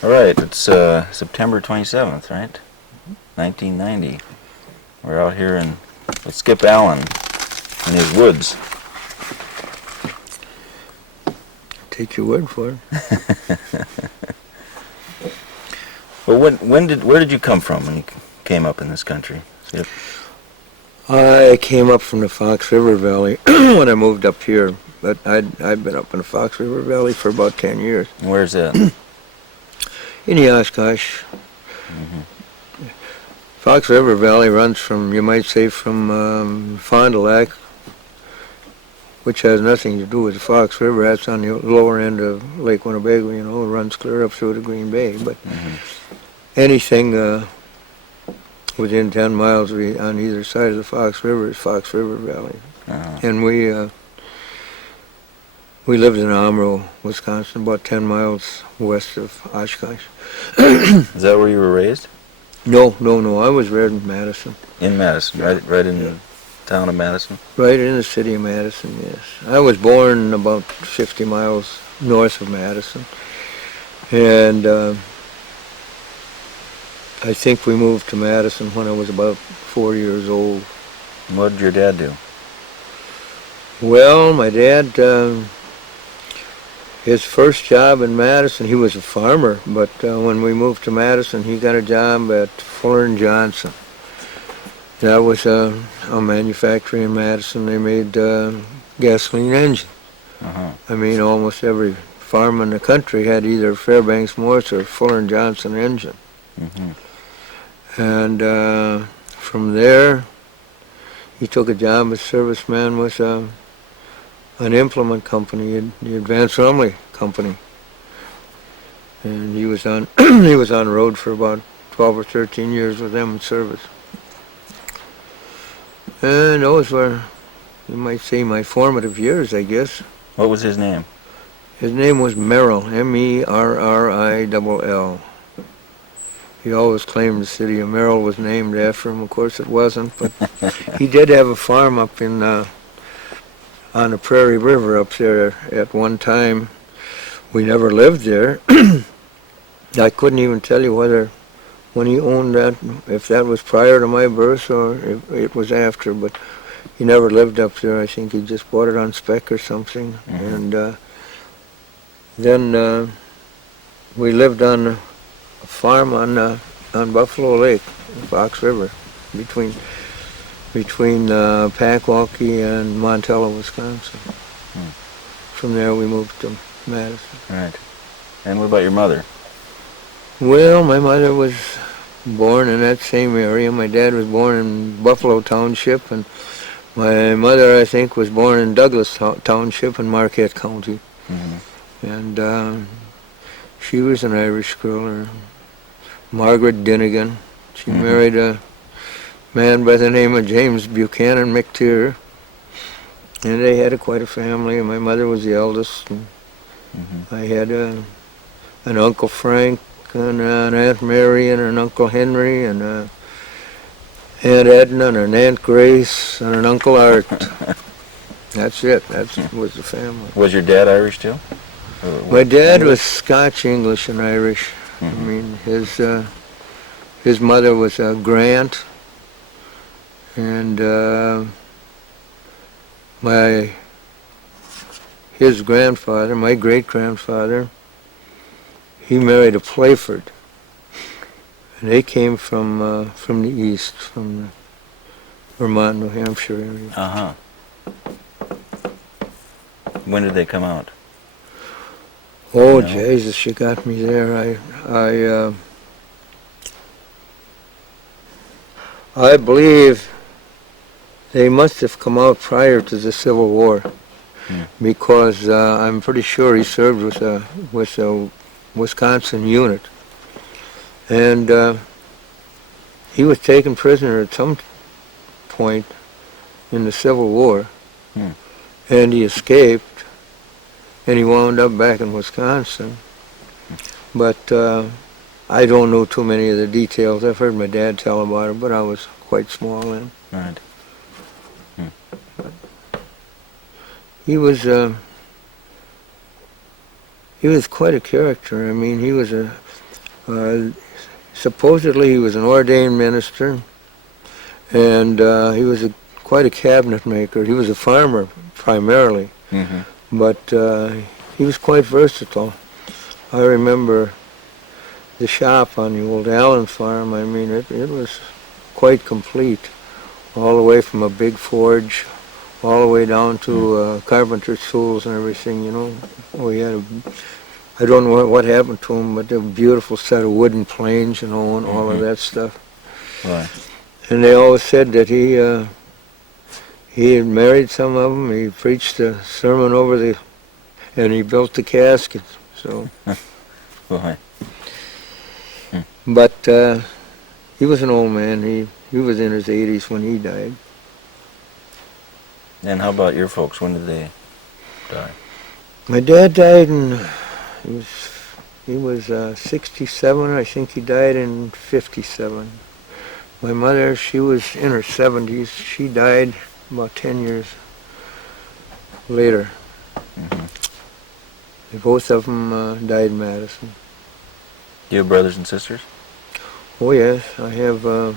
All right, it's September 27th, right? 1990. We're out here with Skip Allen in his woods. Take your word for it. Well, where did you come from when you came up in this country, Skip? I came up from the Fox River Valley when I moved up here, but I'd been up in the Fox River Valley for about 10 years. Where's that? In the Oshkosh. Mm-hmm. Fox River Valley runs from, you might say, from Fond du Lac, which has nothing to do with the Fox River. That's on the lower end of Lake Winnebago, it runs clear up through the Green Bay. But anything within 10 miles on either side of the Fox River is Fox River Valley. Uh-huh. And we lived in Amro, Wisconsin, about 10 miles west of Oshkosh. Is that where you were raised? No. I was reared in Madison. In Madison, right in the town of Madison? Right in the city of Madison, yes. I was born about 50 miles north of Madison. And I think we moved to Madison when I was about 4 years old. What did your dad do? Well, my dad, his first job in Madison, he was a farmer, but when we moved to Madison, he got a job at Fuller & Johnson. That was a manufacturer in Madison. They made gasoline engines. Uh-huh. I mean, almost every farm in the country had either Fairbanks Morse or Fuller & Johnson engine. Mm-hmm. And from there, he took a job as serviceman with an implement company, the Advanced Rumley Company. And he was on he was on the road for about 12 or 13 years with them in service. And those were, you might say, my formative years, I guess. What was his name? His name was Merrill, M-E-R-R-I-L-L. He always claimed the city of Merrill was named after him. Of course, it wasn't, but he did have a farm up in on the Prairie River up there at one time. We never lived there. I couldn't even tell you whether when he owned that, if that was prior to my birth or if it was after, but he never lived up there. I think he just bought it on spec or something. Mm-hmm. And then we lived on a farm on Buffalo Lake, Fox River, between Packwaukee and Montello, Wisconsin. Hmm. From there we moved to Madison. Right. And what about your mother? Well, my mother was born in that same area. My dad was born in Buffalo Township, and my mother, I think, was born in Douglas Township in Marquette County. Mm-hmm. And she was an Irish girl, Margaret Dinnigan. She married a man by the name of James Buchanan McTeer, and they had quite a family. And my mother was the eldest. And I had an Uncle Frank, and an Aunt Mary, and an Uncle Henry, and Aunt Edna, and an Aunt Grace, and an Uncle Art. That's it. That was the family. Was your dad Irish too? My dad was Scotch, English, and Irish. I mean, his mother was a Grant, and his grandfather, my great-grandfather, he married a Playford, and they came from the east, from the Vermont, New Hampshire area. Uh-huh. When did they come out? Oh, Jesus, you got me there. I believe they must have come out prior to the Civil War, because I'm pretty sure he served with a Wisconsin unit, and he was taken prisoner at some point in the Civil War, and he escaped, and he wound up back in Wisconsin. But I don't know too many of the details. I've heard my dad tell about it, but I was quite small then. Right. He was quite a character. I mean, he was Supposedly he was an ordained minister, and he was quite a cabinet maker. He was a farmer primarily, but he was quite versatile. I remember the shop on the old Alden farm. I mean, it was quite complete, all the way from a big forge, all the way down to carpenter's tools and everything, you know. We had I don't know what happened to him, but a beautiful set of wooden planes, you know, and all of that stuff. Right. And they always said that he had married some of them. He preached a sermon and he built the caskets. So, Boy. but he was an old man. He was in his 80s when he died. And how about your folks? When did they die? My dad died in he was 67. I think he died in 57. My mother, she was in her 70s. She died about 10 years later. Both of them died in Madison. Do you have brothers and sisters? Oh yes, I have a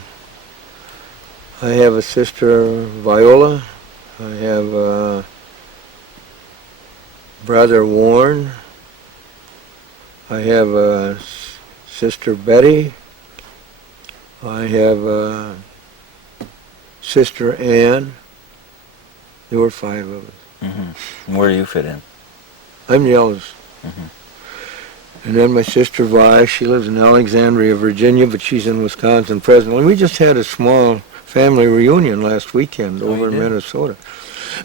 sister, Viola. I have brother Warren. I have a sister Betty. I have sister Ann. There were 5 of us. And where do you fit in? I'm the eldest. And then my sister Vi, she lives in Alexandria, Virginia, but she's in Wisconsin presently. We just had a small family reunion last weekend over in Minnesota.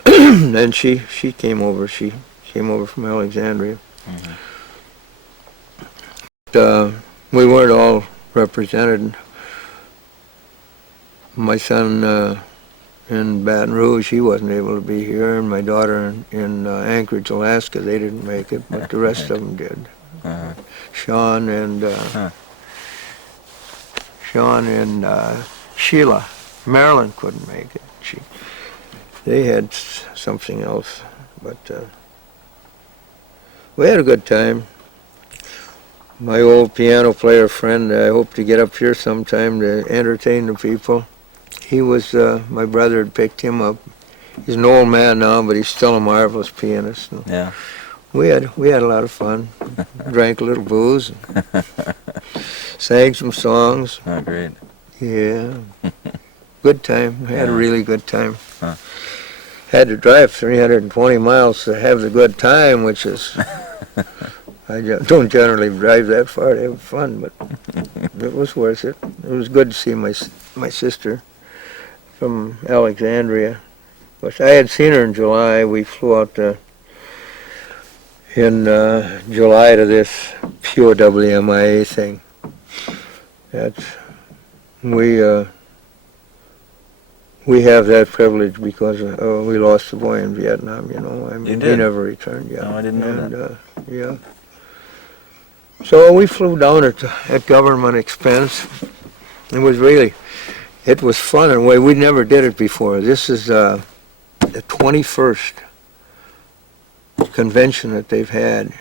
And she came over. She came over from Alexandria. We weren't all represented. My son in Baton Rouge, he wasn't able to be here, and my daughter in Anchorage, Alaska, they didn't make it, but the rest of them did. Sean and Sheila. Marilyn couldn't make it. They had something else, but we had a good time. My old piano player friend, I hope to get up here sometime to entertain the people. He was, my brother had picked him up. He's an old man now, but he's still a marvelous pianist. Yeah. We had a lot of fun. Drank a little booze, sang some songs. Oh, great. Yeah. Good time. I had a really good time. Had to drive 320 miles to have the good time, which is, I don't generally drive that far to have fun, but it was worth it. It was good to see my sister from Alexandria. But I had seen her in July. We flew out in July to this POWMIA thing. We have that privilege because we lost a boy in Vietnam, you know. I mean, he never returned, yeah. No, I didn't know that. Yeah. So we flew down at government expense. It was fun in a way. We never did it before. This is the 21st convention that they've had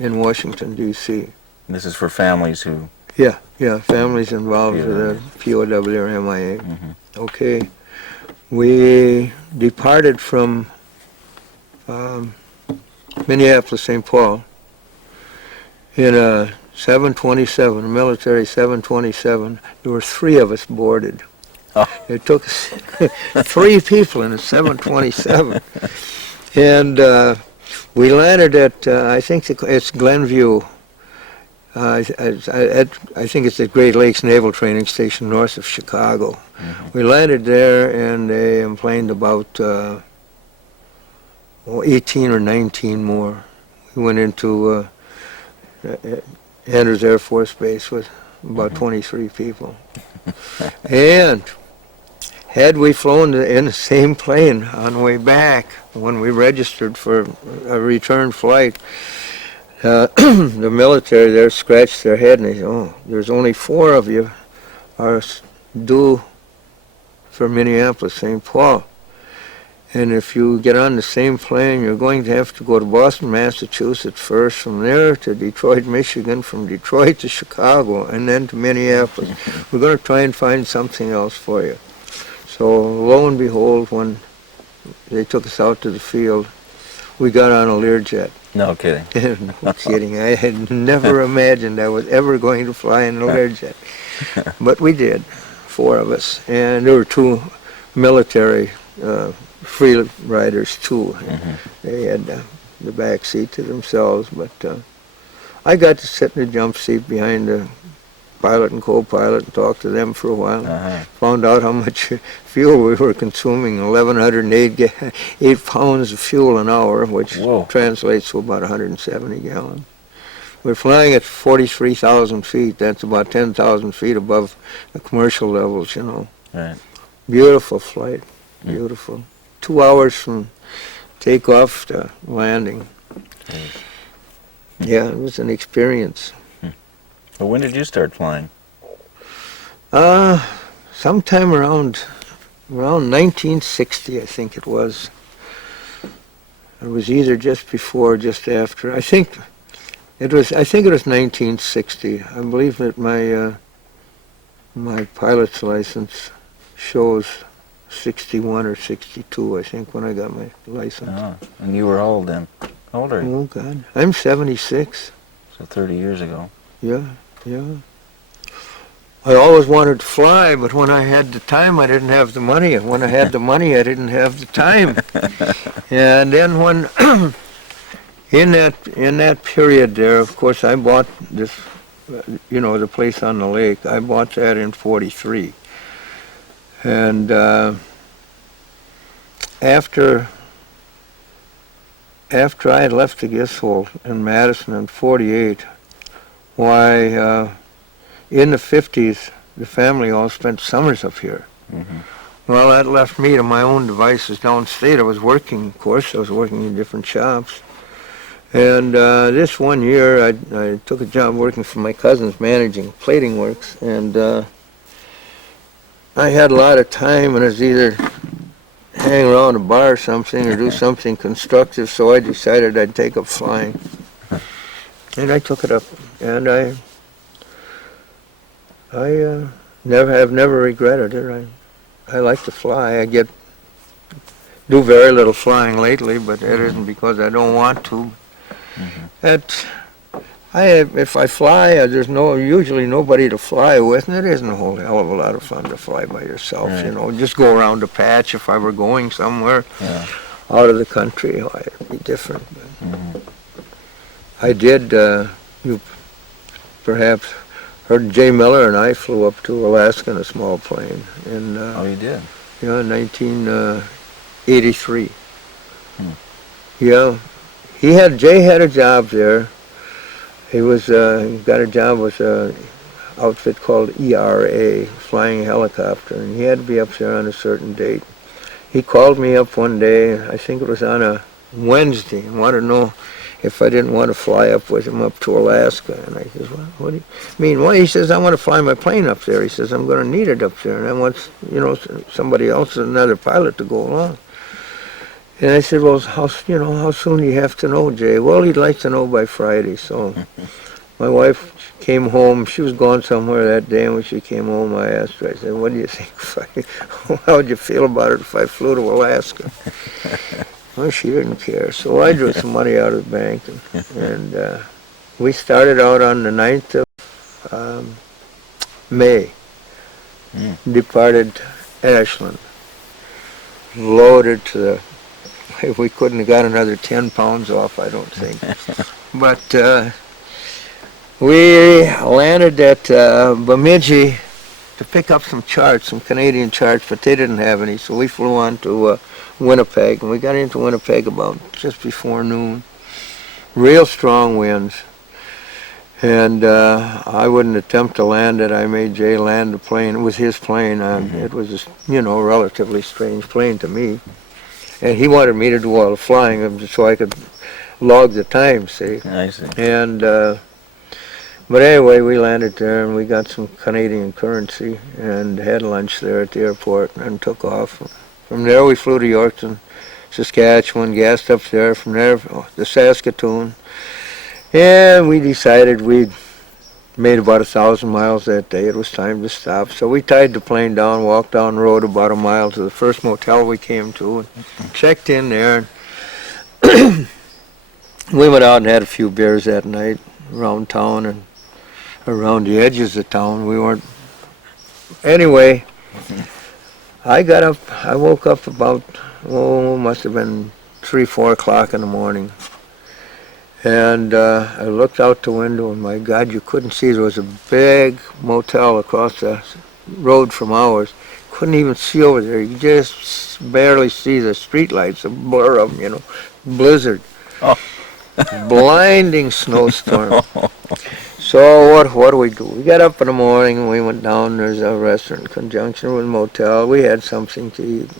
in Washington, D.C. This is for families who... Yeah, families involved with the POW or MIA. Okay. We departed from Minneapolis, St. Paul in a 727, a military 727. There were 3 of us boarded. Oh. It took us 3 people in a 727. And we landed at, I think it's Glenview. I think it's at Great Lakes Naval Training Station north of Chicago. We landed there, and they emplaned about 18 or 19 more. We went into Andrews Air Force Base with about 23 people. And had we flown in the same plane on the way back, when we registered for a return flight, the military there scratched their head and they said, "Oh, there's only 4 of you are due for Minneapolis, St. Paul." And if you get on the same plane, you're going to have to go to Boston, Massachusetts first, from there to Detroit, Michigan, from Detroit to Chicago, and then to Minneapolis. We're going to try and find something else for you. So lo and behold, when they took us out to the field, we got on a Learjet. No kidding. No kidding. I had never imagined I was ever going to fly in a Learjet. But we did, 4 of us. And there were 2 military free riders too. They had the back seat to themselves, but I got to sit in the jump seat behind the pilot and co-pilot and talk to them for a while. Found out how much fuel we were consuming, 1,108 pounds of fuel an hour, which translates to about 170 gallons. We're flying at 43,000 feet. That's about 10,000 feet above the commercial levels, you know. Right. Beautiful flight, beautiful. 2 hours from takeoff to landing. Yeah, it was an experience. Well, when did you start flying? Sometime around 1960, I think it was. It was either just before or just after. I think it was 1960. I believe that my pilot's license shows 61 or 62, I think, when I got my license. Oh, and you were old then. How old are you? Oh, God. I'm 76. So 30 years ago. Yeah. I always wanted to fly, but when I had the time, I didn't have the money. And when I had the money, I didn't have the time. And then when, in that period there, of course, I bought this, the place on the lake. I bought that in 43. And after I had left the Gishol in Madison in 48, why, in the 50s, the family all spent summers up here. Well, that left me to my own devices downstate. I was working, of course, in different shops. And this one year, I took a job working for my cousins managing plating works, and I had a lot of time, and it was either hang around a bar or something or do something constructive, so I decided I'd take up flying. And I took it up, and I never regretted it. I like to fly. I do very little flying lately, but it isn't because I don't want to. If I fly, there's usually nobody to fly with, and it isn't a whole hell of a lot of fun to fly by yourself. Right. Just go around the patch. If I were going somewhere out of the country, it'd be different. I did. You perhaps heard Jay Miller and I flew up to Alaska in a small plane. Oh, you did? Yeah, in 1983. Yeah, Jay had a job there. He got a job with an outfit called ERA, Flying Helicopter, and he had to be up there on a certain date. He called me up one day, I think it was on a Wednesday, and wanted to know if I didn't want to fly up with him up to Alaska. And I said, well, what do you mean? Well, he says, I want to fly my plane up there. He says, I'm going to need it up there, and I want, somebody else, another pilot, to go along. And I said, well, how soon do you have to know, Jay? Well, he'd like to know by Friday. So my wife came home. She was gone somewhere that day, and when she came home, I asked her, I said, what do you think how would you feel about it if I flew to Alaska? Well, she didn't care. So I drew some money out of the bank, and we started out on the 9th of May, departed Ashland, loaded to the... We couldn't have got another 10 pounds off, I don't think. But we landed at Bemidji to pick up some charts, some Canadian charts, but they didn't have any, so we flew on to Winnipeg, and we got into Winnipeg about just before noon. Real strong winds, and I wouldn't attempt to land it. I made Jay land the plane. It was his plane. It was a relatively strange plane to me. And he wanted me to do all the flying so I could log the time, see. I see. And, but anyway, we landed there and we got some Canadian currency and had lunch there at the airport and took off From there we flew to Yorkton, Saskatchewan, gassed up there. From there to Saskatoon. And we decided we'd made about 1,000 miles that day. It was time to stop. So we tied the plane down, walked down the road about a mile to the first motel we came to, and checked in there. And we went out and had a few beers that night around town and around the edges of town. We weren't... Anyway, I got up, I woke up about, must have been 3, 4 o'clock in the morning. And I looked out the window, and my God, you couldn't see. There was a big motel across the road from ours. Couldn't even see over there. You just barely see the streetlights, a blur of them, you know. Blizzard. Oh. Blinding snowstorm. So what do? We got up in the morning, and we went down. There's a restaurant in conjunction with a motel. We had something to eat.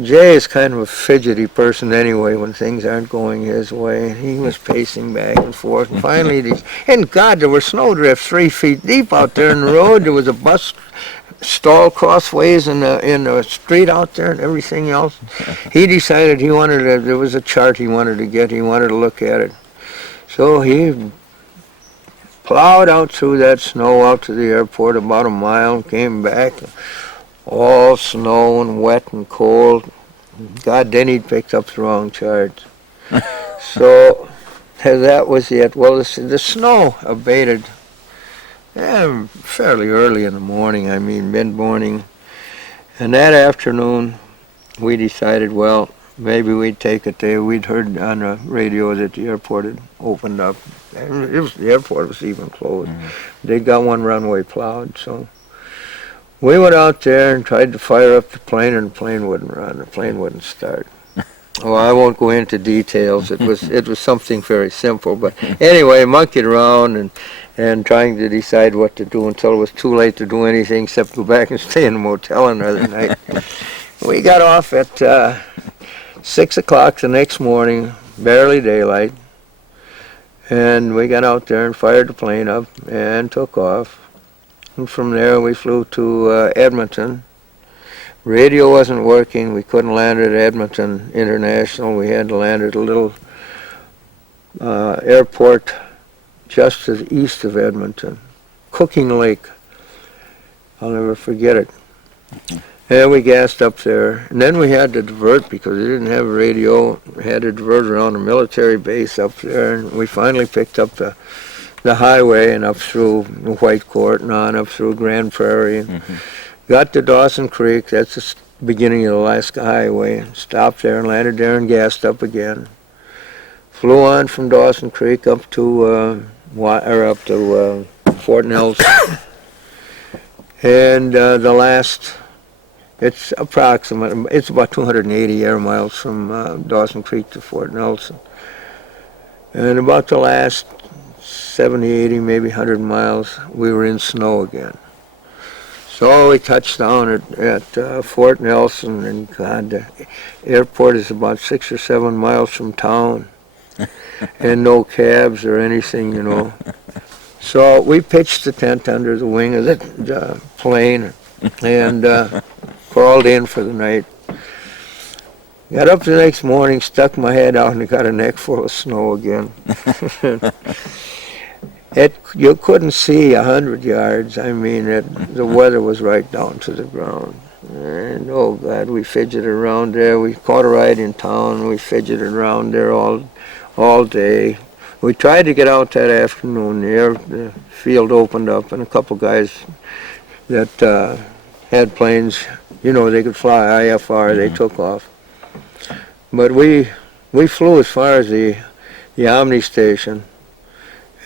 Jay is kind of a fidgety person anyway when things aren't going his way. He was pacing back and forth. And finally, and God, there were snowdrifts 3 feet deep out there in the road. There was a bus stall crossways in the street out there and everything else. He decided he wanted to, there was a chart he wanted to get. He wanted to look at it. So he plowed out through that snow out to the airport about a mile and came back. All snow and wet and cold. God, then he'd picked up the wrong chart. So that was it. Well, the snow abated fairly early in the morning, I mean mid-morning. And that afternoon, we decided, well, maybe we'd take it there. We'd heard on the radio that the airport had opened up. And the airport was even closed. They got one runway plowed, so... We went out there and tried to fire up the plane, and the plane wouldn't run. The plane wouldn't start. Oh, I won't go into details. It was something very simple. But anyway, monkeyed around and trying to decide what to do until it was too late to do anything except go back and stay in the motel another night. We got off at 6 o'clock the next morning, barely daylight. And we got out there and fired the plane up and took off. And from there we flew to Edmonton. Radio wasn't working. We couldn't land at Edmonton International. We had to land at a little airport just to the east of Edmonton, Cooking Lake. I'll never forget it. And we gassed up there. And then we had to divert because we didn't have a radio. We had to divert around a military base up there. And we finally picked up the highway and up through Whitecourt and on up through Grand Prairie. And got to Dawson Creek. That's the beginning of the Alaska Highway. Stopped there and landed there and gassed up again. Flew on from Dawson Creek up to Fort Nelson. And the last, it's approximate, it's about 280 air miles from Dawson Creek to Fort Nelson. And about the last 70, 80, maybe 100 miles, we were in snow again. So we touched down at Fort Nelson, and God, the airport is about 6 or 7 miles from town, and no cabs or anything, you know. So we pitched the tent under the wing of the plane and crawled in for the night. Got up the next morning, stuck my head out, and got a neck full of snow again. You couldn't see 100 yards. I mean, the weather was right down to the ground. And oh God, we fidgeted around there. We caught a ride in town. We fidgeted around there all day. We tried to get out that afternoon. The field opened up, and a couple guys that had planes, you know, they could fly IFR. They took off. But we flew as far as the Omni station.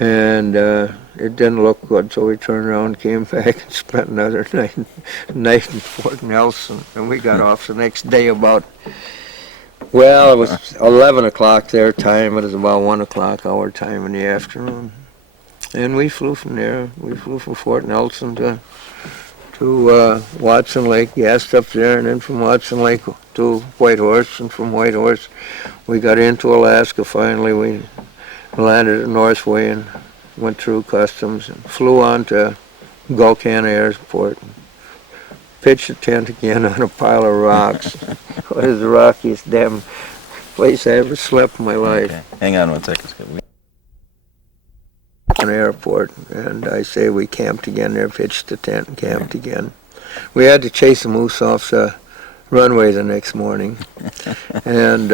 And it didn't look good, so we turned around, came back, and spent another night in Fort Nelson. And we got off the next day about, well, it was 11 o'clock their time. It was about 1 o'clock our time in the afternoon. And we flew from there. We flew from Fort Nelson to Watson Lake, gassed up there, and then from Watson Lake to Whitehorse. And from Whitehorse, we got into Alaska finally. We landed at Northway and went through customs and flew on to Gulkana Airport. pitched a tent again on a pile of rocks. What is the rockiest damn place I ever slept in my life. Okay. Hang on 1 second. An airport, and I say we camped again there, pitched the tent and camped again. We had to chase a moose off the runway the next morning, and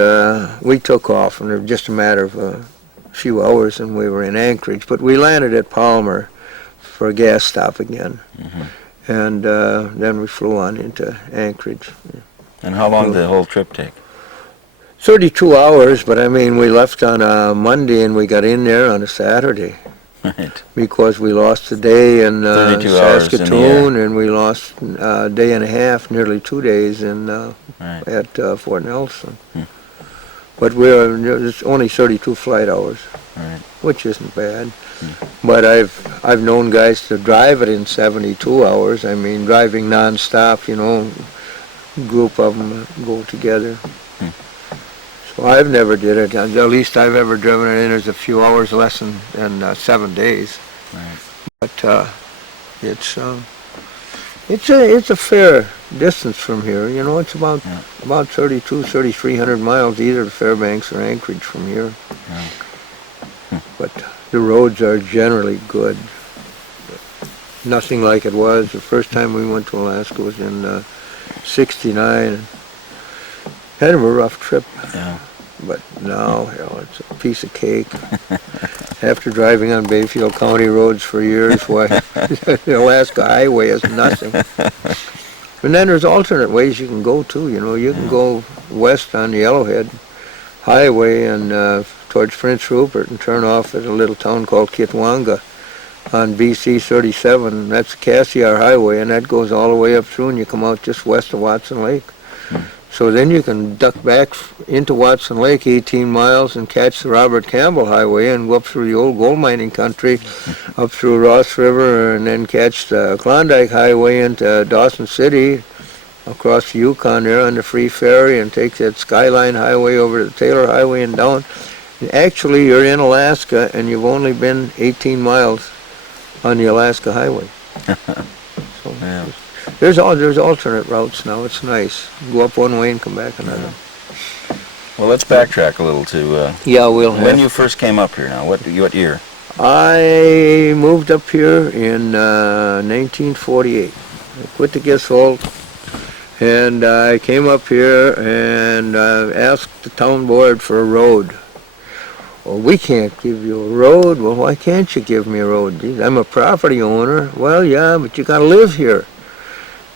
we took off, and it was just a matter of a few hours, and we were in Anchorage. But we landed at Palmer for a gas stop again, and then we flew on into Anchorage. And how long did the whole trip take? 32 hours, but I mean, we left on a Monday and we got in there on a Saturday. Right. Because we lost a day in 32 hours in the Saskatoon, and we lost a day and a half, nearly 2 days in Right. at Fort Nelson. But it's only 32 flight hours, Right. which isn't bad. But I've known guys to drive it in 72 hours. I mean, driving nonstop, you know, group of them go together. So I've never did it. The least I've ever driven it in is a few hours less than 7 days. Right. But it's a fair distance from here. You know, it's about 3,300 miles either to Fairbanks or Anchorage from here. But the roads are generally good. Nothing like it was. The first time we went to Alaska was in '69. Kind of a rough trip. Yeah. But now, hell, it's a piece of cake. After driving on Bayfield County roads for years, why, the Alaska Highway is nothing. And then there's alternate ways you can go too. You know, you can go west on the Yellowhead Highway and towards Prince Rupert and turn off at a little town called Kitwanga on BC 37. That's the Cassiar Highway, and that goes all the way up through, and you come out just west of Watson Lake. So then you can duck back into Watson Lake 18 miles and catch the Robert Campbell Highway and go up through the old gold mining country, up through Ross River, and then catch the Klondike Highway into Dawson City, across the Yukon there on the free ferry, and take that Skyline Highway over to the Taylor Highway and down. And actually, you're in Alaska, and you've only been 18 miles on the Alaska Highway. So, Yeah. There's alternate routes now. It's nice. Go up one way and come back another. Well, let's backtrack a little to Yeah, we'll have. when you first came up here now. What year? I moved up here in 1948. I quit the Gishult, and I came up here and asked the town board for a road. Well, we can't give you a road. Well, why can't you give me a road? Geez, I'm a property owner. Well, yeah, but you got to live here.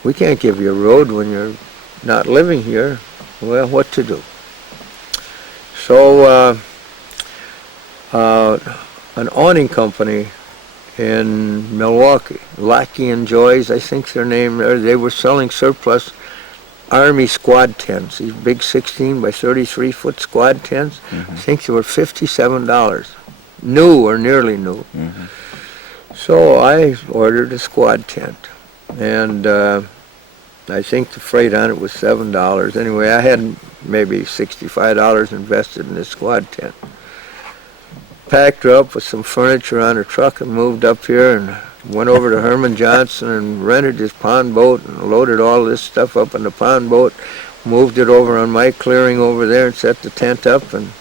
We can't give you a road when you're not living here. Well, what to do? So an awning company in Milwaukee, Lackey and Joy's, I think their name there, they were selling surplus Army squad tents, these big 16 by 33 foot squad tents. I think they were $57, new or nearly new. So I ordered a squad tent, and I think the freight on it was $7. Anyway, I had maybe $65 invested in this squad tent. Packed her up with some furniture on a truck and moved up here and went over to Herman Johnson and rented his pond boat and loaded all this stuff up in the pond boat, moved it over on my clearing over there and set the tent up, and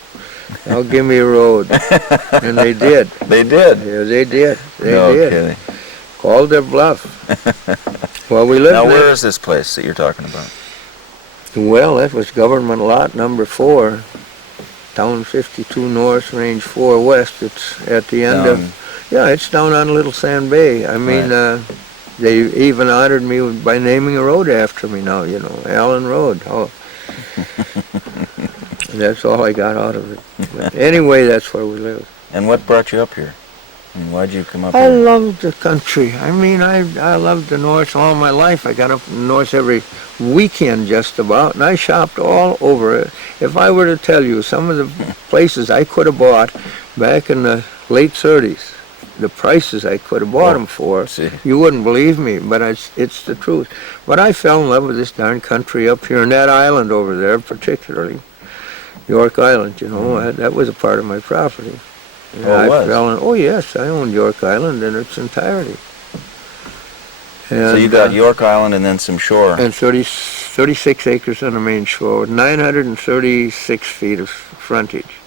now give me a road. And they did. They did. Yeah, they did. They No did. kidding. Called their bluff. Well, we lived Now, there. where is this place that you're talking about? Well, that was government lot number 4, town 52 north, range 4 west. It's at the end of, yeah, it's down on Little Sand Bay. I mean, they even honored me by naming a road after me now, you know, Allen Road. Oh. That's all I got out of it. But anyway, that's where we live. And what brought you up here? And why'd you come up I here? love the country. I mean, I loved the north all my life. I got up in the north every weekend just about, and I shopped all over it. If I were to tell you some of the places I could have bought back in the late 30s, the prices I could have bought them for, you wouldn't believe me, but it's the truth. But I fell in love with this darn country up here, and that island over there particularly, York Island, you know, that was a part of my property. Oh, it was? Oh, yes, I owned York Island in its entirety. So you got York Island and then some shore. And 36 acres on the main shore, 936 feet of frontage.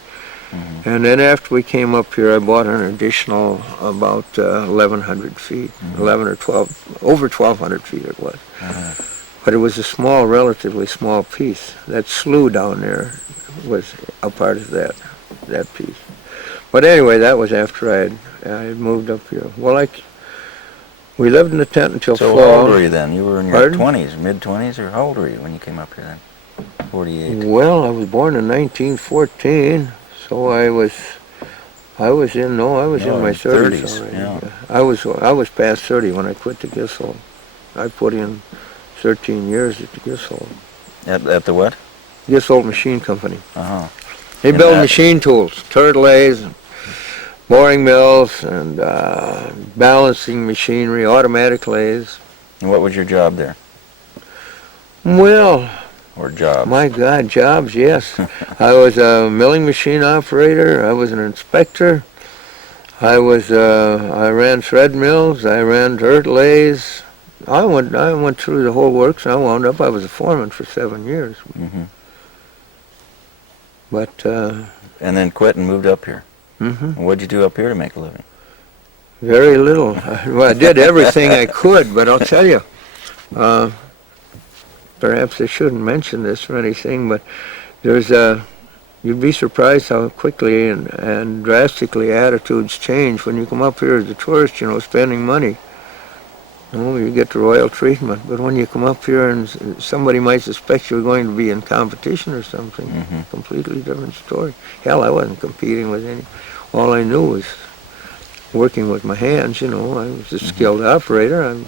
Mm-hmm. And then after we came up here, I bought an additional about 1,100 feet, 11 or 12, over 1,200 feet it was. But it was a small, relatively small piece. That slough down there was a part of that piece. But anyway, that was after I had moved up here. Well, we lived in the tent until fall. So how old were you then? You were in your Pardon? 20s, mid-20s, or how old were you when you came up here then? 48. Well, I was born in 1914, so I was in my 30s already. Yeah. I was past 30 when I quit the Gissel. I put in 13 years at the Gissel. At the what? Gissel Machine Company. Uh-huh. They build machine tools, turret lathes, boring mills, and balancing machinery, automatic lathes. And what was your job there? Well, Or jobs? my God, jobs, yes. I was a milling machine operator. I was an inspector. I ran thread mills. I ran dirt lathes. I went through the whole works, and I wound up. I was a foreman for 7 years. Mm-hmm. But And then quit and moved up here. Mm-hmm. And what'd you do up here to make a living? Very little. Well, I did everything I could, but I'll tell you. Perhaps I shouldn't mention this or anything, but you'd be surprised how quickly and drastically attitudes change when you come up here as a tourist, spending money. You get the royal treatment, but when you come up here and somebody might suspect you're going to be in competition or something, completely different story. Hell, I wasn't competing with any. All I knew was working with my hands, I was a skilled operator. I'm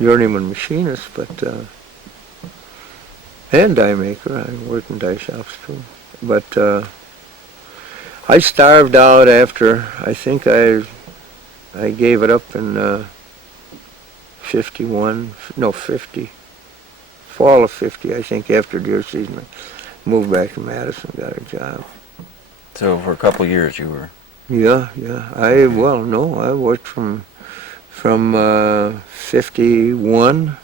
journeyman machinist, but and die maker. I worked in die shops too. But I starved out after, I think I gave it up in 50, fall of 50, I think, after deer season. I moved back to Madison, got a job. So for a couple of years you were... Yeah. I worked from 51,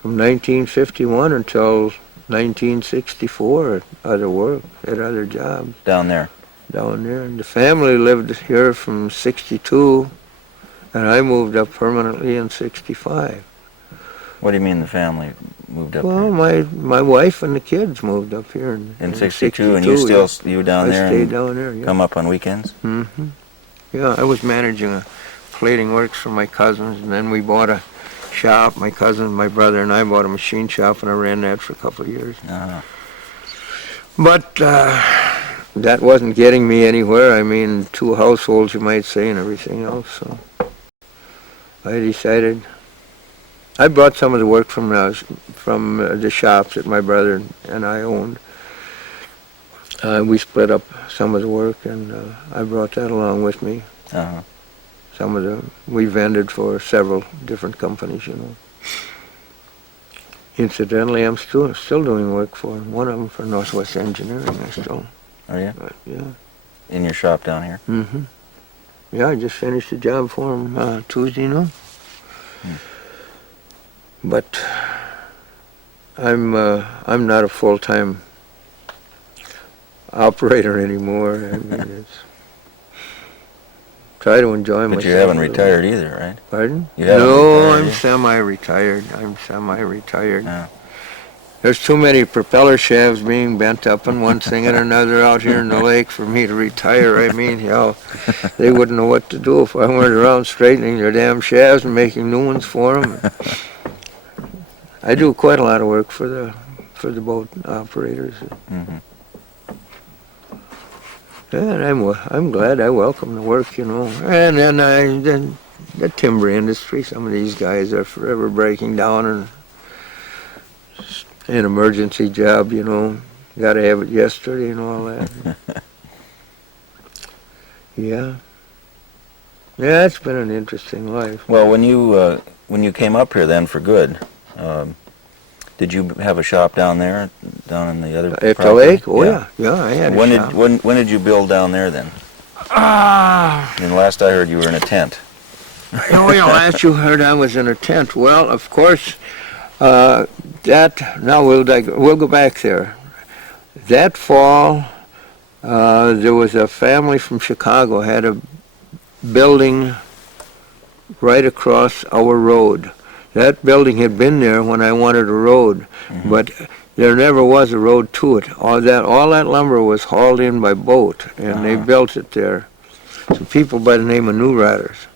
from 1951 until 1964 at other work, at other jobs. Down there? Down there. And the family lived here from 62, and I moved up permanently in 65. What do you mean the family moved up Well, here? my wife and the kids moved up here in 62, and you were down there? I stayed down there, yeah. Come up on weekends? Mm-hmm. Yeah, I was managing a plating works for my cousins, and then we bought a shop. My cousin, my brother, and I bought a machine shop, and I ran that for a couple of years. Uh-huh. But that wasn't getting me anywhere. I mean, 2 households, you might say, and everything else. So I decided. I brought some of the work from the shops that my brother and I owned. We split up some of the work, and I brought that along with me. Uh-huh. We vended for several different companies, Incidentally, I'm still doing work for one of them, for Northwest Engineering. Are you? Yeah. In your shop down here? Mm-hmm. Yeah, I just finished a job for him Tuesday noon. But I'm not a full-time operator anymore. I mean, try to enjoy myself. But you haven't retired either, right? Pardon? You haven't No, retired I'm yet? semi-retired. Yeah. There's too many propeller shafts being bent up and one thing and another out here in the lake for me to retire. I mean, hell, they wouldn't know what to do if I weren't around straightening their damn shafts and making new ones for them. I do quite a lot of work for the boat operators. Mm-hmm. And I'm glad. I welcome the work, And then the timber industry. Some of these guys are forever breaking down, and an emergency job, got to have it yesterday and all that. Yeah. Yeah, it's been an interesting life. Well, when you came up here then for good, did you have a shop down there, down in the other At the property? lake? Oh, yeah. I had a shop. When did you build down there then? And last I heard you were in a tent. Oh, yeah, last you heard I was in a tent. Well, of course, now we'll go back there. That fall, there was a family from Chicago had a building right across our road. That building had been there when I wanted a road, but there never was a road to it. All that lumber was hauled in by boat, and they built it there. Some people by the name of New Riders.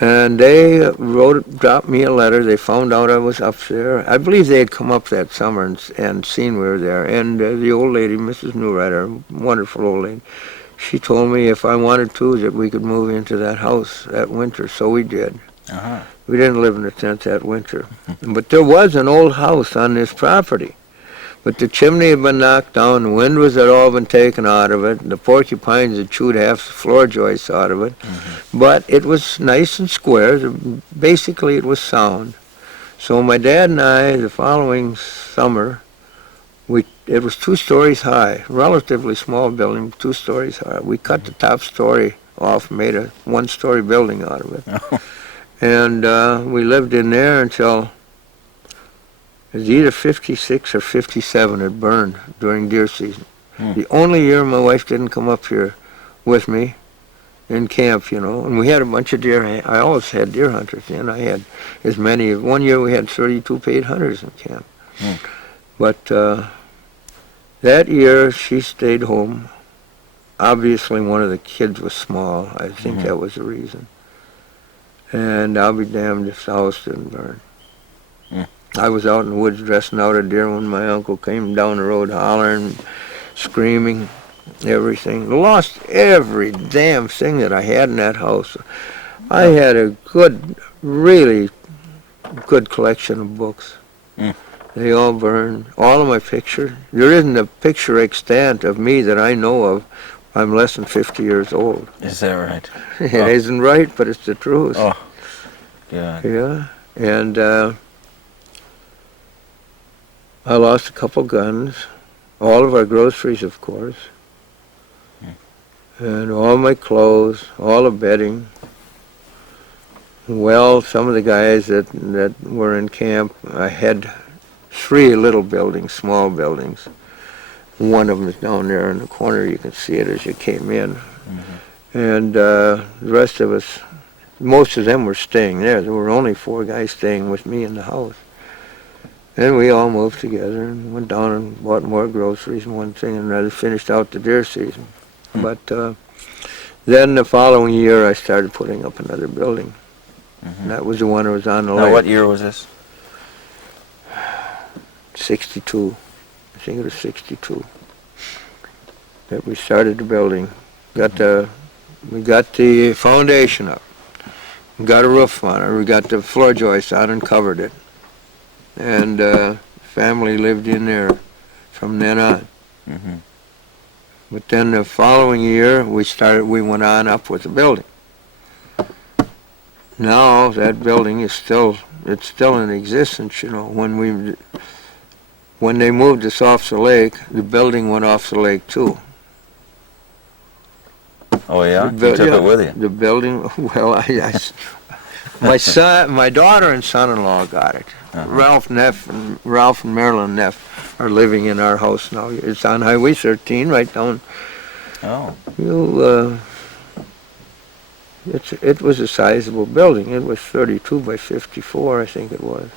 And they dropped me a letter. They found out I was up there. I believe they had come up that summer and seen we were there. And the old lady, Mrs. Newrider, wonderful old lady, she told me if I wanted to that we could move into that house that winter. So we did. We didn't live in a tent that winter. But there was an old house on this property. But the chimney had been knocked down, the windows had all been taken out of it, the porcupines had chewed half the floor joists out of it. But it was nice and square. Basically, it was sound. So my dad and I, the following summer, it was 2 stories high, relatively small building, 2 stories high. We cut the top story off, made a 1-story building out of it. And we lived in there until it was either 56 or 57 it burned during deer season. The only year my wife didn't come up here with me in camp, and we had a bunch of deer. I always had deer hunters, and I had as many. One year we had 32 paid hunters in camp. But that year she stayed home. Obviously one of the kids was small. I think that was the reason. And I'll be damned if the house didn't burn. I was out in the woods dressing out a deer when my uncle came down the road hollering, screaming, everything. Lost every damn thing that I had in that house. I had a really good collection of books. They all burned. All of my pictures. There isn't a picture extant of me that I know of. I'm less than 50 years old. Is that right? It isn't right, but it's the truth. Oh, yeah. Yeah, and I lost a couple guns, all of our groceries, of course, and all my clothes, all the bedding. Well, some of the guys that were in camp, I had 3 little buildings, small buildings. One of them is down there in the corner. You can see it as you came in. And the rest of us, most of them were staying there. There were only 4 guys staying with me in the house. And we all moved together and went down and bought more groceries and one thing and another, finished out the deer season. But then the following year I started putting up another building. And that was the one that was on the Now, lake. what year was this? 62. I think it was 62 that we started the building. We got the foundation up. We got a roof on it. We got the floor joists on and covered it. And family lived in there from then on. But then the following year we went on up with the building. Now that building is still in existence. When they moved us off the lake, the building went off the lake too. Oh yeah, you took it with you. The building. Well, my daughter and son-in-law got it. Ralph and Marilyn Neff are living in our house now. It's on Highway 13, right down. Oh. It was a sizable building. It was 32 by 54, I think it was.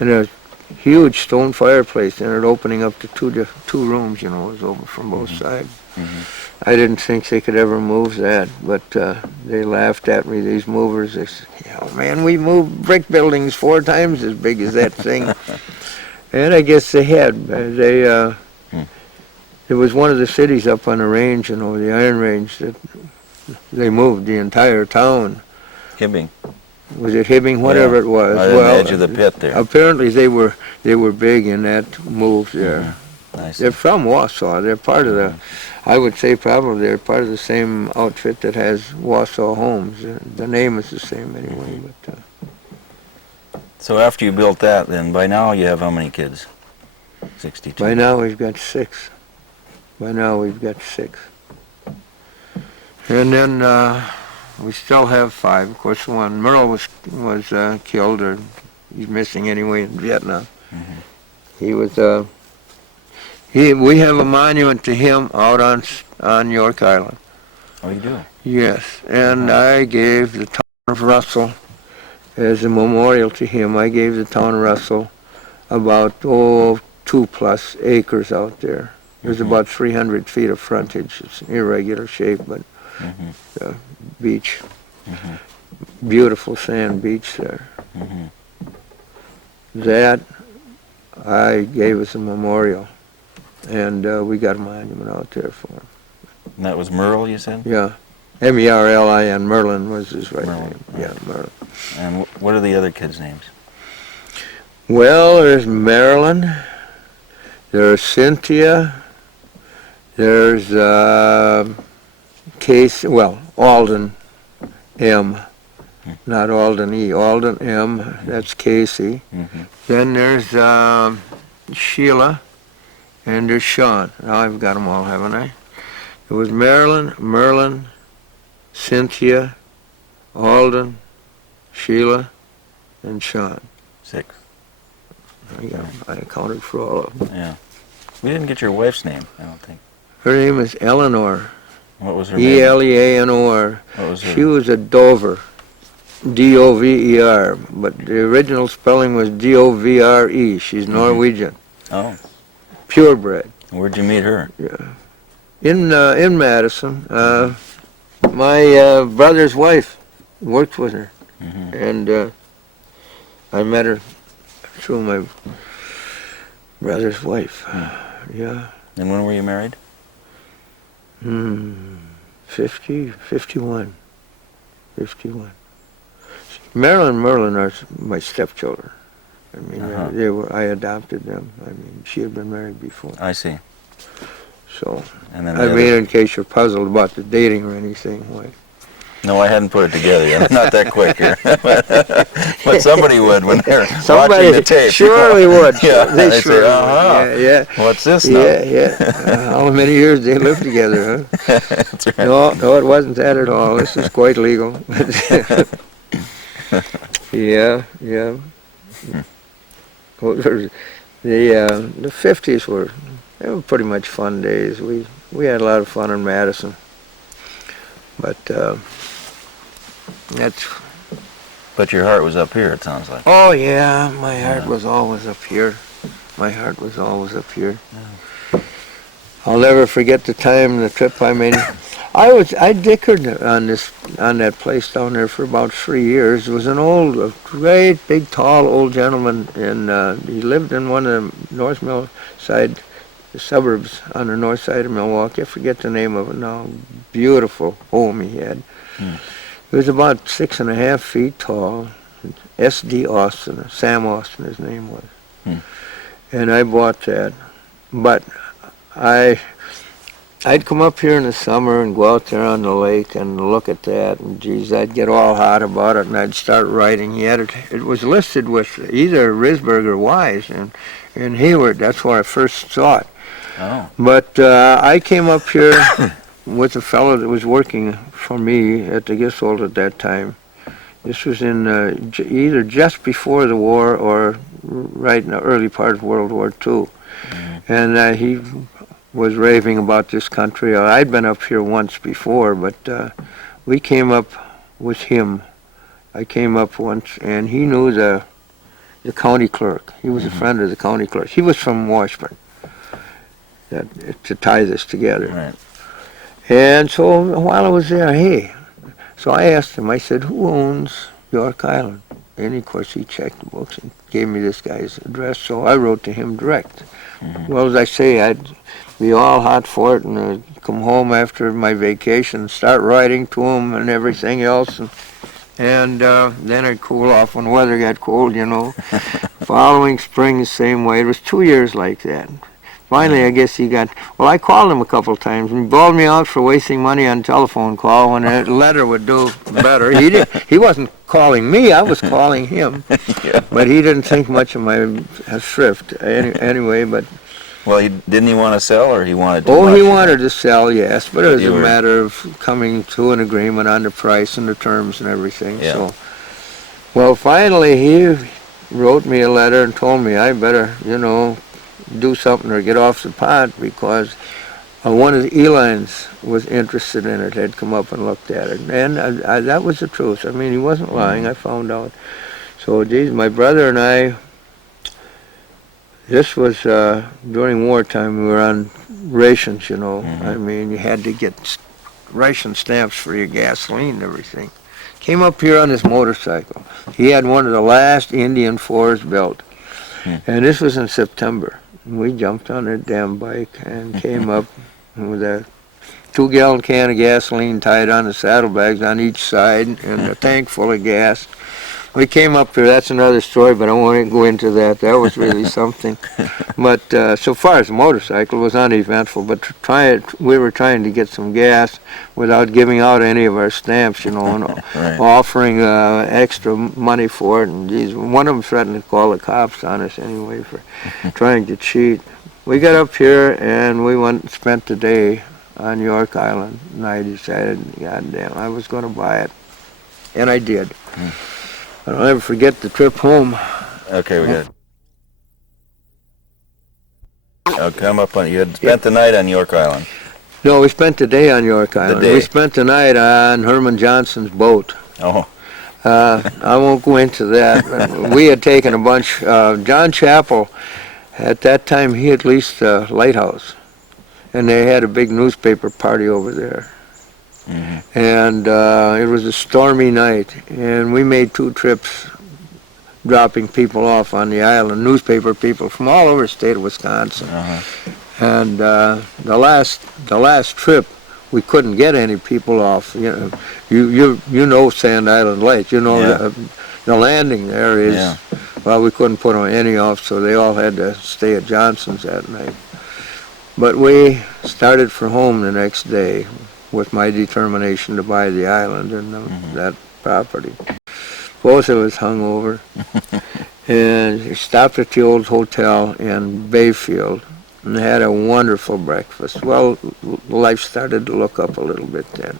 And a huge stone fireplace in it, opening up to two rooms. It was open from both sides. I didn't think they could ever move that, but they laughed at me, these movers. They said, man, we moved brick buildings 4 times as big as that thing. And I guess they had. It was one of the cities up on the range, the Iron Range, that they moved the entire town. Hibbing. Was it Hibbing? Whatever it was. Right on the edge of the pit there. Apparently they were big in that move there. Nice. They're from Wausau. They're part of the, I would say probably they're part of the same outfit that has Wausau Homes. The name is the same anyway. But So after you built that, then by now you have how many kids? 62. by now we've got 6. And then We still have 5. Of course, one Merle was killed, or he's missing anyway in Vietnam. Mm-hmm. He was. We have a monument to him out on York Island. Oh, you do? Yes, and I gave the town of Russell as a memorial to him. I gave the town of Russell about 2+ acres out there. There's about 300 feet of frontage. It's an irregular shape, but beach. Beautiful sand beach there. That I gave as a memorial, and we got a monument out there for him. And that was Merle, you said? Yeah. Merlin. Merlin was his right Merlin, name. right. Yeah, Merlin. And what are the other kids' names? Well, there's Marilyn, there's Cynthia, there's Alden M. Not Alden E. Alden M. That's Casey. Then there's Sheila, and there's Sean. Now I've got them all, haven't I? It was Marilyn, Merlin, Cynthia, Alden, Sheila, and Sean. 6. I accounted for all of them. Yeah. We didn't get your wife's name, I don't think. Her name is Eleanor. What was her name? Eleanor. What was her She was a Dover. Dover, but the original spelling was Dovre. She's Norwegian. Oh. Purebred. Where'd you meet her? Yeah. In Madison. My brother's wife worked with her. And I met her through my brother's wife. Yeah. And when were you married? 51. Marilyn and Merlin are my stepchildren. I mean, I adopted them. I mean, she had been married before. I see. So, And then in case you're puzzled about the dating or anything, why? No, I hadn't put it together yet. I'm not that quick here. But somebody would when they're watching the tape. Surely would. Yeah, they surely say, would. Yeah. What's this now? Yeah. How many years they lived together, huh? That's right. No, it wasn't that at all. This is quite legal. Yeah. Well, the 50s they were pretty much fun days. We had a lot of fun in Madison. But But your heart was up here, it sounds like. Oh yeah, my heart was always up here. I'll never forget the trip I made. I dickered on that place down there for about 3 years. It was a great, big, tall old gentleman, and he lived in one of the North Mill side suburbs on the north side of Milwaukee. I forget the name of it now. Beautiful home he had. He was about 6.5 feet tall. S.D. Austin, Sam Austin, his name was. And I bought that. But I'd come up here in the summer and go out there on the lake and look at that, and geez, I'd get all hot about it, and I'd start writing. It was listed with either Risberg or Wise, and in Hayward. That's where I first saw it. Oh. But I came up here with a fellow that was working for me at the Giswold at that time. This was in either just before the war or right in the early part of World War II. And he was raving about this country. I'd been up here once before, but we came up with him. I came up once, and he knew the county clerk. He was a friend of the county clerk. He was from Washburn, to tie this together. Right. And so while I was there, so I asked him, I said, who owns York Island? And of course he checked the books and gave me this guy's address, so I wrote to him direct. Well, as I say, I'd be all hot for it, and I'd come home after my vacation, start writing to him and everything else, and then I'd cool off when the weather got cold, Following spring the same way. It was 2 years like that. Finally, I guess I called him a couple of times, and he bawled me out for wasting money on a telephone call when a letter would do better. He wasn't calling me, I was calling him. But he didn't think much of my thrift anyway, but... Well, didn't he want to sell, or he wanted to? Oh, he wanted to sell, yes, but it was You a were- matter of coming to an agreement on the price and the terms and everything. Yeah. So, well, finally he wrote me a letter and told me I better, do something or get off the pot because one of the Elines was interested in it, had come up and looked at it. And that was the truth. I mean, he wasn't lying, I found out. So, geez, my brother and I, this was during wartime, we were on rations, I mean, you had to get ration stamps for your gasoline and everything. Came up here on his motorcycle. He had one of the last Indian 4s built. And this was in September. We jumped on that damn bike and came up with a 2-gallon can of gasoline tied on the saddlebags on each side and a tank full of gas. We came up here, that's another story, but I won't go into that. That was really something. But so far as the motorcycle, it was uneventful, but we were trying to get some gas without giving out any of our stamps, and Right. offering extra money for it. And geez, one of them threatened to call the cops on us anyway for trying to cheat. We got up here and we went and spent the day on York Island, and I decided, goddamn, I was going to buy it, and I did. I'll never forget the trip home. Okay, we got. Oh, come up on. You had spent the night on York Island. No, we spent the day on York Island. day. We spent the night on Herman Johnson's boat. Oh. I won't go into that. But we had taken a bunch. John Chappell, at that time, he had leased a lighthouse, and they had a big newspaper party over there. And it was a stormy night, and we made 2 trips dropping people off on the island, newspaper people from all over the state of Wisconsin. And the last trip, we couldn't get any people off. You know Sand Island Lake. Yeah. The landing there is. Yeah. Well, we couldn't put any off, so they all had to stay at Johnson's that night. But we started for home the next day with my determination to buy the island and that property. Both of us hung over and stopped at the old hotel in Bayfield and had a wonderful breakfast. Well, life started to look up a little bit then.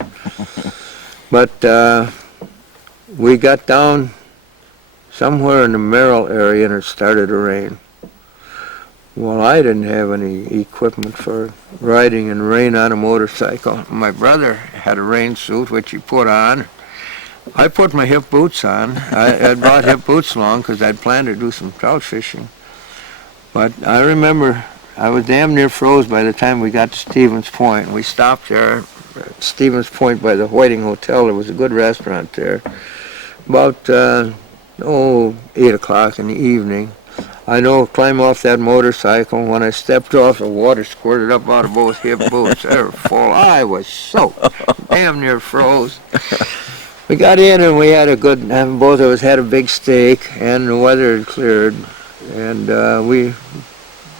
But we got down somewhere in the Merrill area and it started to rain. Well, I didn't have any equipment for riding in rain on a motorcycle. My brother had a rain suit, which he put on. I put my hip boots on. I brought hip boots along because I'd planned to do some trout fishing. But I remember I was damn near froze by the time we got to Stevens Point. We stopped there at Stevens Point by the Whiting Hotel. There was a good restaurant there. About, 8 o'clock in the evening. I climb off that motorcycle. When I stepped off, the water squirted up out of both hip boots. They were full. I was soaked. Damn near froze. We got in and we had both of us had a big steak, and the weather had cleared, and we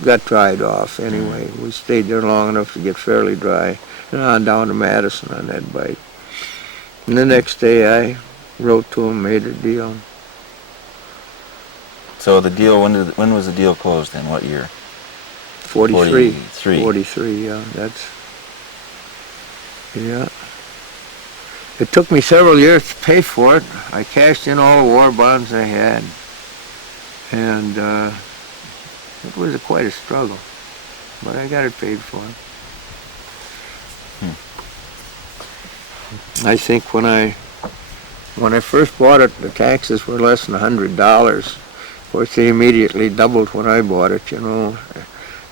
got dried off anyway. We stayed there long enough to get fairly dry, and on down to Madison on that bike. And the next day I wrote to him, made a deal. So the deal. When was the deal closed? In what year? 43. 43. 43, yeah. Yeah. It took me several years to pay for it. I cashed in all the war bonds I had. And it was quite a struggle. But I got it paid for. I think when I first bought it, the taxes were less than $100. Of course, they immediately doubled when I bought it,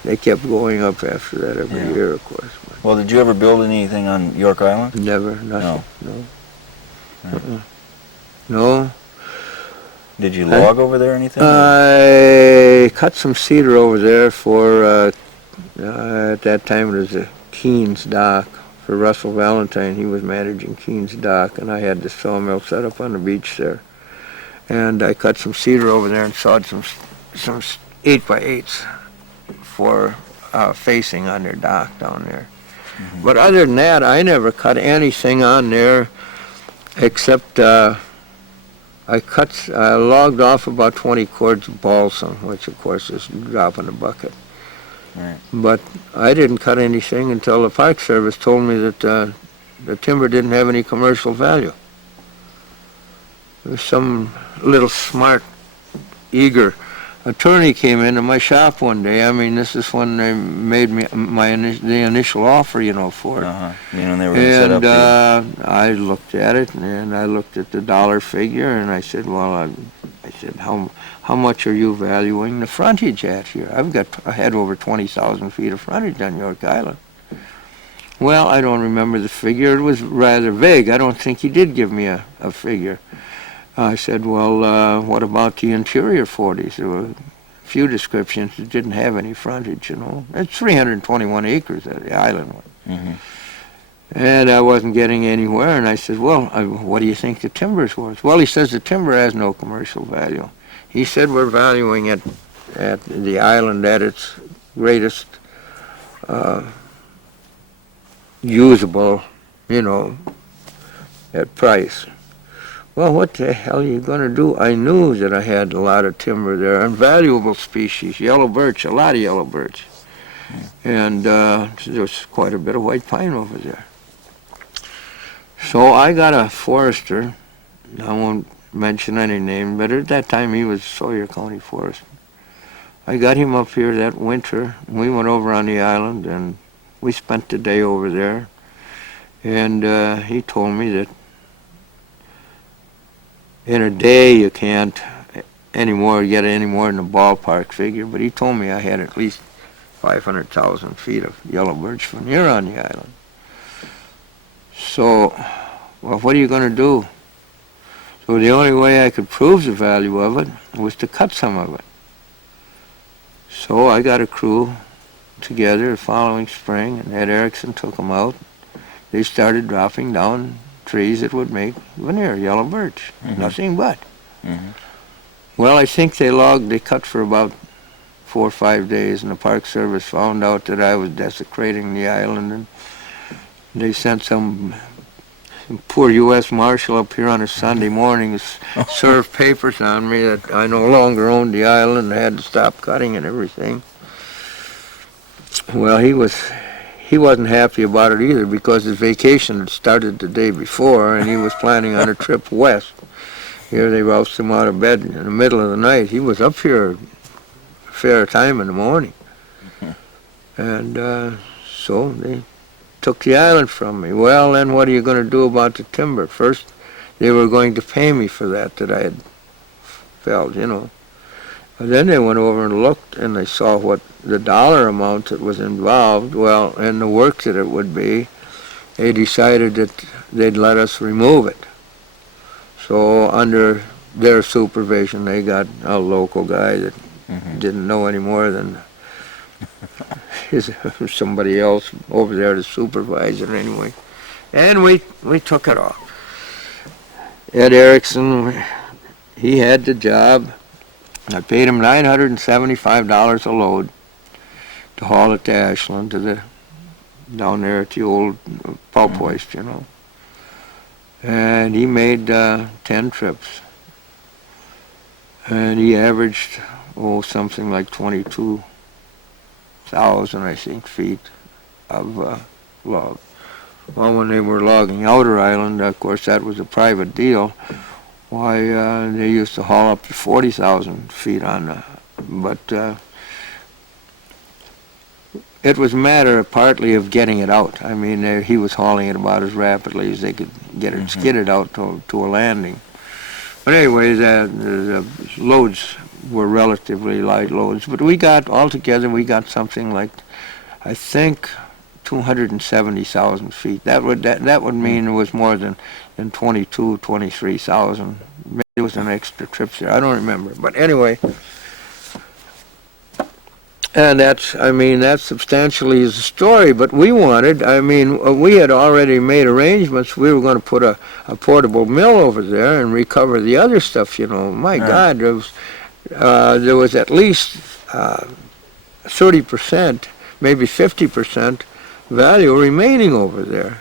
They kept going up after that every year, of course. But Well, did you ever build anything on York Island? never, nothing, no. Right. No. Did you log over there or anything? I cut some cedar over there for, at that time it was a Keene's dock for Russell Valentine. He was managing Keene's dock, and I had the sawmill set up on the beach there. And I cut some cedar over there and sawed some 8x8s for facing on their dock down there. But other than that, I never cut anything on there except I logged off about 20 cords of balsam, which of course is a drop in the bucket. Right. But I didn't cut anything until the Park Service told me that the timber didn't have any commercial value. There was some little smart, eager attorney came into my shop one day. I mean, this is when they made me the initial offer, for it. You know, they were going to set up And I looked at it, and I looked at the dollar figure, and I said, well, I said, how much are you valuing the frontage at here? I had over 20,000 feet of frontage on York Island. Well, I don't remember the figure. It was rather vague. I don't think he did give me a figure. I said, well, what about the interior 40s? There were a few descriptions that didn't have any frontage, It's 321 acres that the island was. Mm-hmm. And I wasn't getting anywhere, and I said, well, what do you think the timber's worth? Well, he says the timber has no commercial value. He said we're valuing it at the island at its greatest usable, at price. Well, what the hell are you going to do? I knew that I had a lot of timber there, and valuable species, yellow birch, a lot of yellow birch. And there's quite a bit of white pine over there. So I got a forester, I won't mention any name, but at that time he was Sawyer County Forester. I got him up here that winter. We went over on the island, and we spent the day over there. And he told me that in a day you can't get any more than a ballpark figure, but he told me I had at least 500,000 feet of yellow birch from here on the island. So, well, what are you going to do? So the only way I could prove the value of it was to cut some of it. So I got a crew together the following spring, and Ed Erickson took them out. They started dropping down trees that would make veneer, yellow birch, nothing but. Mm-hmm. Well, I think they cut for about 4 or 5 days, and the Park Service found out that I was desecrating the island, and they sent some poor U.S. Marshal up here on a Sunday morning to serve papers on me that I no longer owned the island and had to stop cutting and everything. Well, he wasn't happy about it either, because his vacation had started the day before, and he was planning on a trip west. Here they roused him out of bed in the middle of the night. He was up here a fair time in the morning. And so they took the island from me. Well, then what are you going to do about the timber? First, they were going to pay me for that I had felled, And then they went over and looked, and they saw what the dollar amount that was involved, well, and the work that it would be. They decided that they'd let us remove it. So under their supervision, they got a local guy that didn't know any more than somebody else over there to supervise it anyway. And we took it off. Ed Erickson, he had the job. I paid him $975 a load to haul it to Ashland, down there at the old pulp hoist, And he made 10 trips. And he averaged, something like 22,000, I think, feet of log. Well, when they were logging Outer Island, of course, that was a private deal. Why, they used to haul up to 40,000 feet on but it was a matter partly of getting it out. I mean, he was hauling it about as rapidly as they could get it skidded out to a landing. But anyway, the loads were relatively light loads. But altogether, we got something like, I think, 270,000 feet. That would mean it was more than 23,000. Maybe it was an extra trip there. I don't remember. But anyway, and that substantially is the story. But we had already made arrangements. We were going to put a portable mill over there and recover the other stuff. My God, there was at least 30%, maybe 50% value remaining over there.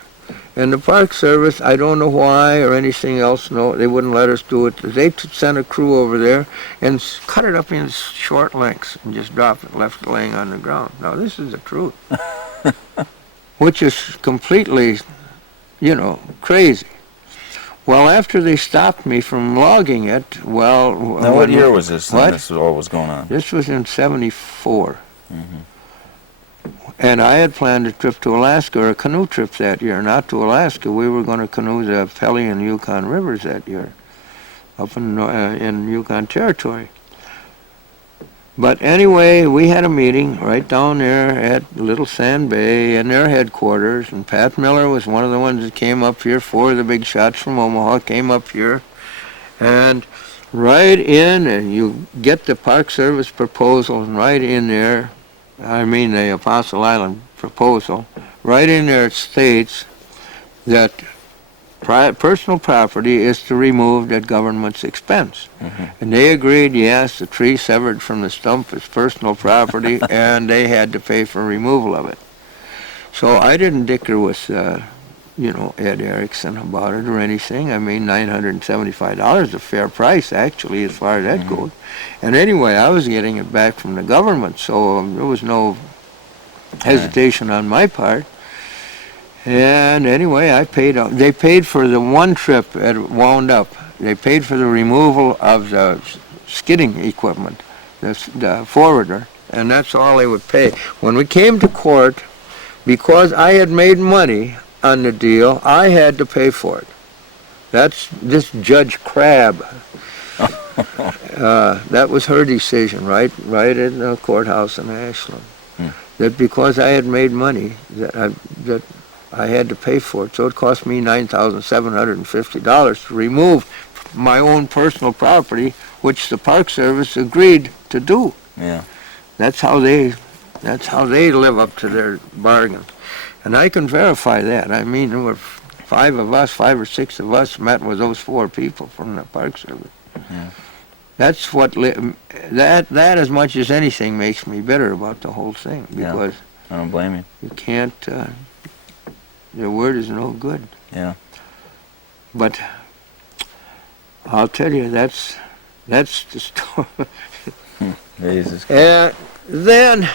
And the Park Service, I don't know why or anything else, no, they wouldn't let us do it. They sent a crew over there and cut it up in short lengths and just dropped it, left it laying on the ground. Now, this is the truth. Which is completely, crazy. Well, after they stopped me from logging it, well... Now, what year was this? What? This all was going on? This was in 74. Mm-hmm. And I had planned a trip to Alaska, or a canoe trip that year. Not to Alaska. We were going to canoe the Pelly and Yukon rivers that year, up in Yukon Territory. But anyway, we had a meeting right down there at Little Sand Bay in their headquarters, and Pat Miller was one of the ones that came up here. 4 of the big shots from Omaha came up here. And right in, and you get the Park Service proposal, and right in there, the Apostle Island proposal, right in there it states that personal property is to remove at government's expense. Mm-hmm. And they agreed, yes, the tree severed from the stump is personal property, and they had to pay for removal of it. So I didn't dicker with, Ed Erickson about it or anything. $975 is a fair price, actually, as far as that goes. And anyway, I was getting it back from the government, so there was no hesitation on my part. And anyway, I paid. They paid for the one trip it wound up. They paid for the removal of the skidding equipment, the forwarder, and that's all they would pay. When we came to court, because I had made money on the deal, I had to pay for it. That's this Judge Crabb. That was her decision, right in the courthouse in Ashland. That because I had made money, that I had to pay for it. So it cost me $9,750 to remove my own personal property, which the Park Service agreed to do. Yeah. That's how they live up to their bargain. And I can verify that. There were 5 or 6 of us met with those 4 people from the Park Service. Yeah. That's what that as much as anything makes me bitter about the whole thing, because I don't blame you. You can't. Their word is no good. Yeah. But I'll tell you, that's the story. Then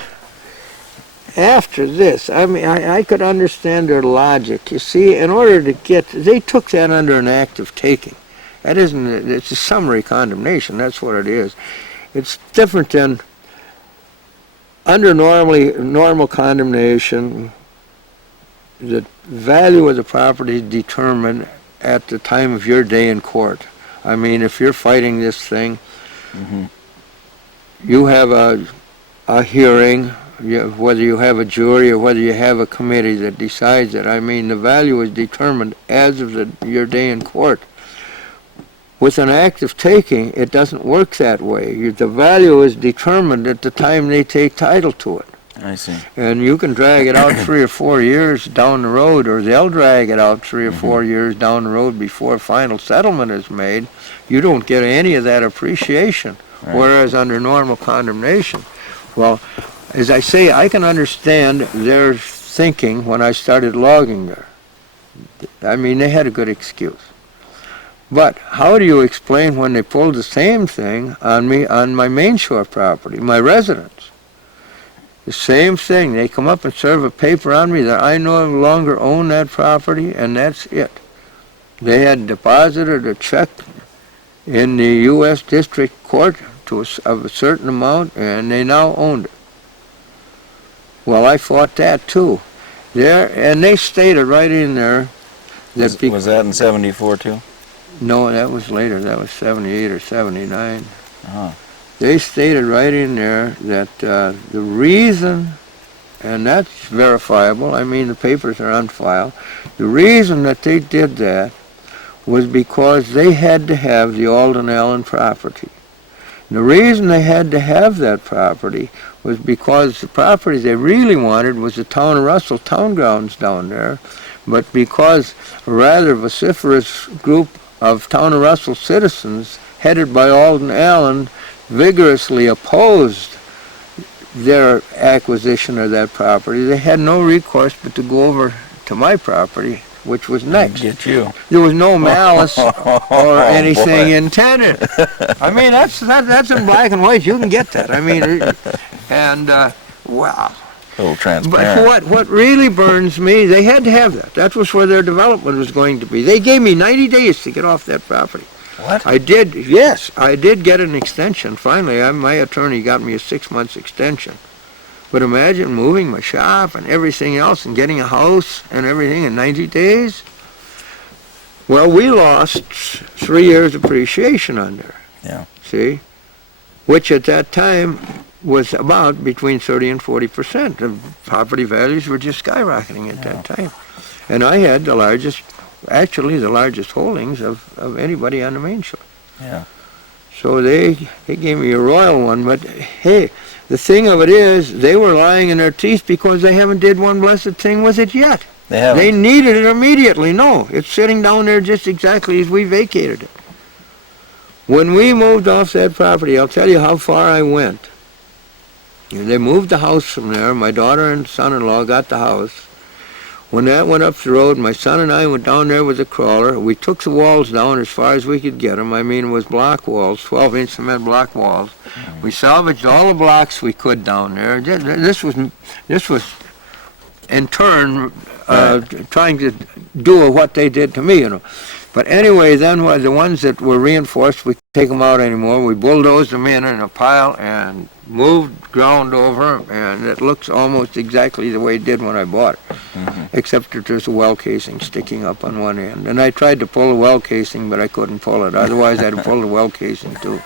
after this, I could understand their logic. You see, in order to they took that under an act of taking. That isn't, it's a summary condemnation, that's what it is. It's different than under normal condemnation. The value of the property is determined at the time of your day in court. If you're fighting this thing, you have a hearing, whether you have a jury or whether you have a committee that decides it. The value is determined as of your day in court. With an act of taking, it doesn't work that way. The value is determined at the time they take title to it. I see. And you can drag it out 3 or 4 years down the road, or they'll drag it out 3 or 4 years down the road before final settlement is made. You don't get any of that appreciation, right. Whereas under normal condemnation. Well, as I say, I can understand their thinking when I started logging there. They had a good excuse. But how do you explain when they pulled the same thing on me on my main shore property, my residence? The same thing. They come up and serve a paper on me that I no longer own that property, and that's it. They had deposited a check in the U.S. District Court of a certain amount, and they now owned it. Well, I fought that too. And they stated right in there that... Was that in 74 too? No, that was later. That was 78 or 79. Uh-huh. They stated right in there that the reason, and that's verifiable, the papers are on file, the reason that they did that was because they had to have the Alden Allen property. And the reason they had to have that property was because the property they really wanted was the town of Russell town grounds down there, but because a rather vociferous group of town of Russell citizens, headed by Alden Allen, vigorously opposed their acquisition of that property, they had no recourse but to go over to my property which was next. Get you. There was no malice or anything boy. intended. I mean, that's in black and white. You can get that. I mean, and wow. A little But transparent. what really burns me, they had to have that. That was where their development was going to be. They gave me 90 days to get off that property. What? I did, yes, I did get an extension. Finally, my attorney got me a 6-month extension. But imagine moving my shop and everything else and getting a house and everything in 90 days. Well, we lost 3 years appreciation on there. Yeah. See? Which at that time was about between 30 and 40%. The property values were just skyrocketing at that time. And I had the largest holdings of anybody on the Main Shore. Yeah. So they gave me a royal one, but hey, the thing of it is, they were lying in their teeth because they haven't did one blessed thing with it yet. They haven't. They needed it immediately. No, it's sitting down there just exactly as we vacated it. When we moved off that property, I'll tell you how far I went. They moved the house from there. My daughter and son-in-law got the house. When that went up the road, my son and I went down there with a crawler. We took the walls down as far as we could get them. I mean, it was block walls, 12-inch cement block walls. We salvaged all the blocks we could down there. This was in turn trying to do what they did to me, you know. But anyway, then the ones that were reinforced, we couldn't take them out anymore. We bulldozed them in a pile and moved ground over, and it looks almost exactly the way it did when I bought it, except that there's a well casing sticking up on one end. And I tried to pull the well casing, but I couldn't pull it. Otherwise, I'd have pulled the well casing too.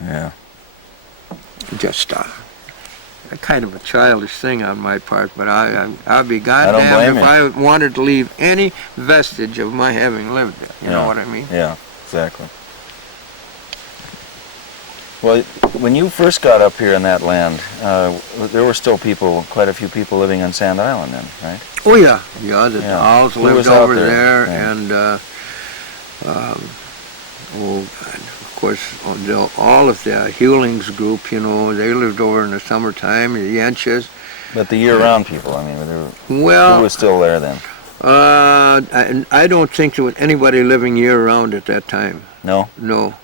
Yeah. Just kind of a childish thing on my part, but I'd be don't goddamned blame if you. I wanted to leave any vestige of my having lived there. You know what I mean? Yeah, exactly. Well, when you first got up here in that land, there were still quite a few people living on Sand Island then, right? Oh yeah, the Dolls Who lived was out over there? there, Yeah. and of course, all of the Hewlings group, you know, they lived over in the summertime. The Yenches. But the year-round people, I mean, who Well, was still there then? I don't think there was anybody living year-round at that time. No? No.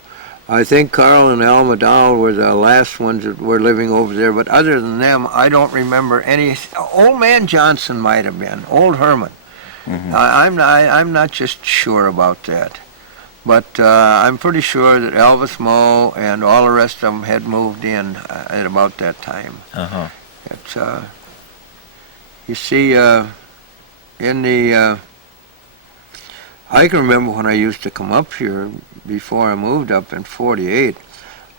I think Carl and Alma Dow were the last ones that were living over there, but other than them, I don't remember any. Old Man Johnson might have been, Old Herman. I'm not just sure about that, but I'm pretty sure that Elvis Moe and all the rest of them had moved in at about that time. Uh-huh. It's you see, in the I can remember when I used to come up here before I moved up in '48.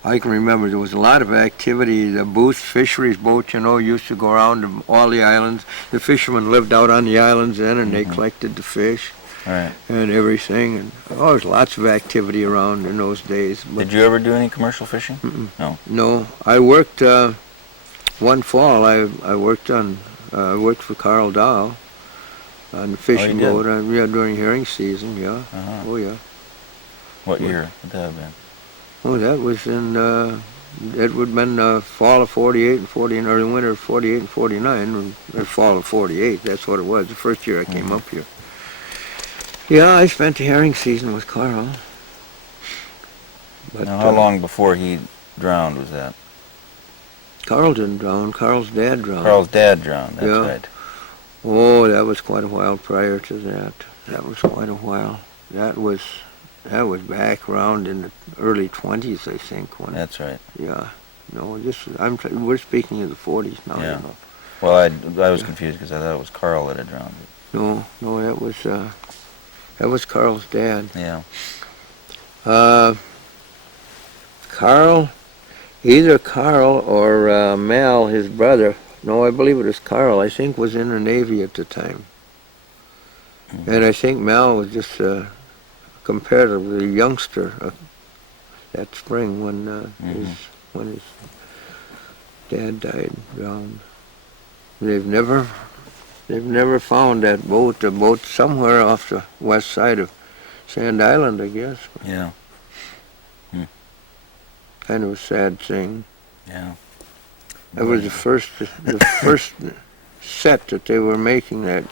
I can remember there was a lot of activity. The Booth fisheries boat, you know, used to go around to all the islands. The fishermen lived out on the islands then, and they collected the fish Right. and everything. And there was lots of activity around in those days. But Did you ever do any commercial fishing? no, I worked one fall. I worked for Carl Dow on the fishing did? boat. Yeah, during herring season. Yeah. Uh-huh. Oh yeah. What year would that have been? Oh, that was in, it would have been fall of '48 and early winter of '48 and '49, or fall of '48, that's what it was, the first year I came up here. Yeah, I spent the herring season with Carl. But, Now, how long before he drowned was that? Carl didn't drown, Carl's dad drowned. Carl's dad drowned, that's Yeah. right. Oh, that was quite a while prior to that. That was quite a while. That was back around in the early 20s, I think. When, That's right. yeah. No, we're speaking of the 40s now. Yeah. You know. Well, I was confused because I thought it was Carl that had drowned. No, that was Carl's dad. Yeah. Carl, either Carl or Mal, his brother. No, I believe it was Carl. I think was in the Navy at the time, and I think Mal was just a comparatively youngster that spring when his dad died, drowned. They've never found that boat. The boat somewhere off the west side of Sand Island, I guess. Yeah. Kind of a sad thing. Yeah. That was the first set that they were making that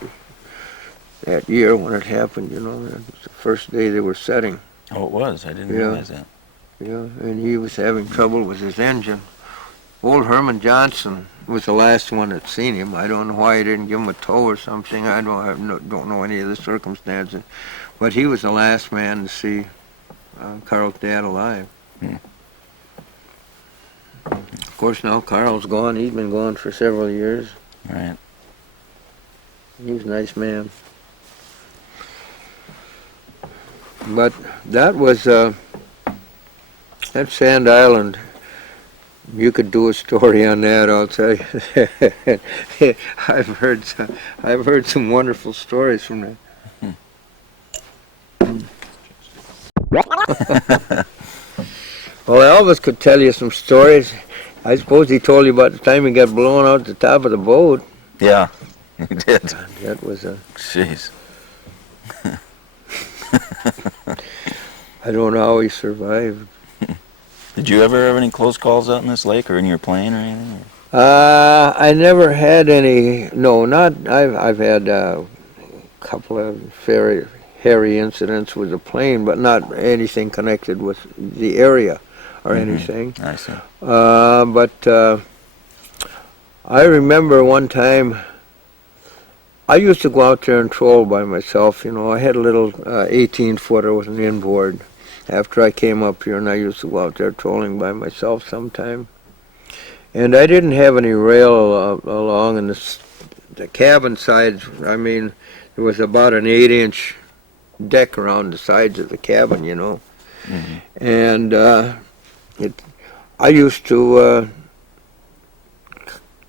year when it happened, you know. That was the first day they were setting. Oh, it was. I didn't Yeah. realize that. Yeah, and he was having trouble with his engine. Old Herman Johnson was the last one that seen him. I don't know why he didn't give him a tow or something. I don't know any of the circumstances. But he was the last man to see Carl's dad alive. Of course, now Carl's gone. He's been gone for several years. Right. He was a nice man. But that was, that Sand Island, you could do a story on that, I'll tell you. I've heard some wonderful stories from that. Well, Elvis could tell you some stories. I suppose he told you about the time he got blown out the top of the boat. Yeah, he did. That was a... Jeez. I don't know how he survived. Did you ever have any close calls out in this lake or in your plane or anything? I never had any. No, not. I've had a couple of very hairy incidents with the plane, but not anything connected with the area or anything. I see. But I remember one time. I used to go out there and troll by myself. You know, I had a little 18-footer with an inboard. After I came up here, and I used to go out there trolling by myself sometime. And I didn't have any rail along in the cabin sides. I mean, there was about an 8-inch deck around the sides of the cabin, you know. And I used to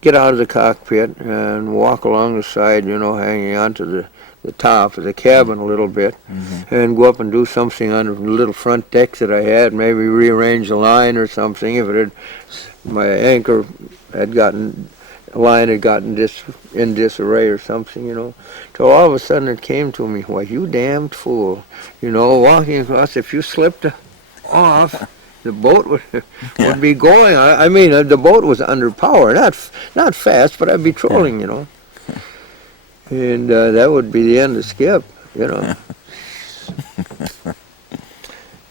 get out of the cockpit and walk along the side, you know, hanging onto the top of the cabin a little bit, and go up and do something on the little front deck that I had, maybe rearrange the line or something. If it had, my anchor had gotten, line had gotten in disarray or something, you know. Till all of a sudden it came to me, why, you damned fool, you know, walking across, if you slipped off, the boat would be going. I mean, the boat was under power, not fast, but I'd be trolling, you know. And that would be the end of Skip, you know.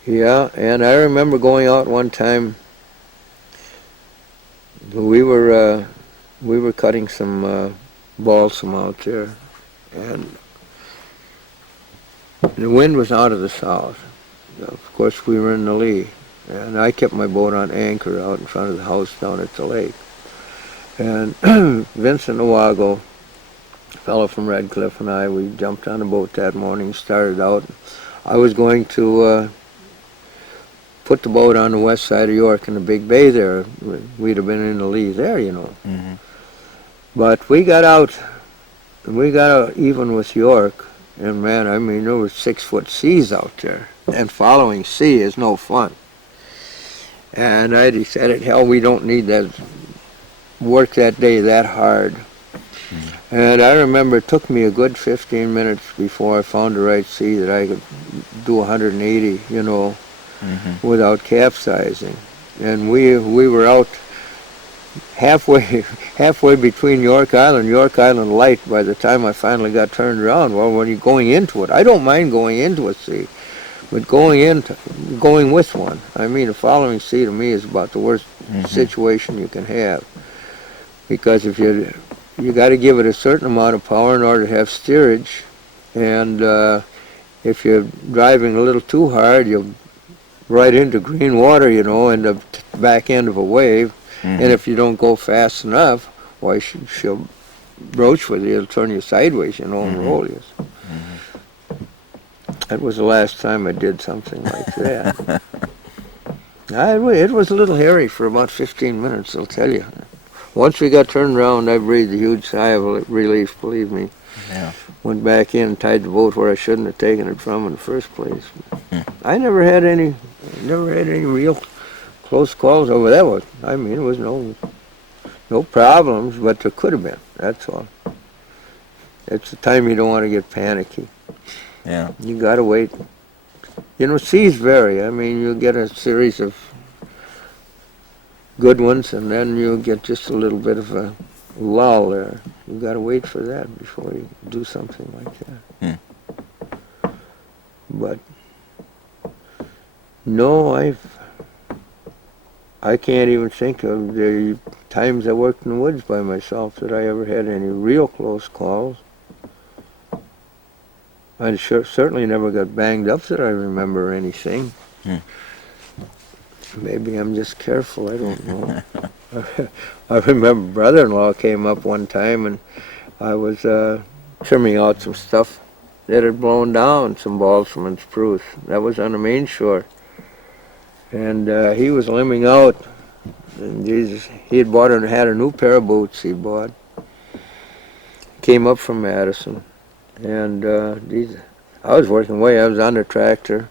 Yeah, and I remember going out one time. We were cutting some balsam out there, and the wind was out of the south. Of course, we were in the lee, and I kept my boat on anchor out in front of the house down at the lake. And Vincent Owago, a fellow from Red Cliff, and I, we jumped on a boat that morning, started out. I was going to put the boat on the west side of York in the big bay there. We'd have been in the lee there, you know. But we got out even with York, and man, I mean, there were 6-foot seas out there, and following sea is no fun. And I decided, hell, we don't need that work that day that hard. And I remember it took me a good 15 minutes before I found the right sea that I could do 180, you know, without capsizing. And we were out halfway between York Island Light by the time I finally got turned around. Well, when you're going into it, I don't mind going into a sea, but going with one. I mean, a following sea to me is about the worst situation you can have, because if you got to give it a certain amount of power in order to have steerage, and if you're driving a little too hard, you'll right into green water, you know, and the back end of a wave. And if you don't go fast enough, why she'll broach with you, it'll turn you sideways, you know, and roll you. That was the last time I did something like that. It was a little hairy for about 15 minutes, I'll tell you. Once we got turned around, I breathed a huge sigh of relief, believe me. Yeah. Went back in and tied the boat where I shouldn't have taken it from in the first place. I never had any real close calls over that one. I mean, there was no problems, but there could have been, that's all. It's the time you don't want to get panicky. Yeah. You gotta wait. You know, seas vary. I mean, you get a series of good ones, and then you get just a little bit of a lull there. You got to wait for that before you do something like that. But no, I can't even think of the times I worked in the woods by myself that I ever had any real close calls. I certainly never got banged up that I remember anything. Maybe I'm just careful, I don't know. I remember brother-in-law came up one time and I was trimming out some stuff that had blown down, some balsam and spruce. That was on the main shore. And he was limbing out. And Jesus, he had had a new pair of boots he bought. Came up from Madison. And I was working away. I was on the tractor.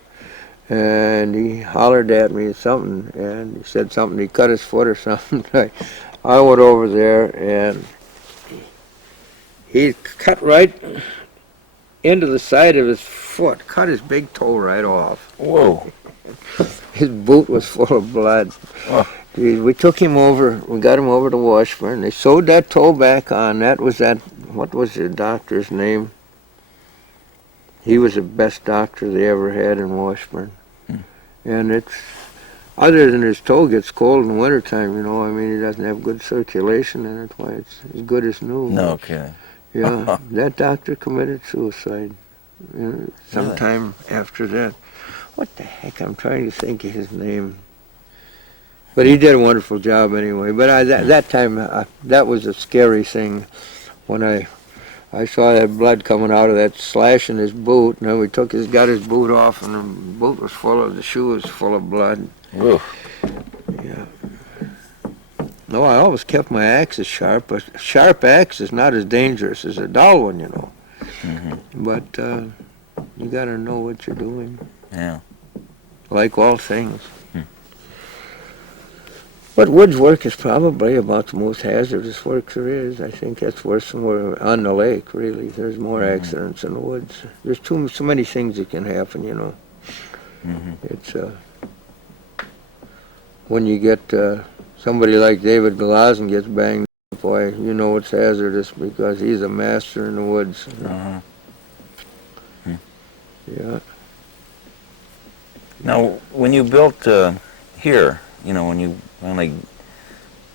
And he hollered at me something. And he said something. He cut his foot or something. I went over there and he cut right into the side of his foot. Cut his big toe right off. Whoa. His boot was full of blood. Oh. We took him over, we got him over to Washburn. They sewed that toe back on. What was the doctor's name? He was the best doctor they ever had in Washburn. And other than his toe gets cold in the wintertime, I mean, he doesn't have good circulation, and that's why it's as good as new. No kidding. Yeah, that doctor committed suicide sometime after that. What the heck? I'm trying to think of his name. But he did a wonderful job anyway. But that time, that was a scary thing when I saw that blood coming out of that slash in his boot. And then we got his boot off, and the boot was the shoe was full of blood. Oof. Yeah. No, I always kept my axes sharp. A sharp axe is not as dangerous as a dull one, But you got to know what you're doing. Yeah. Like all things. But woods work is probably about the most hazardous work there is. I think that's worse than we're on the lake, really. There's more accidents in the woods. There's so many things that can happen, It's when you get somebody like David Galazin gets banged up, boy, it's hazardous because he's a master in the woods. Yeah. Now, when you built here, when you finally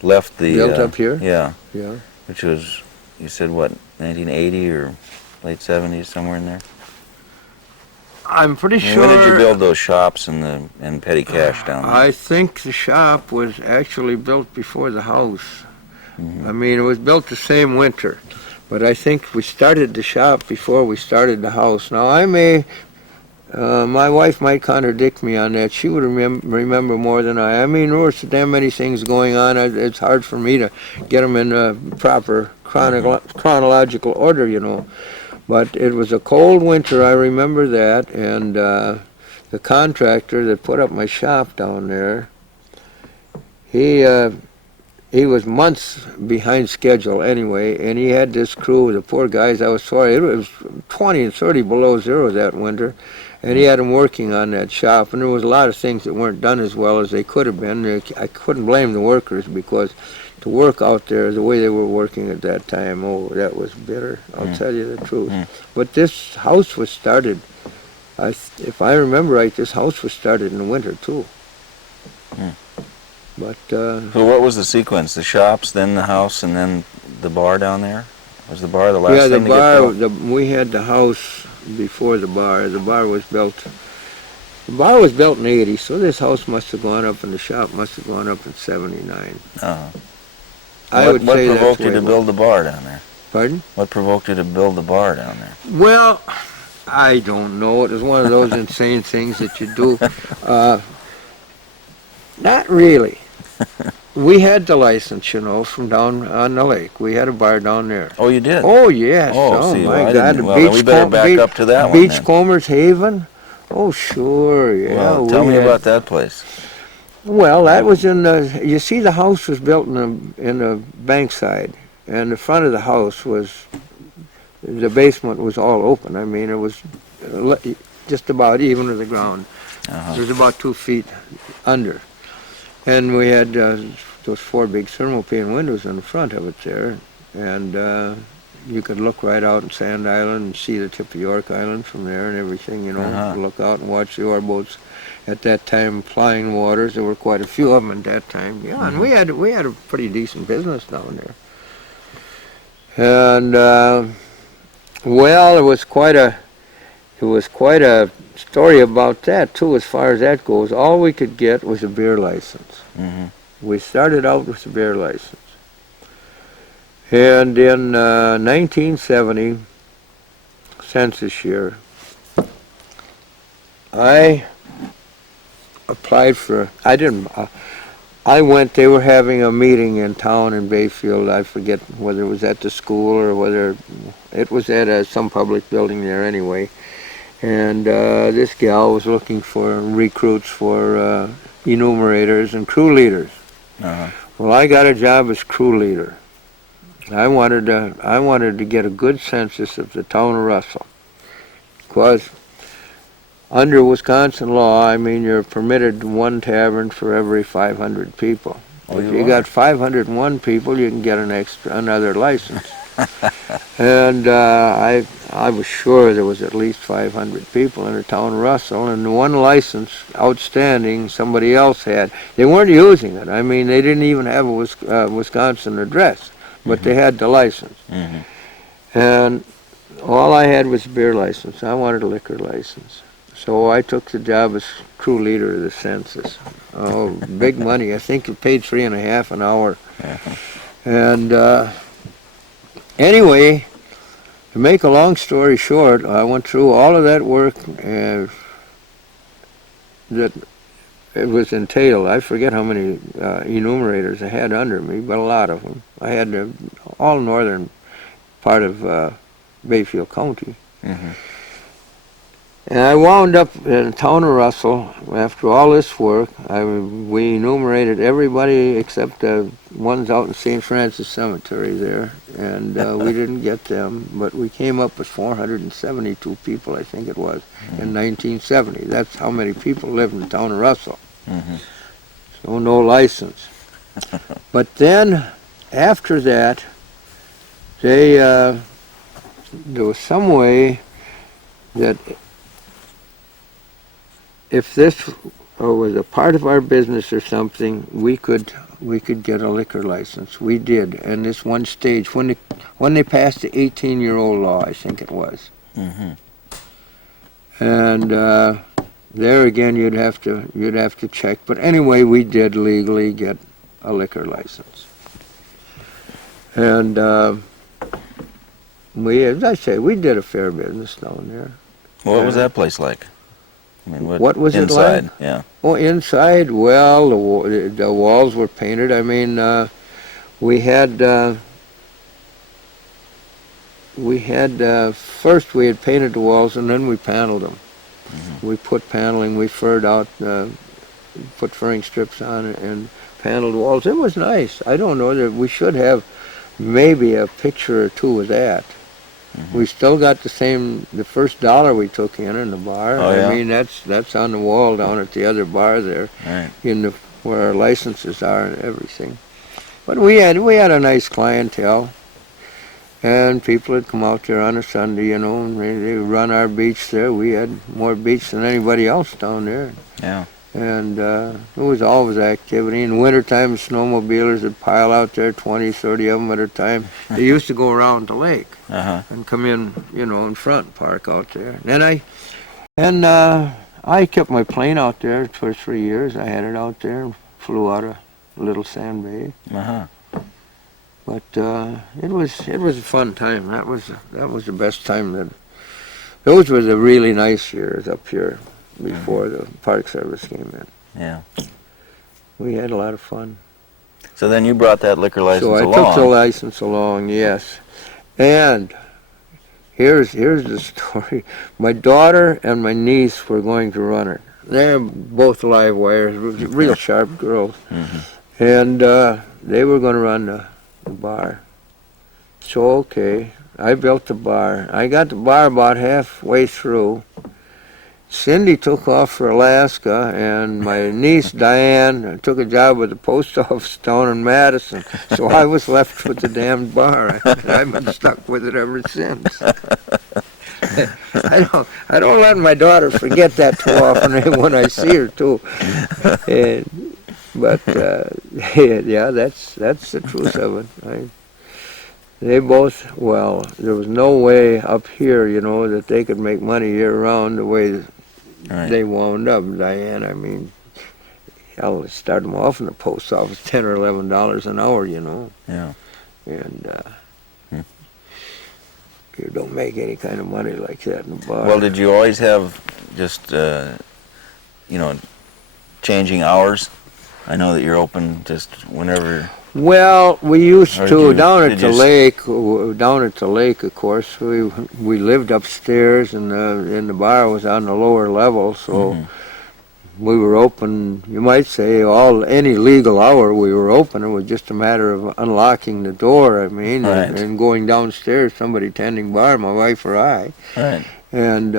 left the... Built up here? Yeah. Yeah. Which was, you said, what, 1980 or late 70s, somewhere in there? I'm pretty sure... When did you build those shops and petty cash down there? I think the shop was actually built before the house. I mean, it was built the same winter. But I think we started the shop before we started the house. Now, my wife might contradict me on that. She would remember more than I. I mean, there were so damn many things going on. It's hard for me to get them in a proper chronological order, But it was a cold winter, I remember that. And the contractor that put up my shop down there, he was months behind schedule anyway, and he had this crew, the poor guys, I was sorry, it was 20 and 30 below zero that winter, and he had them working on that shop, and there was a lot of things that weren't done as well as they could have been. I couldn't blame the workers because to work out there the way they were working at that time, that was bitter, I'll tell you the truth. But this house was started, if I remember right, this house was started in the winter too. But so what was the sequence? The shops, then the house, and then the bar down there? Was the bar the last thing to get built? We had the house before the bar. The bar was built in 80, so this house must have gone up and the shop must have gone up in 79. What provoked you to build the bar down there? Pardon? What provoked you to build the bar down there? Well, I don't know. It was one of those insane things that you do. Not really. We had the license, from down on the lake. We had a bar down there. Oh, you did? Oh, yes. Oh, see, my well, God. then we better back up to that one then. Beachcombers Haven? Oh, sure, yeah. Well, tell me about that place. Well, that was you see, the house was built in the bankside, and the front of the house the basement was all open. I mean, it was just about even with the ground. It was about 2 feet under. And we had those 4 big thermopane windows in the front of it there. and you could look right out in Sand Island and see the tip of York Island from there and everything, you know. Uh-huh. Look out and watch the ore boats. At that time, plying waters. There were quite a few of them at that time. Yeah, and we had a pretty decent business down there. And well, it was quite a story about that too. As far as that goes, all we could get was a beer license. Mm-hmm. We started out with a beer license. And in 1970, census year, I applied for, I went, they were having a meeting in town in Bayfield. I forget whether it was at the school or whether it was at some public building there anyway. And this gal was looking for recruits for enumerators and crew leaders. Uh-huh. Well, I got a job as crew leader. I wanted to get a good census of the town of Russell, because under Wisconsin law, I mean, you're permitted one tavern for every 500 people. Oh, if you you are? got 501 people, you can get another license. And I was sure there was at least 500 people in the town of Russell, and one license outstanding somebody else had. They weren't using it. I mean, they didn't even have a Wisconsin address, but they had the license. Mm-hmm. And all I had was a beer license. I wanted a liquor license. So I took the job as crew leader of the census. Oh, big money. I think it paid $3.50 an hour. Uh-huh. And anyway, to make a long story short, I went through all of that work that it was entailed. I forget how many enumerators I had under me, but a lot of them. I had all northern part of Bayfield County. Mm-hmm. And I wound up in the town of Russell. After all this work, we enumerated everybody except the ones out in St. Francis Cemetery there, and we didn't get them, but we came up with 472 people, I think it was, in 1970. That's how many people lived in the town of Russell. Mm-hmm. So no license. But then, after that, there was some way that if this was a part of our business or something, we could get a liquor license. We did, and this one stage when they passed the 18-year-old law, I think it was. Mm-hmm. And there again, you'd have to check. But anyway, we did legally get a liquor license, and as I say, we did a fair business down there. What was that place like? I mean, What was it inside? like? Yeah. Oh, inside, well, the walls were painted. I mean, we had first we had painted the walls, and then we paneled them. Mm-hmm. We put paneling, we furred out, put furring strips on it, and paneled walls. It was nice. I don't know, that we should have maybe a picture or two of that. Mm-hmm. We still got the first dollar we took in the bar. Oh, yeah? I mean, that's on the wall down at the other bar there, Right. Where our licenses are and everything. But we had a nice clientele, and people would come out there on a Sunday, you know, and they run our beach there. We had more beach than anybody else down there. Yeah. And there was always activity. In wintertime, snowmobilers would pile out there, 20, 30 of them at a time. They used to go around the lake and come in, you know, in front, park out there. And I kept my plane out there for 3 years. I had it out there and flew out of Little Sand Bay. Uh-huh. But it was a fun time. That was the best time. Those were the really nice years up here before the Park Service came in. Yeah. We had a lot of fun. So then you brought that liquor license So I along. took the license along, yes. And here's the story. My daughter and my niece were going to run it. They're both live wires, real sharp girls. Mm-hmm. And they were going to run the bar. So, okay, I built the bar. I got the bar about halfway through. Cindy took off for Alaska, and my niece Diane took a job with the post office down in Madison. So I was left with the damned bar. I've been stuck with it ever since. I don't let my daughter forget that too often when I see her too. But yeah, that's the truth of it. They both, well, there was no way up here, that they could make money year-round the way they wound up. Diane, I mean, hell, they started them off in the post office, $10 or $11 an hour, Yeah. And you don't make any kind of money like that in the bar. Well, did you always have just, changing hours? I know that you're open just whenever. Well, we used Or to did down at the you lake. Down at the lake, of course, we lived upstairs, and the bar was on the lower level, so we were open. You might say any legal hour we were open. It was just a matter of unlocking the door. I mean, Right. and going downstairs, somebody tending bar, my wife or I. Right. And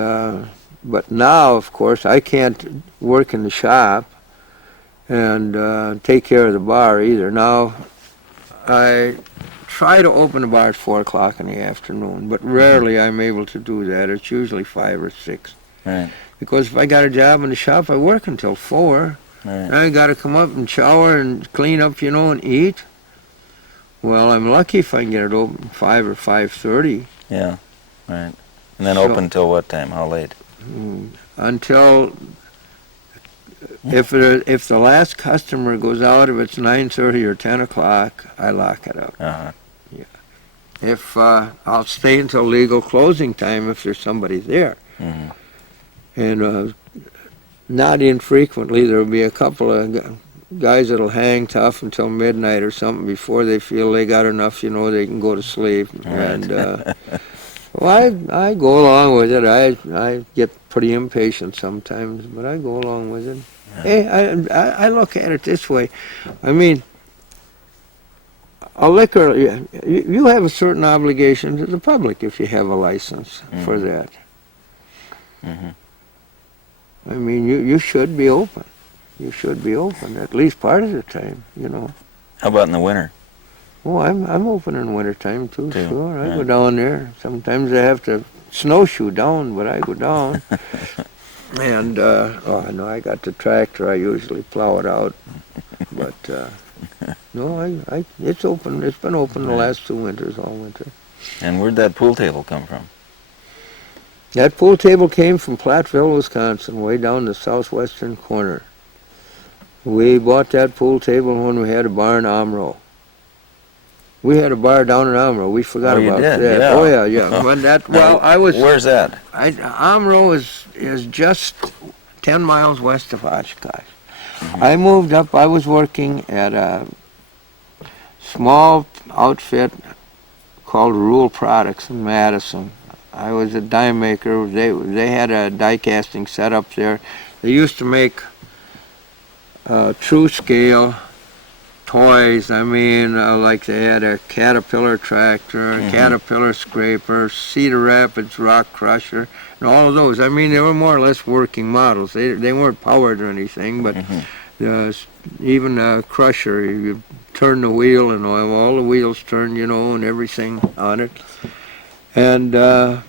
but now, of course, I can't work in the shop and take care of the bar either. Now, I try to open the bar at 4 o'clock in the afternoon, but rarely I'm able to do that. It's usually 5 or 6. Right. Because if I got a job in the shop, I work until 4. Right. I got to come up and shower and clean up, and eat. Well, I'm lucky if I can get it open 5 or 5:30. Yeah. Right. And then So- open till what time? How late? Until if the last customer goes out, if it's 9:30 or 10 o'clock, I lock it up. Uh-huh. If I'll stay until legal closing time if there's somebody there. Hmm. And not infrequently, there'll be a couple of guys that'll hang tough until midnight or something before they feel they got enough, they can go to sleep. Right. And well, I go along with it. I get pretty impatient sometimes, but I go along with it. Yeah. Hey, I look at it this way. I mean, a liquor, you have a certain obligation to the public if you have a license for that. Hmm. I mean, you should be open. You should be open at least part of the time, How about in the winter? Oh, I'm open in wintertime too, Too, sure. I yeah. go down there. Sometimes I have to snowshoe down, but I go down. And, no, I got the tractor. I usually plow it out. But, no, it's open. It's been open the Right. last 2 winters, all winter. And where'd that pool table come from? That pool table came from Platteville, Wisconsin, way down the southwestern corner. We bought that pool table when we had a bar in Omro. We had a bar down in Omro. We forgot Oh, you about did? that. Yeah. Oh yeah. When that, well, I was. Where's that? Omro is just 10 miles west of Oshkosh. I moved up. I was working at a small outfit called Rural Products in Madison. I was a die maker. They had a die casting set up there. They used to make true scale toys. I mean, like they had a Caterpillar tractor, a Caterpillar scraper, Cedar Rapids rock crusher, and all of those. I mean, they were more or less working models. They weren't powered or anything, but even a crusher, you turn the wheel and all the wheels turn, and everything on it. And I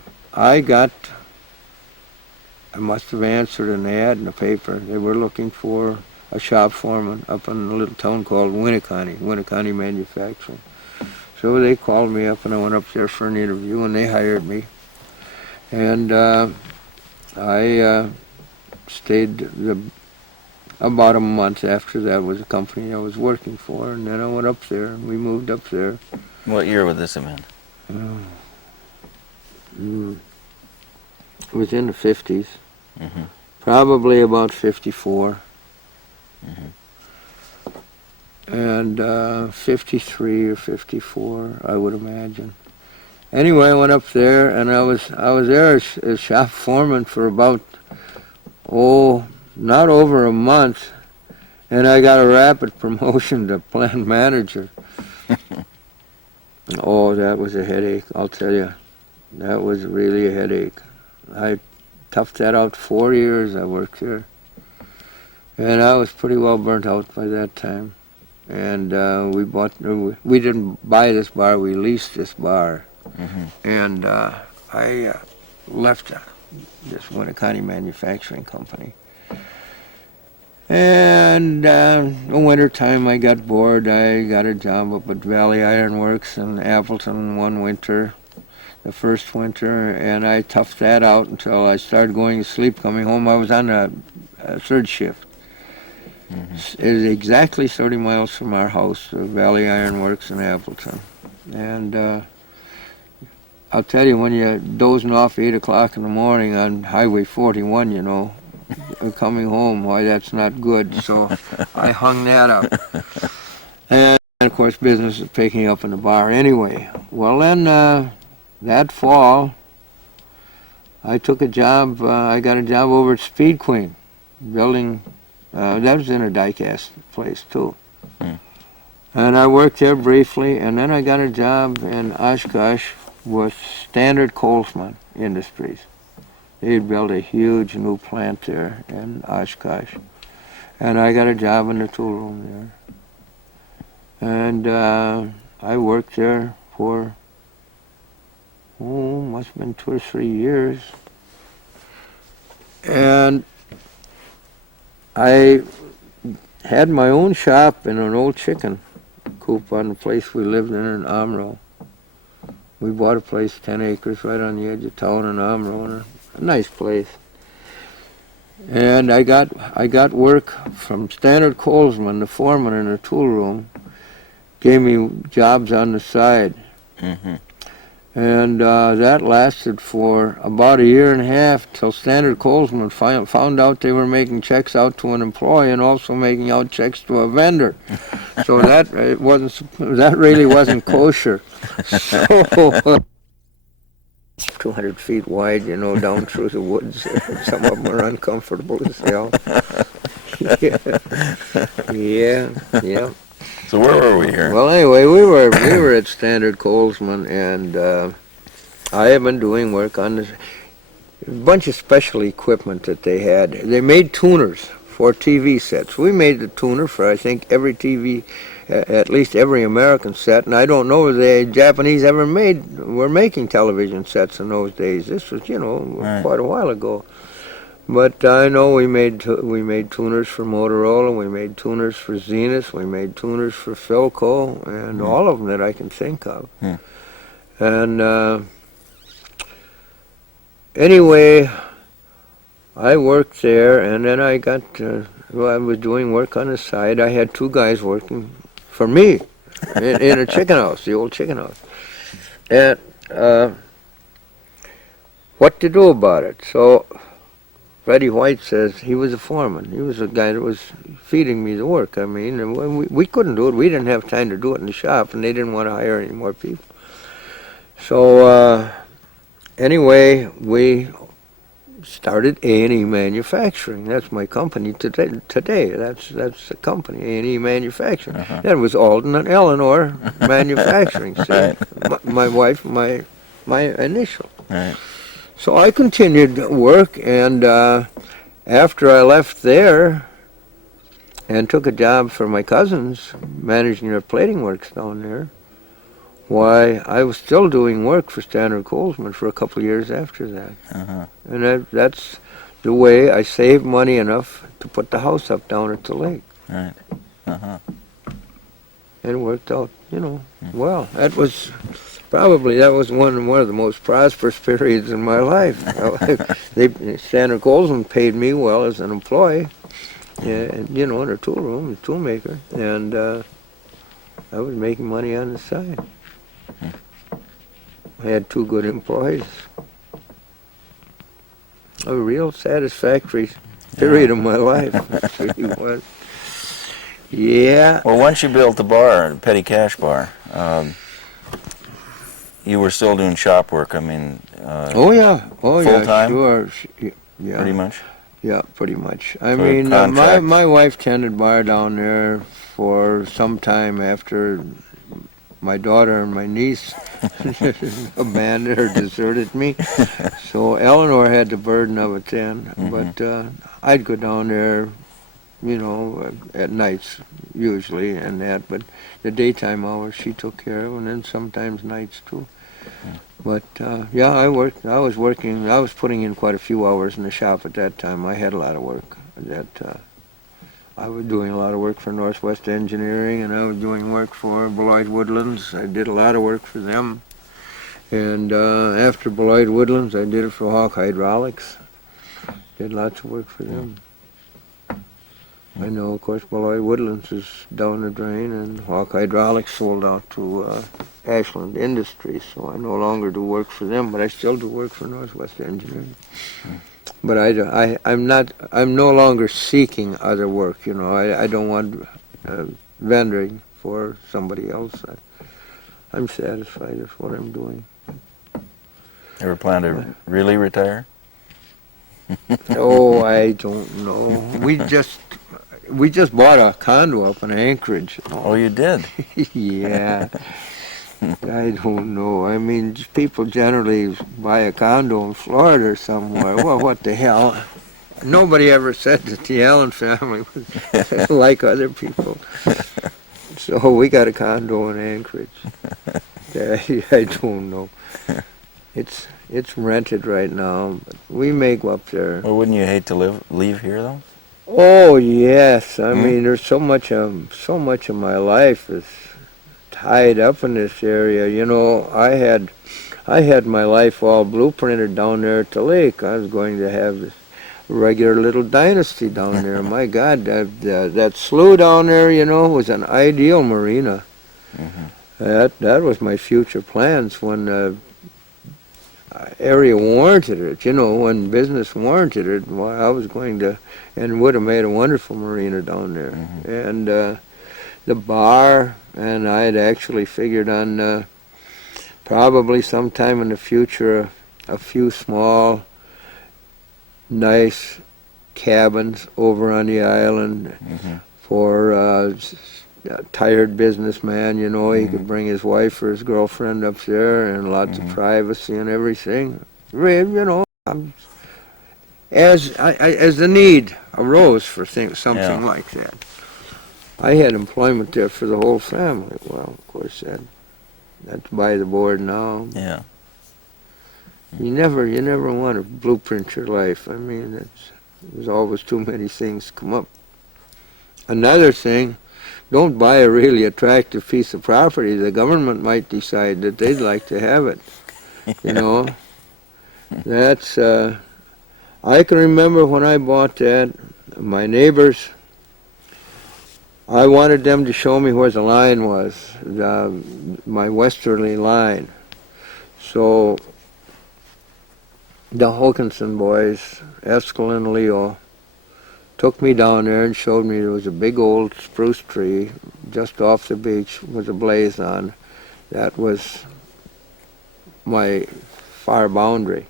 must have answered an ad in the paper. They were looking for a shop foreman up in a little town called Winneconne Manufacturing. So they called me up, and I went up there for an interview, and they hired me. And I stayed about a month after that with the company I was working for, and then I went up there, and we moved up there. What year would this have been? It was in the 50s, Mm-hmm. probably about 54. Mm-hmm. And 53 or 54, I would imagine. Anyway, I went up there, and I was there as shop foreman for about, not over a month, and I got a rapid promotion to plant manager. Oh, that was a headache, I'll tell you. That was really a headache. I toughed that out 4 years I worked there. And I was pretty well burnt out by that time. And we didn't buy this bar, we leased this bar. Mm-hmm. And I left this Winneconne Manufacturing Company. And in the wintertime I got bored. I got a job up at Valley Iron Works in Appleton one winter, the first winter, and I toughed that out until I started going to sleep. Coming home, I was on a third shift. Mm-hmm. It was exactly 30 miles from our house, Valley Iron Works in Appleton. And I'll tell you, when you're dozing off 8 o'clock in the morning on Highway 41, you know, coming home, why, that's not good. So I hung that up. And, of course, business is picking up in the bar anyway. Well, then, that fall, I took a job, I got a job over at Speed Queen, building, that was in a die-cast place, too. Mm. And I worked there briefly, and then I got a job in Oshkosh with Standard Coalsman Industries. They'd built a huge new plant there in Oshkosh. And I got a job in the tool room there. And I worked there for, must have been 2 or 3 years. And I had my own shop in an old chicken coop on the place we lived in Omro. We bought a place, 10 acres, right on the edge of town in Omro, a nice place. And I got work from Standard Coalsman, the foreman in the tool room, gave me jobs on the side. Mm-hmm. And that lasted for about 1.5 years till Standard Coalsman found out they were making checks out to an employee and also making out checks to a vendor. So that really wasn't kosher. So 200 feet wide, you know, down through the woods. Some of them are uncomfortable as hell. Yeah. So where were we here? Well, anyway, we were at Standard Coalsman, and I have been doing work on this bunch of special equipment that they had. They made tuners for TV sets. We made the tuner for, I think, every TV, at least every American set, and I don't know if the Japanese were making television sets in those days. This was, you know, right, quite a while ago. But I know we made tuners for Motorola, we made tuners for Zenith, we made tuners for Philco, and all of them that I can think of. And anyway, I worked there, and then I got, I was doing work on the side. I had 2 guys working for me in a chicken house, the old chicken house. And what to do about it? So Freddie White says he was a foreman. He was the guy that was feeding me the work. I mean, and we couldn't do it. We didn't have time to do it in the shop, and they didn't want to hire any more people. So anyway, we started A&E Manufacturing. That's my company today. That's the company, A&E Manufacturing. Uh-huh. That was Alden and Eleanor Manufacturing. See? Right. My wife, my initial. Right. So I continued work, and after I left there and took a job for my cousins managing their plating works down there, why, I was still doing work for Standard Coalsman for a couple of years after that. Uh-huh. And that's the way I saved money enough to put the house up down at the lake. Right. Uh-huh. And it worked out, you know, well. That was one of the most prosperous periods in my life. Standard Coalsman paid me well as an employee, and, you know, in a tool room, a tool maker, and I was making money on the side. I had 2 good employees. A real satisfactory period of my life. It really was. Yeah. Well, once you built the bar, Petty Cash Bar, you were still doing shop work. I mean, full-time? Sure. Yeah. Pretty much? Yeah, pretty much. I mean, my wife tended bar down there for some time after my daughter and my niece abandoned or deserted me. So Eleanor had the burden of it then. But I'd go down there, at nights usually and that. But the daytime hours she took care of, and then sometimes nights too. But yeah, I was working. I was putting in quite a few hours in the shop at that time. I had a lot of work. I was doing a lot of work for Northwest Engineering, and I was doing work for Beloit Woodlands. I did a lot of work for them. And after Beloit Woodlands, I did it for Hawk Hydraulics. Did lots of work for them. I know, of course, Beloit Woodlands is down the drain, and Hawk Hydraulics sold out to Ashland Industries, so I no longer do work for them, but I still do work for Northwest Engineering. But I'm no longer seeking other work, I don't want vendoring for somebody else. I'm satisfied with what I'm doing. Ever plan to really retire? Oh, I don't know. We just bought a condo up in Anchorage. Oh, you did? Yeah. I don't know. I mean, people generally buy a condo in Florida or somewhere. Well, what the hell? Nobody ever said that the Allen family was like other people. So we got a condo in Anchorage. I don't know. It's rented right now, but we may go up there. Well, wouldn't you hate to leave here, though? Oh yes, I mean, there's so much of my life is tied up in this area. I had my life all blueprinted down there at the lake. I was going to have this regular little dynasty down there. My God, that slough down there, was an ideal marina. That was my future plans when area warranted it, when business warranted it. Well, I was going to, and would have made a wonderful marina down there. And the bar, and I had actually figured on probably sometime in the future a few small, nice cabins over on the island for a tired businessman, he could bring his wife or his girlfriend up there, and lots of privacy and everything. As the need arose for something like that. I had employment there for the whole family. Well, of course, that's by the board now. Yeah. You never want to blueprint your life. I mean, there's always too many things come up. Another thing, don't buy a really attractive piece of property. The government might decide that they'd like to have it. That's, I can remember when I bought that, my neighbors, I wanted them to show me where the line was, my westerly line. So the Hokinson boys, Eskel and Leo, took me down there and showed me there was a big old spruce tree just off the beach with a blaze on. That was my far boundary.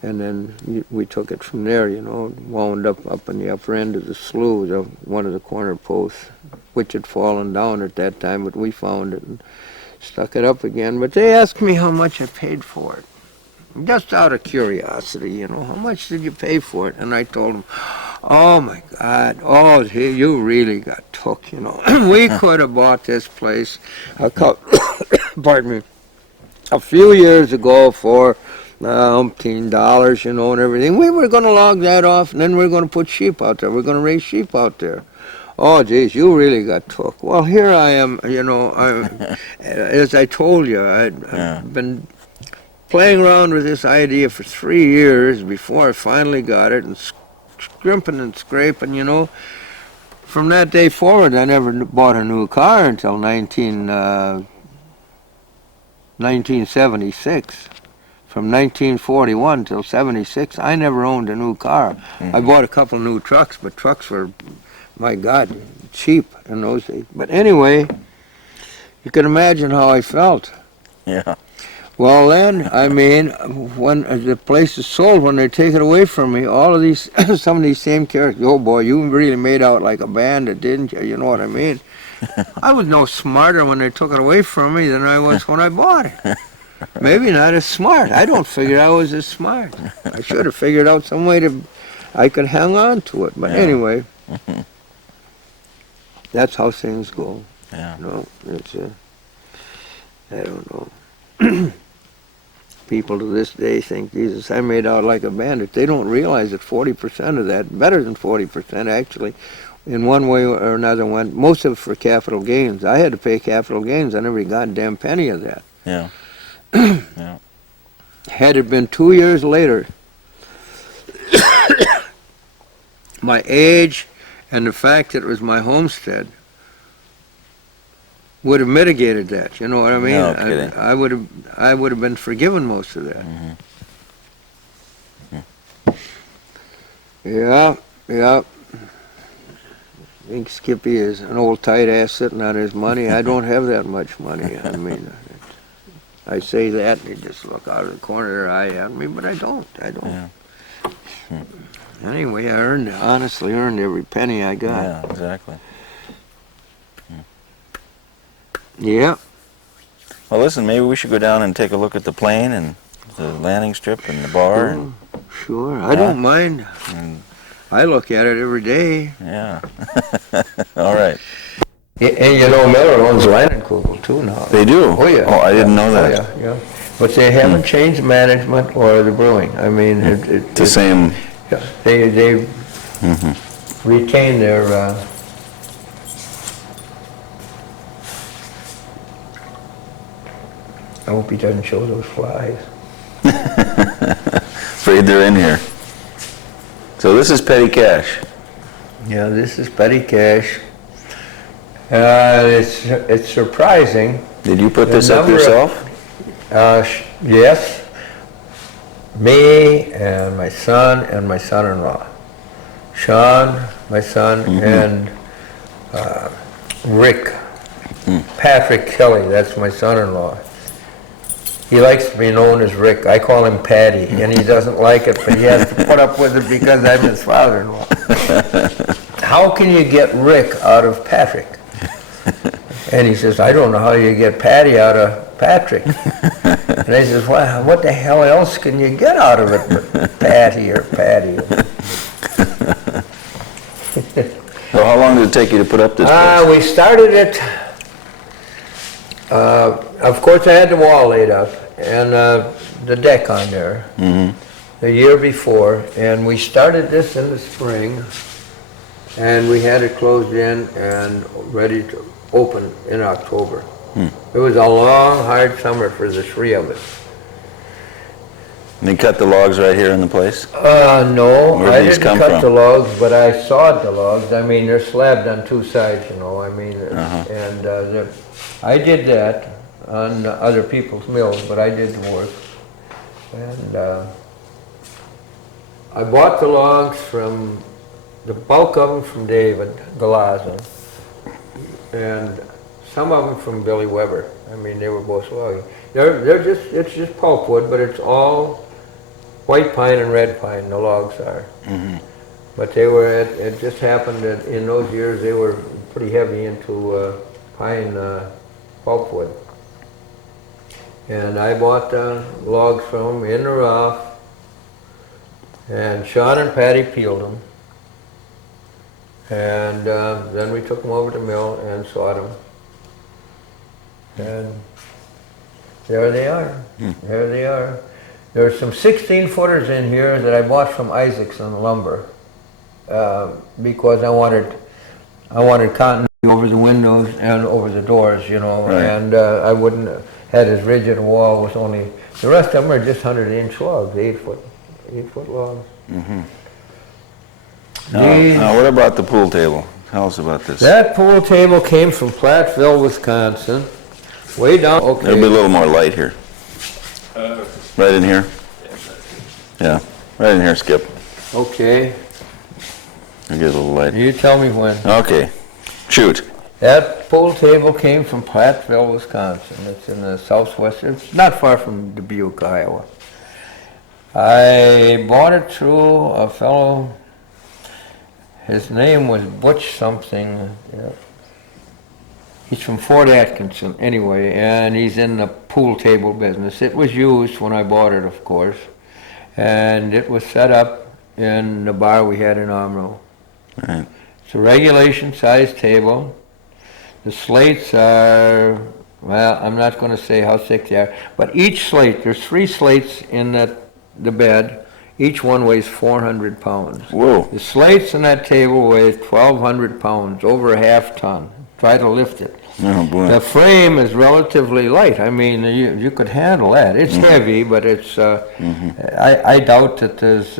And then we took it from there, wound up in the upper end of the slough, one of the corner posts, which had fallen down at that time, but we found it and stuck it up again. But they asked me how much I paid for it. Just out of curiosity, how much did you pay for it? And I told them, oh my God, you really got took, We could have bought this place pardon me, a few years ago for $15, and everything. We were going to log that off, and then we were going to put sheep out there. We're going to raise sheep out there. Oh, geez, you really got took. Well, here I am, as I told you, I've been playing around with this idea for 3 years before I finally got it, and scrimping and scraping, From that day forward, I never bought a new car until 1976. From 1941 till 76, I never owned a new car. I bought a couple new trucks, but trucks were, my God, cheap in those days. But anyway, you can imagine how I felt. Yeah. Well then, I mean, when the place is sold, when they take it away from me, all of these, some of these same characters, oh boy, you really made out like a bandit, didn't you? You know what I mean? I was no smarter when they took it away from me than I was when I bought it. Maybe not as smart. I don't figure I was as smart. I should have figured out some way to I could hang on to it. But Yeah. anyway, that's how things go. Yeah. No, it's I don't know. People to this day think, Jesus, I made out like a bandit. They don't realize that 40% of that, better than 40% actually, in one way or another went, most of it for capital gains. I had to pay capital gains on every goddamn penny of that. Yeah. Yeah. Had it been 2 years later, my age and the fact that it was my homestead would have mitigated that. You know what I mean? No kidding. I would have been forgiven most of that. Yeah, yeah. I think Skippy is an old tight ass sitting on his money. I don't have that much money. I mean, I say that and they just look out of the corner of their eye at me, but I don't. Yeah. Anyway, I honestly earned every penny I got. Yeah, exactly. Yeah. Well, listen, maybe we should go down and take a look at the plane and the landing strip and the bar. And, Sure. I don't mind. and I look at it every day. yeah. All right. And you know, Miller owns Leinenkugel too now. They do? Oh, yeah. Oh, I didn't know Oh, that. yeah. But they haven't changed management or the brewing. I mean, The same. they retain their. I hope he doesn't show those flies. Afraid they're in here. So this is petty cash. Yeah, this is petty cash. It's surprising. Did you put The this up number of- yourself? Yes. Me and my son and my son-in-law. Sean, my son, and Rick. Patrick Kelly, that's my son-in-law. He likes to be known as Rick. I call him Patty, and he doesn't like it, but he has to put up with it because I'm his father-in-law. How can you get Rick out of Patrick? And he says, I don't know how you get Patty out of Patrick. And I says, well, what the hell else can you get out of it but Patty or Patty? So how long did it take you to put up this place? We started it, of course I had the wall laid up and the deck on there the year before, and we started this in the spring and we had it closed in and ready to open in October. It was a long, hard summer for the three of us. And they cut the logs right here in the place? No, Where'd I these didn't come cut from? the logs, but I sawed the logs. I mean, they're slabbed on two sides, you know, I mean, and I did that on other people's mills, but I did the work. And I bought the logs from, the bulk of them from David Galazza, and some of them from Billy Weber. I mean, they were both logging. It's just pulpwood, but it's all white pine and red pine, the logs are. But they were, it just happened that in those years they were pretty heavy into pine pulpwood. And I bought logs from them in the rough, and Sean and Patty peeled them. And then we took them over to the mill and sawed them. And there they are. There they are. There's some 16-footers in here that I bought from Isaacson Lumber because I wanted continuity over the windows and over the doors, you know, Right. and I wouldn't had as rigid a wall with only, the rest of them are just 100-inch logs, 8-foot logs. Now, what about the pool table? Tell us about this. That pool table came from Platteville, Wisconsin, way down. Okay. There'll be a little more light here. Right in here? Yeah, right in here, Skip. Okay. I'll get a little light. You tell me when. Okay, shoot. That pool table came from Platteville, Wisconsin. It's in the southwest. It's not far from Dubuque, Iowa. I bought it through a fellow. His name was Butch something. Yeah. He's from Fort Atkinson, anyway, and he's in the pool table business. It was used when I bought it, of course, and it was set up in the bar we had in Omro. Right. It's a regulation size table. The slates are, well, I'm not going to say how thick they are, but each slate, there's 3 slates in the bed. Each one weighs 400 pounds. Whoa. The slates in that table weigh 1,200 pounds, over a half ton. Try to lift it. Oh, boy. The frame is relatively light. I mean, you could handle that. It's heavy, but it's, I doubt that there's,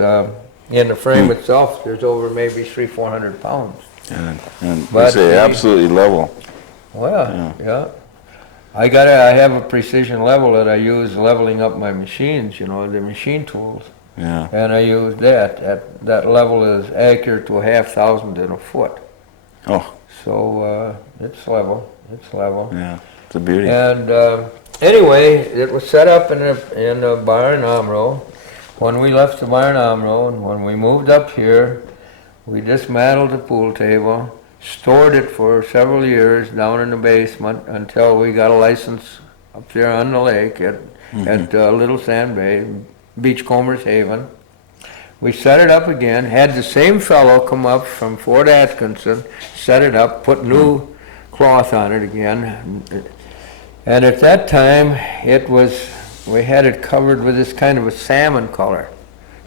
in the frame itself, there's over maybe 300-400 pounds. And But you say the- absolutely level. Well, yeah. I have a precision level that I use leveling up my machines, the machine tools. Yeah. And I use that. That level is accurate to a 1/1000 in a foot. Oh, So it's level. It's level. yeah. It's a beauty. And anyway, it was set up in a bar in Omro. When we left the bar in Omro, and when we moved up here, we dismantled the pool table, stored it for several years down in the basement until we got a license up there on the lake at Little Sand Bay, Beachcombers Haven. We set it up again, had the same fellow come up from Fort Atkinson, set it up, put new cloth on it again. And at that time, we had it covered with this kind of a salmon color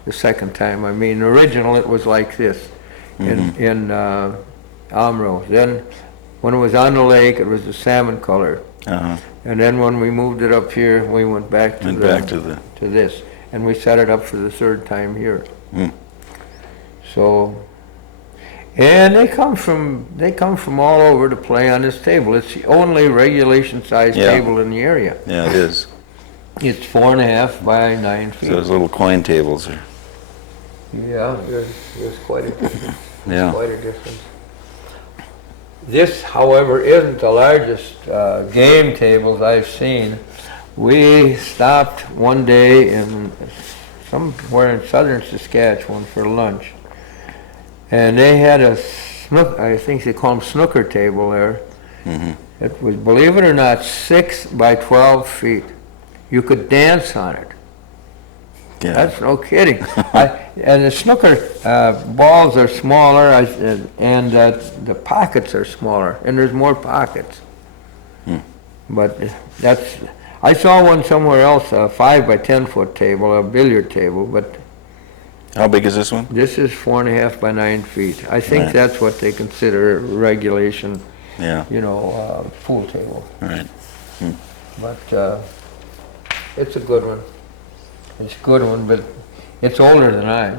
the second time. I mean, original it was like this in Omro. Then when it was on the lake, it was the salmon color. Uh-huh. And then when we moved it up here, we went back to this. And we set it up for the 3rd time here. So, and they come from all over to play on this table. It's the only regulation size table in the area. Yeah, it is. It's 4.5 by 9 feet. So those little coin tables are. Yeah, there's quite a difference. Yeah. Quite a difference. This, however, isn't the largest game tables I've seen. We stopped one day somewhere in southern Saskatchewan for lunch, and they had I think they call them snooker table there. It was, believe it or not, 6 by 12 feet. You could dance on it. Yeah. That's no kidding. And the snooker balls are smaller, and the pockets are smaller, and there's more pockets. But I saw one somewhere else, a 5 by 10 foot table, a billiard table, but How big is this one? this is 4.5 by 9 feet. I think Right. that's what they consider regulation, Yeah. pool table. Right. But it's a good one. It's a good one, but it's older than I.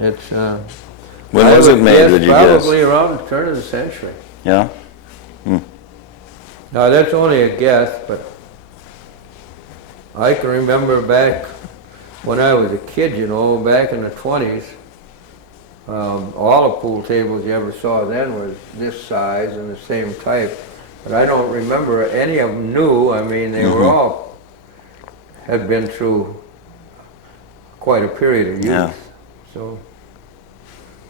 It's When I was it would made, would you guess? Probably around the turn of the century. Yeah? Now, that's only a guess, but I can remember back when I was a kid, back in the 20s, all the pool tables you ever saw then was this size and the same type. But I don't remember any of them new. I mean, they were all, had been through quite a period of use. Yeah. So,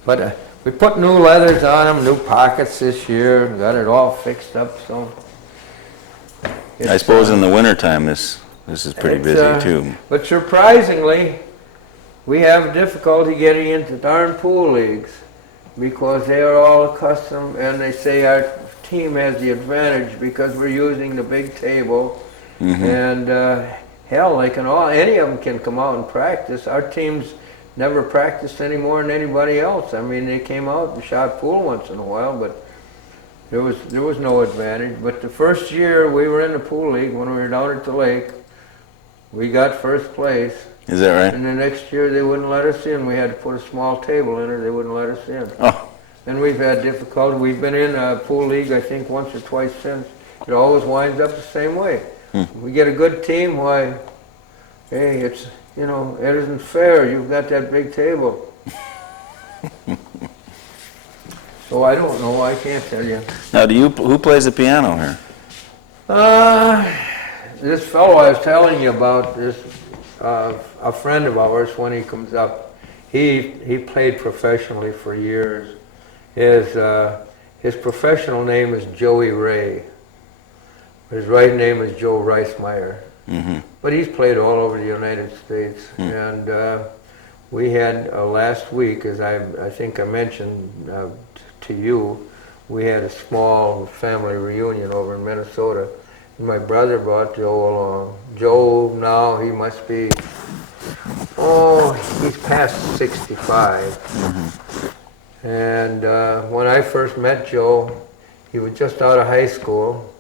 but we put new leathers on them, new pockets this year, got it all fixed up, so. I suppose in the wintertime this is pretty busy too. But surprisingly, we have difficulty getting into darn pool leagues because they are all accustomed, and they say our team has the advantage because we're using the big table, and hell, any of them can come out and practice. Our teams never practiced any more than anybody else. I mean, they came out and shot pool once in a while, but there was no advantage. But the first year we were in the pool league, when we were down at the lake, we got first place. Is that right? And the next year they wouldn't let us in. We had to put a small table in it. They wouldn't let us in. Oh, And we've had difficulty. We've been in a pool league, I think, once or twice since. It always winds up the same way. We get a good team, why, hey, it isn't fair. You've got that big table. So I don't know. I can't tell you. now who plays the piano here? This fellow I was telling you about, a friend of ours, when he comes up, he played professionally for years. His professional name is Joey Ray. His right name is Joe Reismeyer. Mm-hmm. But he's played all over the United States. And we had last week, as I think I mentioned to you, we had a small family reunion over in Minnesota. And my brother brought Joe along. Joe now, he must be, he's past 65. Mm-hmm. And when I first met Joe, he was just out of high school.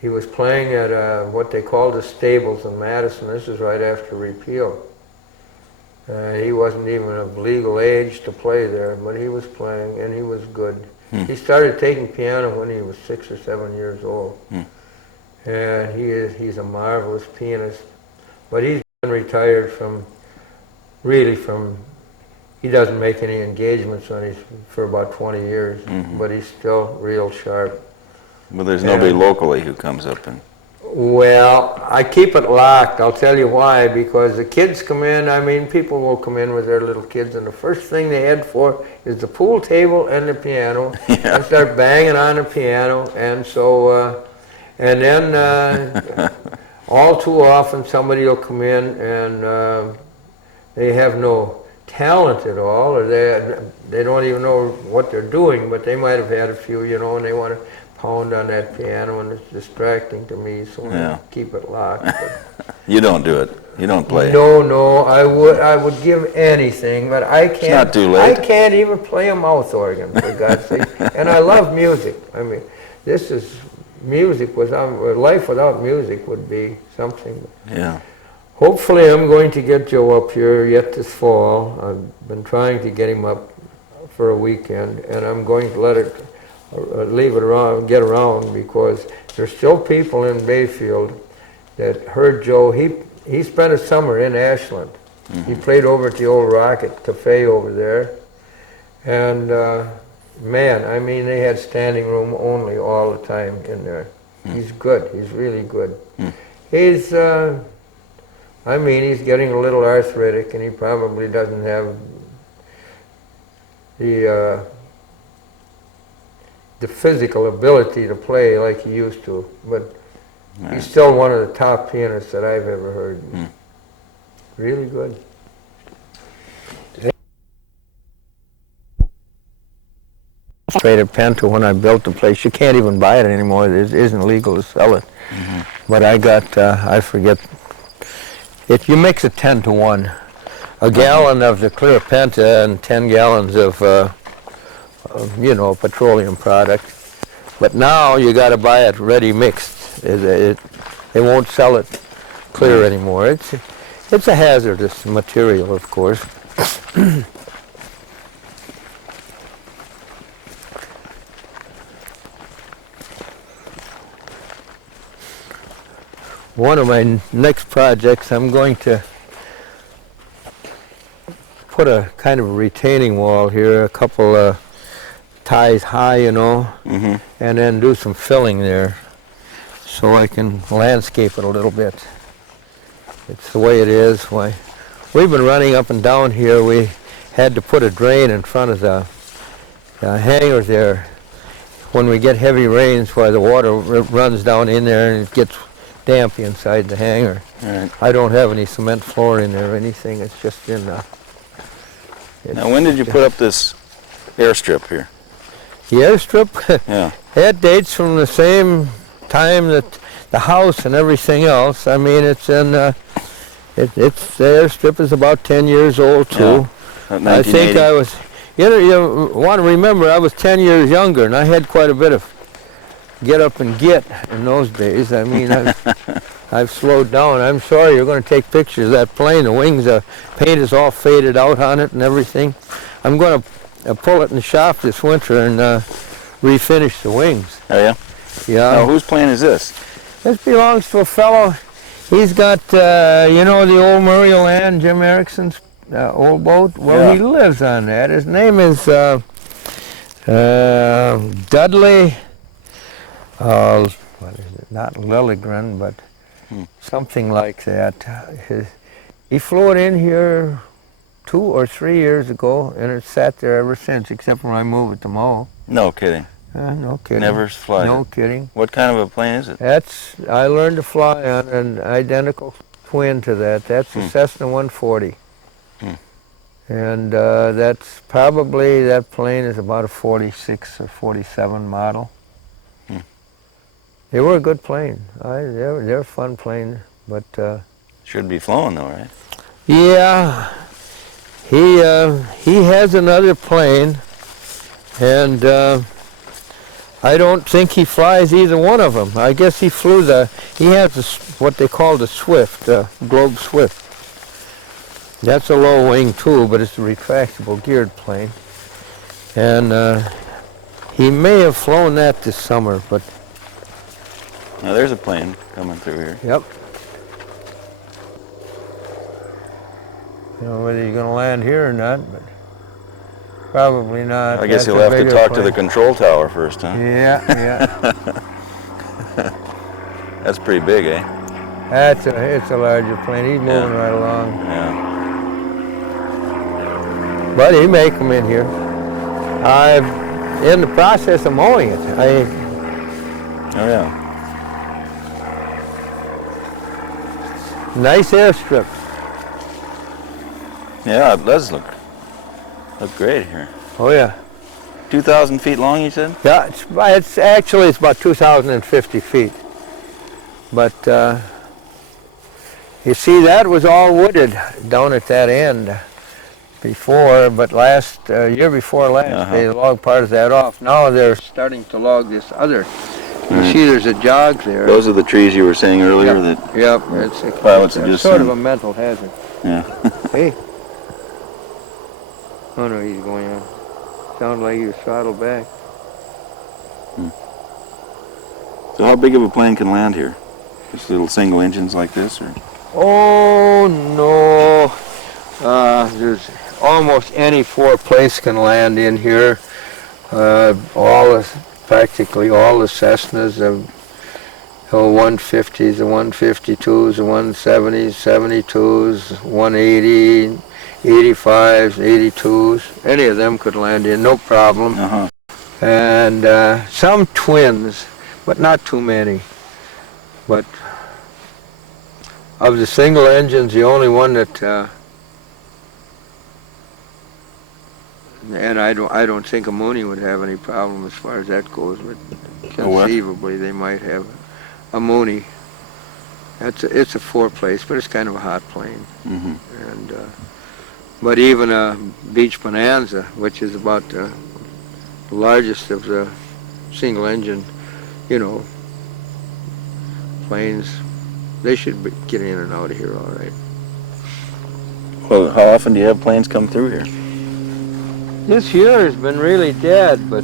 He was playing at what they called the stables in Madison. This is right after repeal. He wasn't even of legal age to play there, but he was playing, and he was good. He started taking piano when he was 6 or 7 years old. And he's a marvelous pianist. But he's been retired he doesn't make any engagements for about 20 years, but he's still real sharp. Well, there's nobody locally who comes up and... Well, I keep it locked. I'll tell you why. Because the kids come in, people will come in with their little kids, and the first thing they head for is the pool table and the piano, and start banging on the piano. And so, and then all too often somebody will come in and they have no talent at all, or they don't even know what they're doing, but they might have had a few, and they want to pound on that piano, and it's distracting to me, so I keep it locked. You don't do it. You don't play. No, I would give anything, but I can't. It's not too late. I can't even play a mouth organ, for God's sake. And I love music. This is music life without music would be something. Yeah. Hopefully, I'm going to get Joe up here yet this fall. I've been trying to get him up for a weekend, and I'm going to leave it around, get around, because there's still people in Bayfield that heard Joe. He spent a summer in Ashland. He played over at the old Rocket Cafe over there, and they had standing room only all the time in there. He's good. He's really good. He's getting a little arthritic, and he probably doesn't have the physical ability to play like he used to, but he's still one of the top pianists that I've ever heard. Really good. Traded Penta when I built the place. You can't even buy it anymore. It isn't legal to sell it. But I got, I forget, if you mix it 10 to 1, a gallon of the clear Penta and 10 gallons of petroleum product. But now you got to buy it ready mixed. They won't sell it clear anymore. It's a hazardous material, of course. One of my next projects, I'm going to put a kind of a retaining wall here, a couple ties high, and then do some filling there so I can landscape it a little bit. It's the way it is. We've been running up and down here. We had to put a drain in front of the hangar there. When we get heavy rains, where the water runs down in there and it gets damp inside the hangar. Right. I don't have any cement floor in there or anything. It's just in the... Now, when did you put up this airstrip here? The airstrip? Yeah. It dates from the same time that the house and everything else. It's in... the airstrip is about 10 years old, too. Yeah. I think I was... You want to remember, I was 10 years younger, and I had quite a bit of get up and get in those days. I've slowed down. I'm sorry, you're going to take pictures of that plane. The wings, paint is all faded out on it and everything. I'm going to pull it in the shop this winter and refinish the wings. Oh, yeah? Yeah. Now, whose plane is this? This belongs to a fellow. He's got, the old Murray Land, Jim Erickson's old boat? Well, He lives on that. His name is Dudley... what is it? Not Lilligren, but something like that. He flew it in here 2 or 3 years ago, and it sat there ever since, except when I moved it to Mo. No kidding. No kidding. Never flied No it. kidding. What kind of a plane is it? I learned to fly on an identical twin to that. That's a Cessna 140. And that's probably, that plane is about a 46 or 47 model. They were a good plane. They're a fun plane, but... Should be flown though, right? Yeah, he has another plane, and I don't think he flies either one of them. I guess he has what they call the Swift, Globe Swift. That's a low wing too, but it's a retractable geared plane. And he may have flown that this summer, but... Now there's a plane coming through here. Yep. I don't know whether he's going to land here or not, but probably not. I guess That's he'll a have to bigger talk to plane. the control tower first, huh? Yeah. That's pretty big, eh? It's a larger plane. He's moving right along. Yeah. But he may come in here. I'm in the process of mowing it. Oh yeah. Nice airstrip. Yeah, it does look great here. Oh yeah. 2,000 feet long, you said? Yeah, it's about 2,050 feet. But you see, that was all wooded down at that end before, but year before last, they logged part of that off. Now they're starting to log this other. You see there's a jog there. Those are the trees you were saying earlier that Yep, pilots it's have just sort of seen. a mental hazard. Yeah. Hey. Oh no, he's going on. Sounded like he was throttled back. So how big of a plane can land here? Just little single engines like this, or? Oh no. There's almost any four-place can land in here. Practically all the Cessnas, the 150s, the 152s, the 170s, 72s, 180, 85s, 82s. Any of them could land in, no problem. And some twins, but not too many. But of the single engines, the only one that and I don't think a Mooney would have any problem as far as that goes, but conceivably they might have a Mooney. It's a four-place, but it's kind of a hot plane. And but even a Beach Bonanza, which is about the largest of the single-engine, planes, they should get in and out of here all right. Well, how often do you have planes come through here? This year has been really dead, but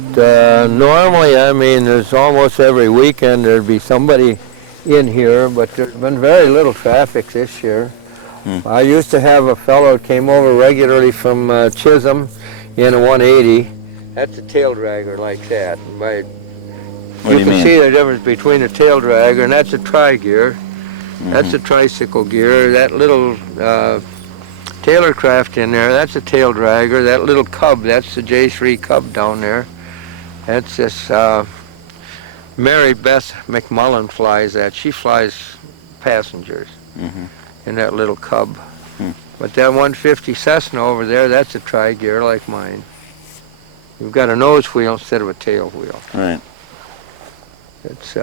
normally, there's almost every weekend there'd be somebody in here, but there's been very little traffic this year. I used to have a fellow that came over regularly from Chisholm in a 180. That's a tail dragger like that. You can see the difference between a tail dragger, and that's a tri-gear. That's a tricycle gear. That little Taylor craft in there, that's a tail dragger. That little Cub, that's the J3 Cub down there. That's this Mary Beth McMullen flies that. She flies passengers in that little Cub. But that 150 Cessna over there, that's a tri-gear like mine. You've got a nose wheel instead of a tail wheel. Right. It's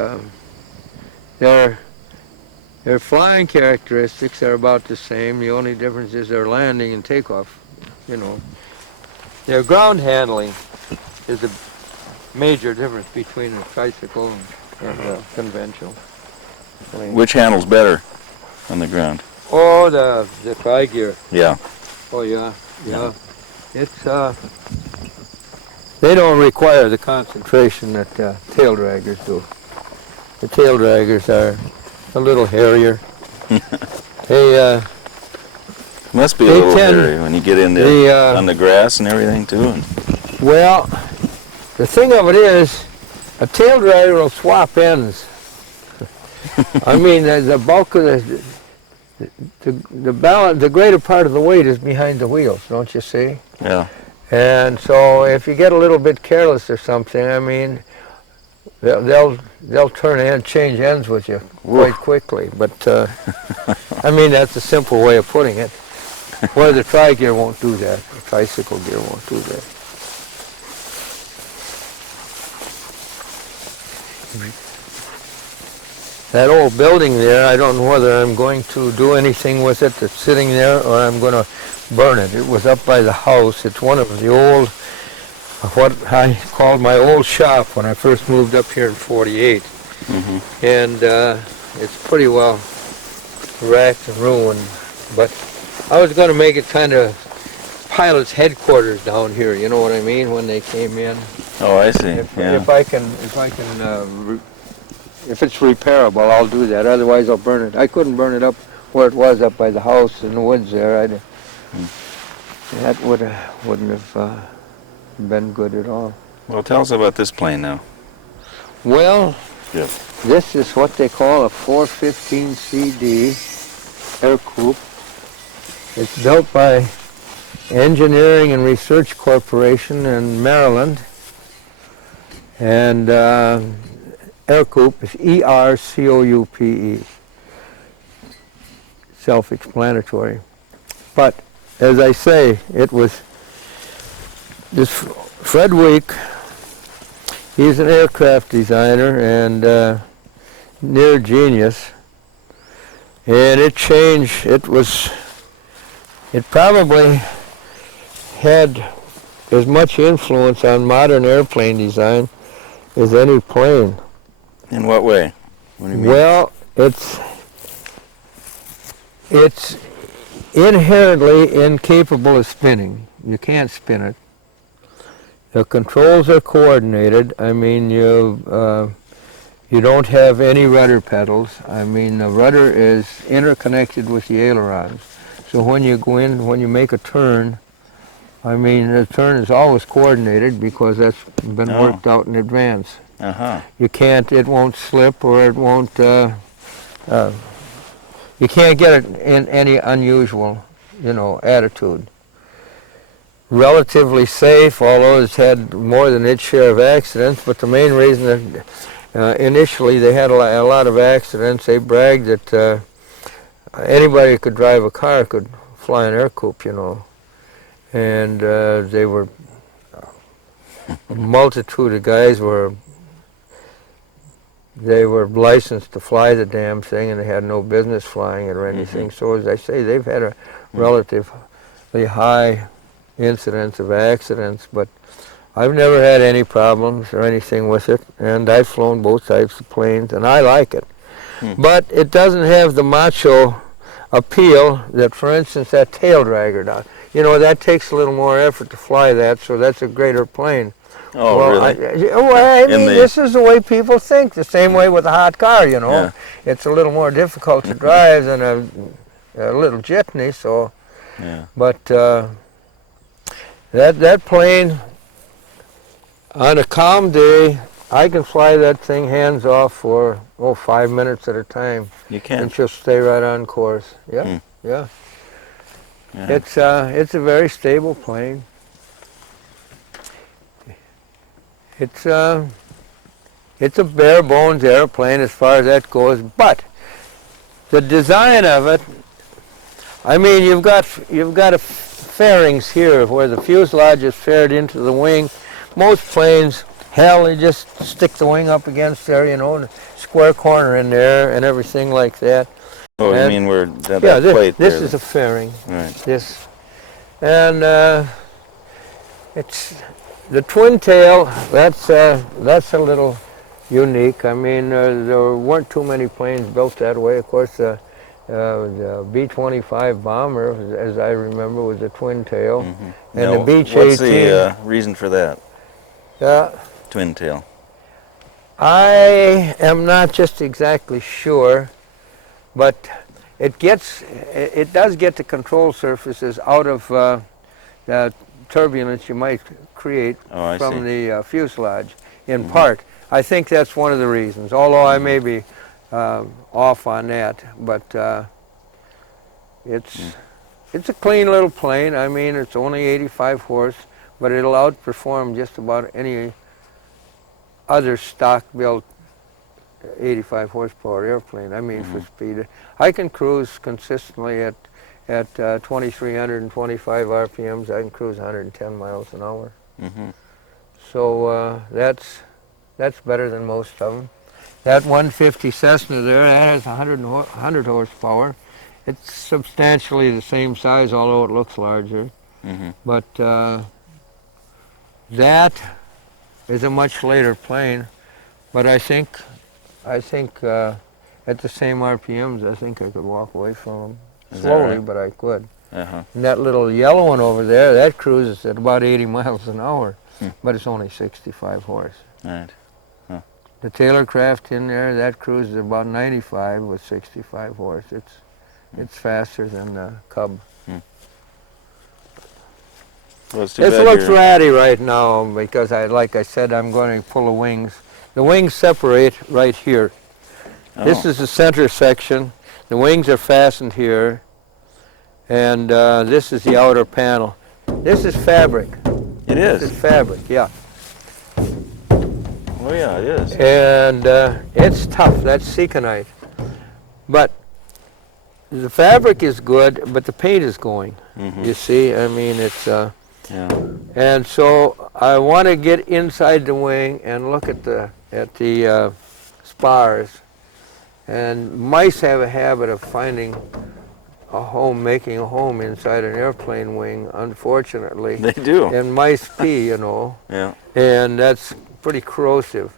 their flying characteristics are about the same. The only difference is their landing and takeoff. Their ground handling is a major difference between a tricycle and a conventional plane. Which handles better on the ground? Oh, the tri-gear. Yeah. Oh yeah. It's they don't require the concentration that tail draggers do. The tail draggers are a little hairier. They must be a little hairy when you get in there on the grass and everything too. Well, the thing of it is, a tail dragger will swap ends. The bulk of the balance, the greater part of the weight is behind the wheels, don't you see? Yeah. And so if you get a little bit careless or something, they'll turn and change ends with you quite quickly. But I mean, that's a simple way of putting it. Where the tri-gear won't do that. The tricycle gear won't do that. That old building there, I don't know whether I'm going to do anything with it that's sitting there or I'm going to burn it. It was up by the house. It's one of the old, what I called my old shop when I first moved up here in '48. Mm-hmm. And it's pretty well wrecked and ruined. But I was going to make it kind of pilot's headquarters down here, you know what I mean, when they came in. Oh, I see. If it's repairable, I'll do that. Otherwise, I'll burn it. I couldn't burn it up where it was up by the house in the woods there. That wouldn't have been good at all. Well, tell us about this plane now. Well, Yep. This is what they call a 415 CD air coupe. It's built by Engineering and Research Corporation in Maryland. And air coupe is E-R-C-O-U-P-E. Self-explanatory. But, as I say, it was this Fred Week. He's an aircraft designer and near genius. And it changed, it probably had as much influence on modern airplane design as any plane. In what way? What do you mean? Well, it's inherently incapable of spinning. You can't spin it. The controls are coordinated. I mean, you don't have any rudder pedals. I mean, the rudder is interconnected with the ailerons. So when you go in, when you make a turn, I mean, the turn is always coordinated because that's been worked out in advance. Uh-huh. You can't, it won't slip or it won't, you can't get it in any unusual, attitude. Relatively safe, although it's had more than its share of accidents, but the main reason that initially they had a lot of accidents, they bragged that anybody who could drive a car could fly an air coupe, And they were, a multitude of guys they were licensed to fly the damn thing and they had no business flying it or anything. Mm-hmm. So as I say, they've had a relatively high incidence of accidents, but I've never had any problems or anything with it, and I've flown both types of planes, and I like it. But it doesn't have the macho appeal that, for instance, that tail dragger does. That takes a little more effort to fly that, so that's a greater plane. Oh, well, really? I mean, this is the way people think, the same way with a hot car, Yeah. It's a little more difficult to drive than a little jitney, so... Yeah. But that plane, on a calm day, I can fly that thing hands off for 5 minutes at a time. You can. And she'll stay right on course. Yeah, yeah. It's a very stable plane. It's a bare bones airplane as far as that goes, but the design of it, I mean, you've got fairings here where the fuselage is faired into the wing. Most planes, hell, they just stick the wing up against there, and a square corner in there and everything like that. Oh, and, you mean where that this plate there? is a fairing. Right. This, and it's the twin tail. That's a little unique. I mean, there weren't too many planes built that way. Of course, the B-25 bomber, as I remember, was a twin tail, and the Beech-18. What's the reason for that? Twin tail. I am not just exactly sure, but it does get the control surfaces out of the turbulence you might create from the fuselage, in part. I think that's one of the reasons, although I may be off on that, but it's a clean little plane. I mean, it's only 85 horse, but it'll outperform just about any other stock-built 85 horsepower airplane. I mean, for speed, I can cruise consistently at 2,325 RPMs. I can cruise 110 miles an hour. Mm-hmm. So that's better than most of them. That 150 Cessna there, that has 100 horsepower. It's substantially the same size, although it looks larger. Mm-hmm. But that is a much later plane. But I think at the same RPMs, I think I could walk away from them. Is that Slowly, right? but I could. Uh-huh. And that little yellow one over there, that cruises at about 80 miles an hour, Hmm. but it's only 65 horse. Right. The Taylor craft in there, that cruises about 95 with 65 horse. It's faster than the Cub. Well, it's too This bad looks you're- ratty right now because like I said, I'm going to pull the wings. The wings separate right here. Oh. This is the center section. The wings are fastened here, and this is the outer panel. This is fabric. It This is. is fabric, yeah. Oh yeah, it is. And it's tough. That's Seconite. But the fabric is good, but the paint is going. Mm-hmm. You see, I mean, it's. Yeah. And so I want to get inside the wing and look at the spars. And mice have a habit of finding a home, making a home inside an airplane wing, unfortunately. They do. And mice pee, you know. Yeah. And that's pretty corrosive.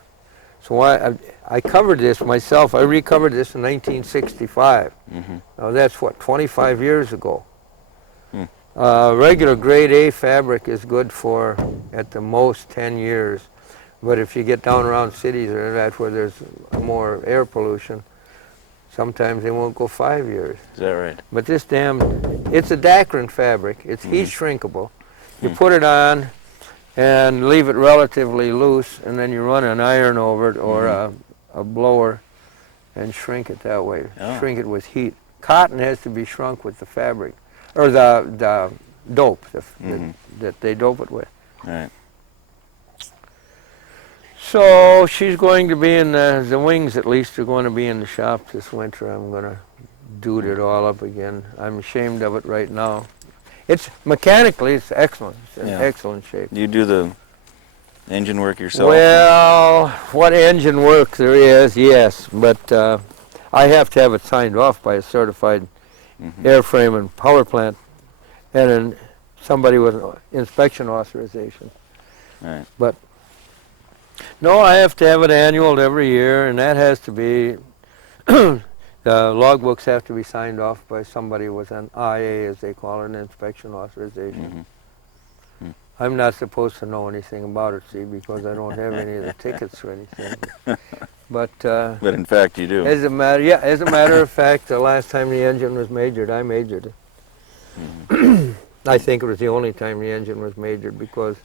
So I covered this myself. I recovered this in 1965. Mm-hmm. Now that's what, 25 years ago. Hmm. Regular grade A fabric is good for at the most 10 years. But if you get down around cities or that where there's more air pollution, sometimes they won't go 5 years. Is that right? But this it's a Dacron fabric. It's heat shrinkable. You put it on and leave it relatively loose, and then you run an iron over it or a blower and shrink it that way. Oh. Shrink it with heat. Cotton has to be shrunk with the fabric, or the dope that they dope it with. Right. So she's going to be in the wings, at least, are going to be in the shop this winter. I'm going to dude it all up again. I'm ashamed of it right now. It's mechanically, it's excellent. It's in Yeah. excellent shape. You do the engine work yourself? Well, what engine work there is, yes, but I have to have it signed off by a certified airframe and power plant and somebody with inspection authorization. Right. But no, I have to have it annual every year, and that has to be, the logbooks have to be signed off by somebody with an IA, as they call it, an inspection authorization. I'm not supposed to know anything about it, see, because I don't have any of the tickets or anything. But in fact, you do. as a matter of fact, the last time the engine was majored, I majored it. I think it was the only time the engine was majored, because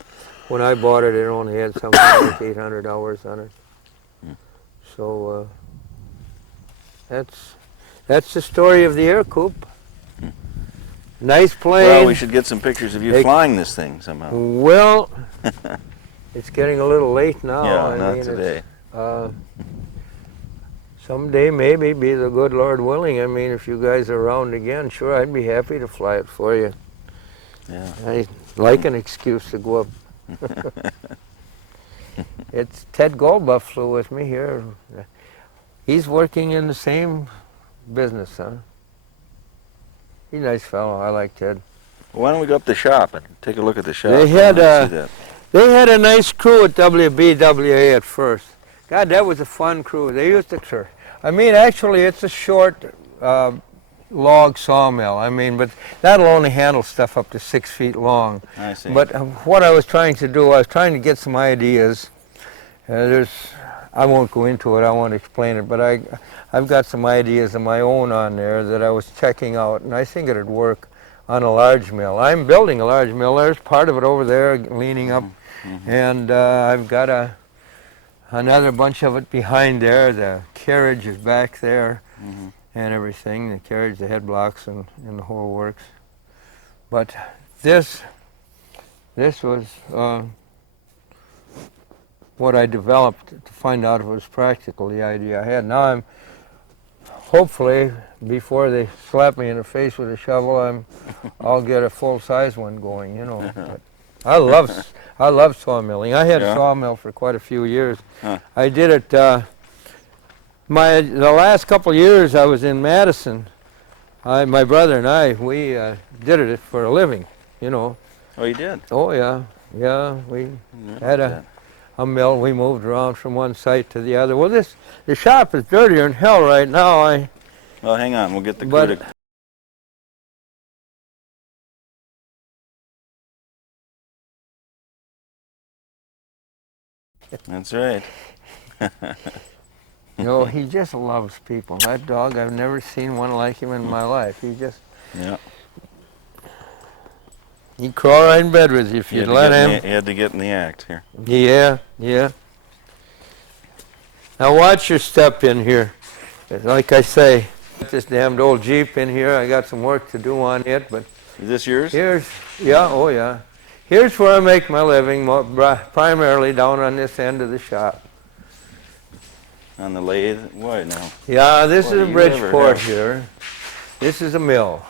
when I bought it, it only had something like 800 hours on it. So that's the story of the Air Coupe. Nice plane. Well, we should get some pictures of you Hey. flying this thing somehow. Well, it's getting a little late now. Yeah, I not mean, today. Someday, maybe, be the good Lord willing. I mean, if you guys are around again, sure, I'd be happy to fly it for you. Yeah. I like an excuse to go up. It's Ted Goldbuff flew with me here. He's working in the same business, huh? He's a nice fellow. I like Ted. Why don't we go up the shop and take a look at the shop? They I had wanna see that. They had a nice crew at WBWA at first. God, that was a fun crew. They used to, I mean, actually, it's a short log sawmill. I mean, but that'll only handle stuff up to 6 feet long. I see. But what I was trying to do, I was trying to get some ideas. I won't go into it. I won't explain it. But I've got some ideas of my own on there that I was checking out, and I think it'd work on a large mill. I'm building a large mill. There's part of it over there leaning up, and I've got another bunch of it behind there. The carriage is back there and everything, the carriage, the head blocks, and the whole works. But this was what I developed to find out if it was practical, the idea I had. Now I'm, hopefully, before they slap me in the face with a shovel, I'll get a full-size one going, you know. But I love sawmilling. I had a sawmill for quite a few years. Huh. I did it, the last couple of years I was in Madison. My brother and I, we did it for a living, you know. Oh, you did? Oh, yeah. Yeah, we had a mill. We moved around from one site to the other. Well, the shop is dirtier than hell right now. Well, hang on. We'll get the But- crew to... That's right. You know, he just loves people. That dog, I've never seen one like him in my life. He just, Yeah. he'd crawl right in bed with you if you'd let him. He had to get in the act here. Yeah, yeah. Now watch your step in here. Like I say, this damned old Jeep in here, I got some work to do on it, but Is this yours? here's, yeah, oh yeah. Here's where I make my living, primarily down on this end of the shop. On the lathe? What now? Yeah, this What is a do you ever Bridgeport have? here. This is a mill,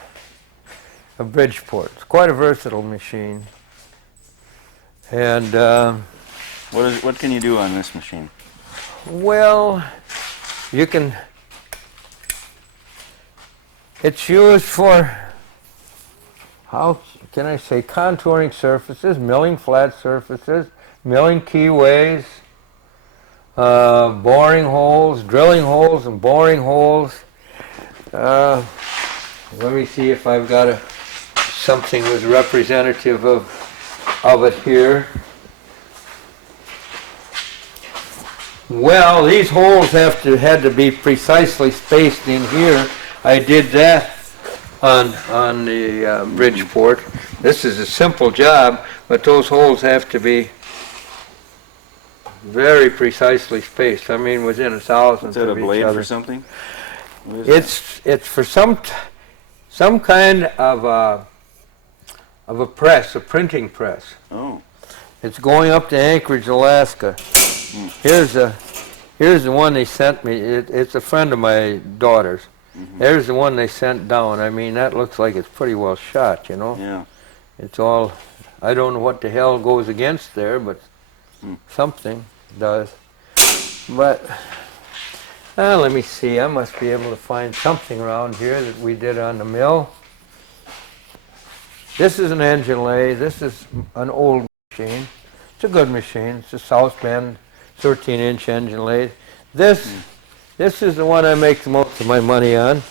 a Bridgeport. It's quite a versatile machine. And, What can you do on this machine? well, you can, it's used for, how can I say, contouring surfaces, milling flat surfaces, milling keyways, boring holes, drilling holes and boring holes. Let me see if I've got something that's representative of it here. Well, these holes had to be precisely spaced in here. I did that on the Bridgeport. This is a simple job, but those holes have to be very precisely spaced. I mean, within a thousandth Is that a of each blade other. for something? What is It's for some kind of a press, a printing press. that? Oh. It's going up to Anchorage, Alaska. Here's the one they sent me. It's a friend of my daughter's. There's the one they sent down. I mean, that looks like it's pretty well shot, you know. Yeah. It's all, I don't know what the hell goes against there, but something does. But, let me see. I must be able to find something around here that we did on the mill. This is an engine lathe. This is an old machine. It's a good machine. It's a South Bend 13-inch engine lathe. This is the one I make the most of my money on.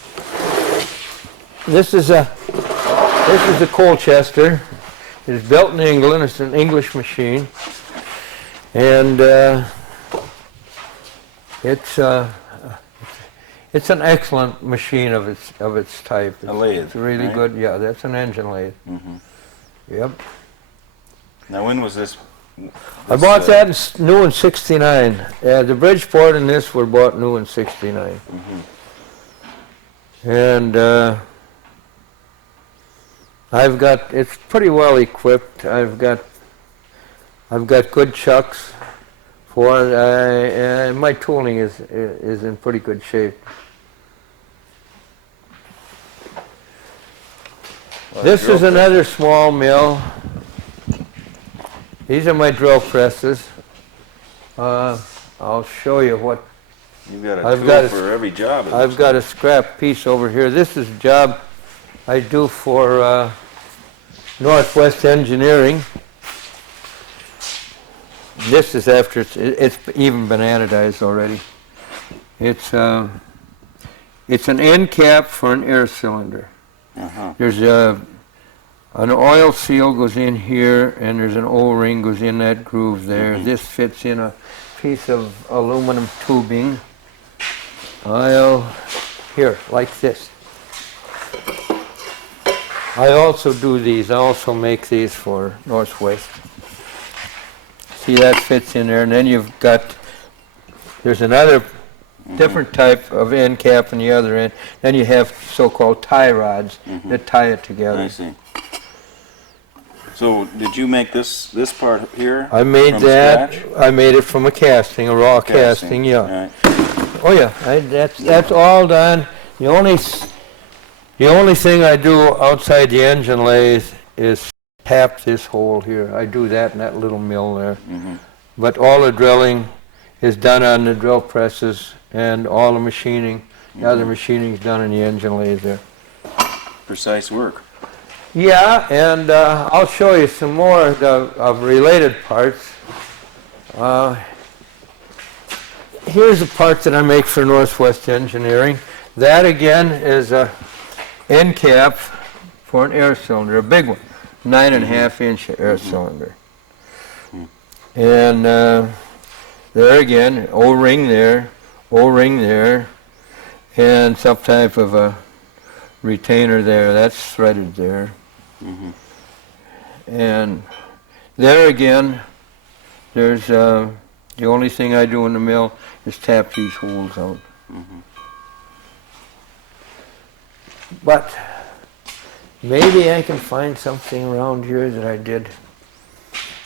This is a Colchester. It's built in England. It's an English machine, and it's an excellent machine of its type. A lathe, It's really right? good. Yeah, that's an engine lathe. Yep. Now, when was this? I bought that new in '69. The Bridgeport and this were bought new in '69. And it's pretty well equipped. I've got good chucks for it. And my tooling is in pretty good shape. This is another small mill. These are my drill presses. I'll show you what. You've got a I've tool got a- for every job. it I've looks got like. a scrap piece over here. This is a job I do for Northwest Engineering. This is after it's even been anodized already. It's an end cap for an air cylinder. There's an oil seal goes in here, and there's an O-ring goes in that groove there. This fits in a piece of aluminum tubing. Here, like this. I also do these. I also make these for Northwest. See, that fits in there, and then there's another different type of end cap on the other end. Then you have so-called tie rods that tie it together. I see. So did you make this part here? I made from that. scratch? I made it from a casting, a raw casting. Yeah. Right. Oh yeah. That's all done. The only thing I do outside the engine lathe is tap this hole here. I do that in that little mill there. Mm-hmm. But all the drilling is done on the drill presses, and all the machining, the other machining is done in the engine lathe there. Precise work. Yeah, and I'll show you some more of related parts. Here's a part that I make for Northwest Engineering. That again is a end cap for an air cylinder, a big one, 9.5-inch air cylinder. And there again, O-ring there, and some type of a retainer there. That's threaded there. Mm-hmm. And there again, there's the only thing I do in the mill is tap these holes out. Mm-hmm. But maybe I can find something around here that I did.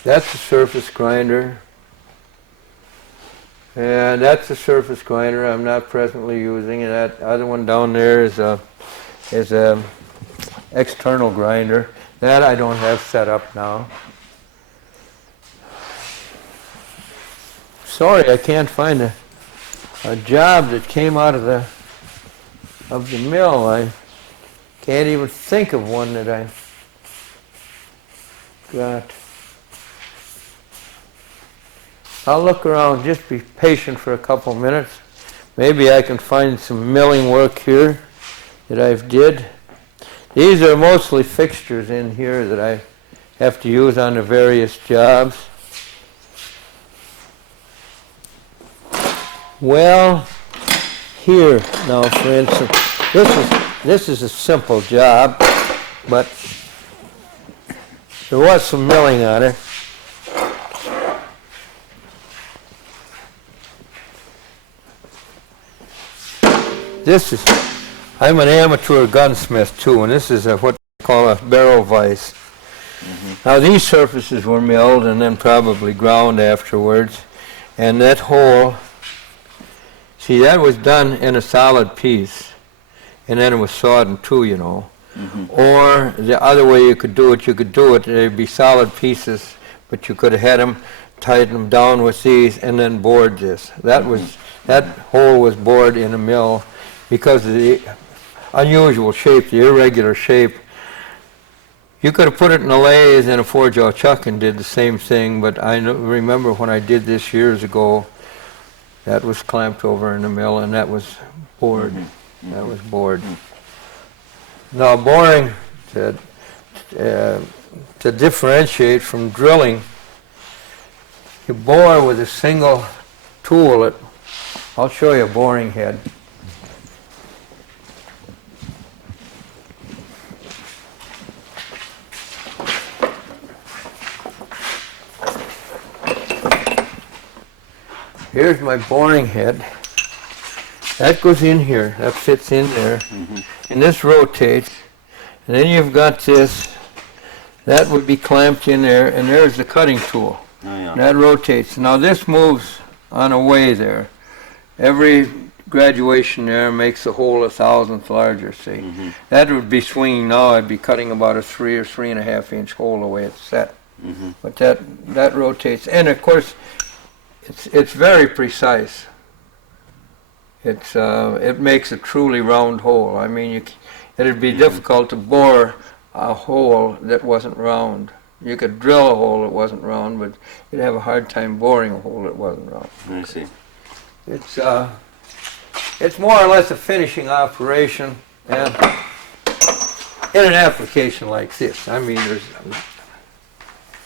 That's a surface grinder. And that's a surface grinder I'm not presently using. And that other one down there is a external grinder. That I don't have set up now. Sorry, I can't find a job that came out of the mill. I can't even think of one that I got. I'll look around, just be patient for a couple minutes. Maybe I can find some milling work here that I've did. These are mostly fixtures in here that I have to use on the various jobs. Well, here now, for instance, this is a simple job, but there was some milling on it. I'm an amateur gunsmith too, and this is what they call a barrel vise. Mm-hmm. Now these surfaces were milled and then probably ground afterwards, and that hole, see, that was done in a solid piece, and then it was sawed in two, you know. Mm-hmm. Or the other way you could do it, they'd be solid pieces, but you could have had them, tighten them down with these, and then bored this. That hole was bored in a mill because of the unusual shape, the irregular shape. You could have put it in a lathe and a four-jaw chuck and did the same thing, but I remember when I did this years ago, that was clamped over in the mill, and that was bored. Mm-hmm. That was bored. Mm-hmm. Now, boring, to differentiate from drilling, you bore with a single tool. I'll show you a boring head. Here's my boring head. That goes in here. That fits in there. Mm-hmm. And this rotates. And then you've got this. That would be clamped in there. And there's the cutting tool. Oh, yeah. And that rotates. Now this moves on a way there. Every graduation there makes the hole 1/1000th larger, see. Mm-hmm. That would be swinging now. I'd be cutting about a 3 or 3.5 inch hole the way it's set. Mm-hmm. But that rotates. And of course, it's very precise. It makes a truly round hole. I mean, it'd be difficult to bore a hole that wasn't round. You could drill a hole that wasn't round, but you'd have a hard time boring a hole that wasn't round. I see. It's more or less a finishing operation, and in an application like this, I mean, there's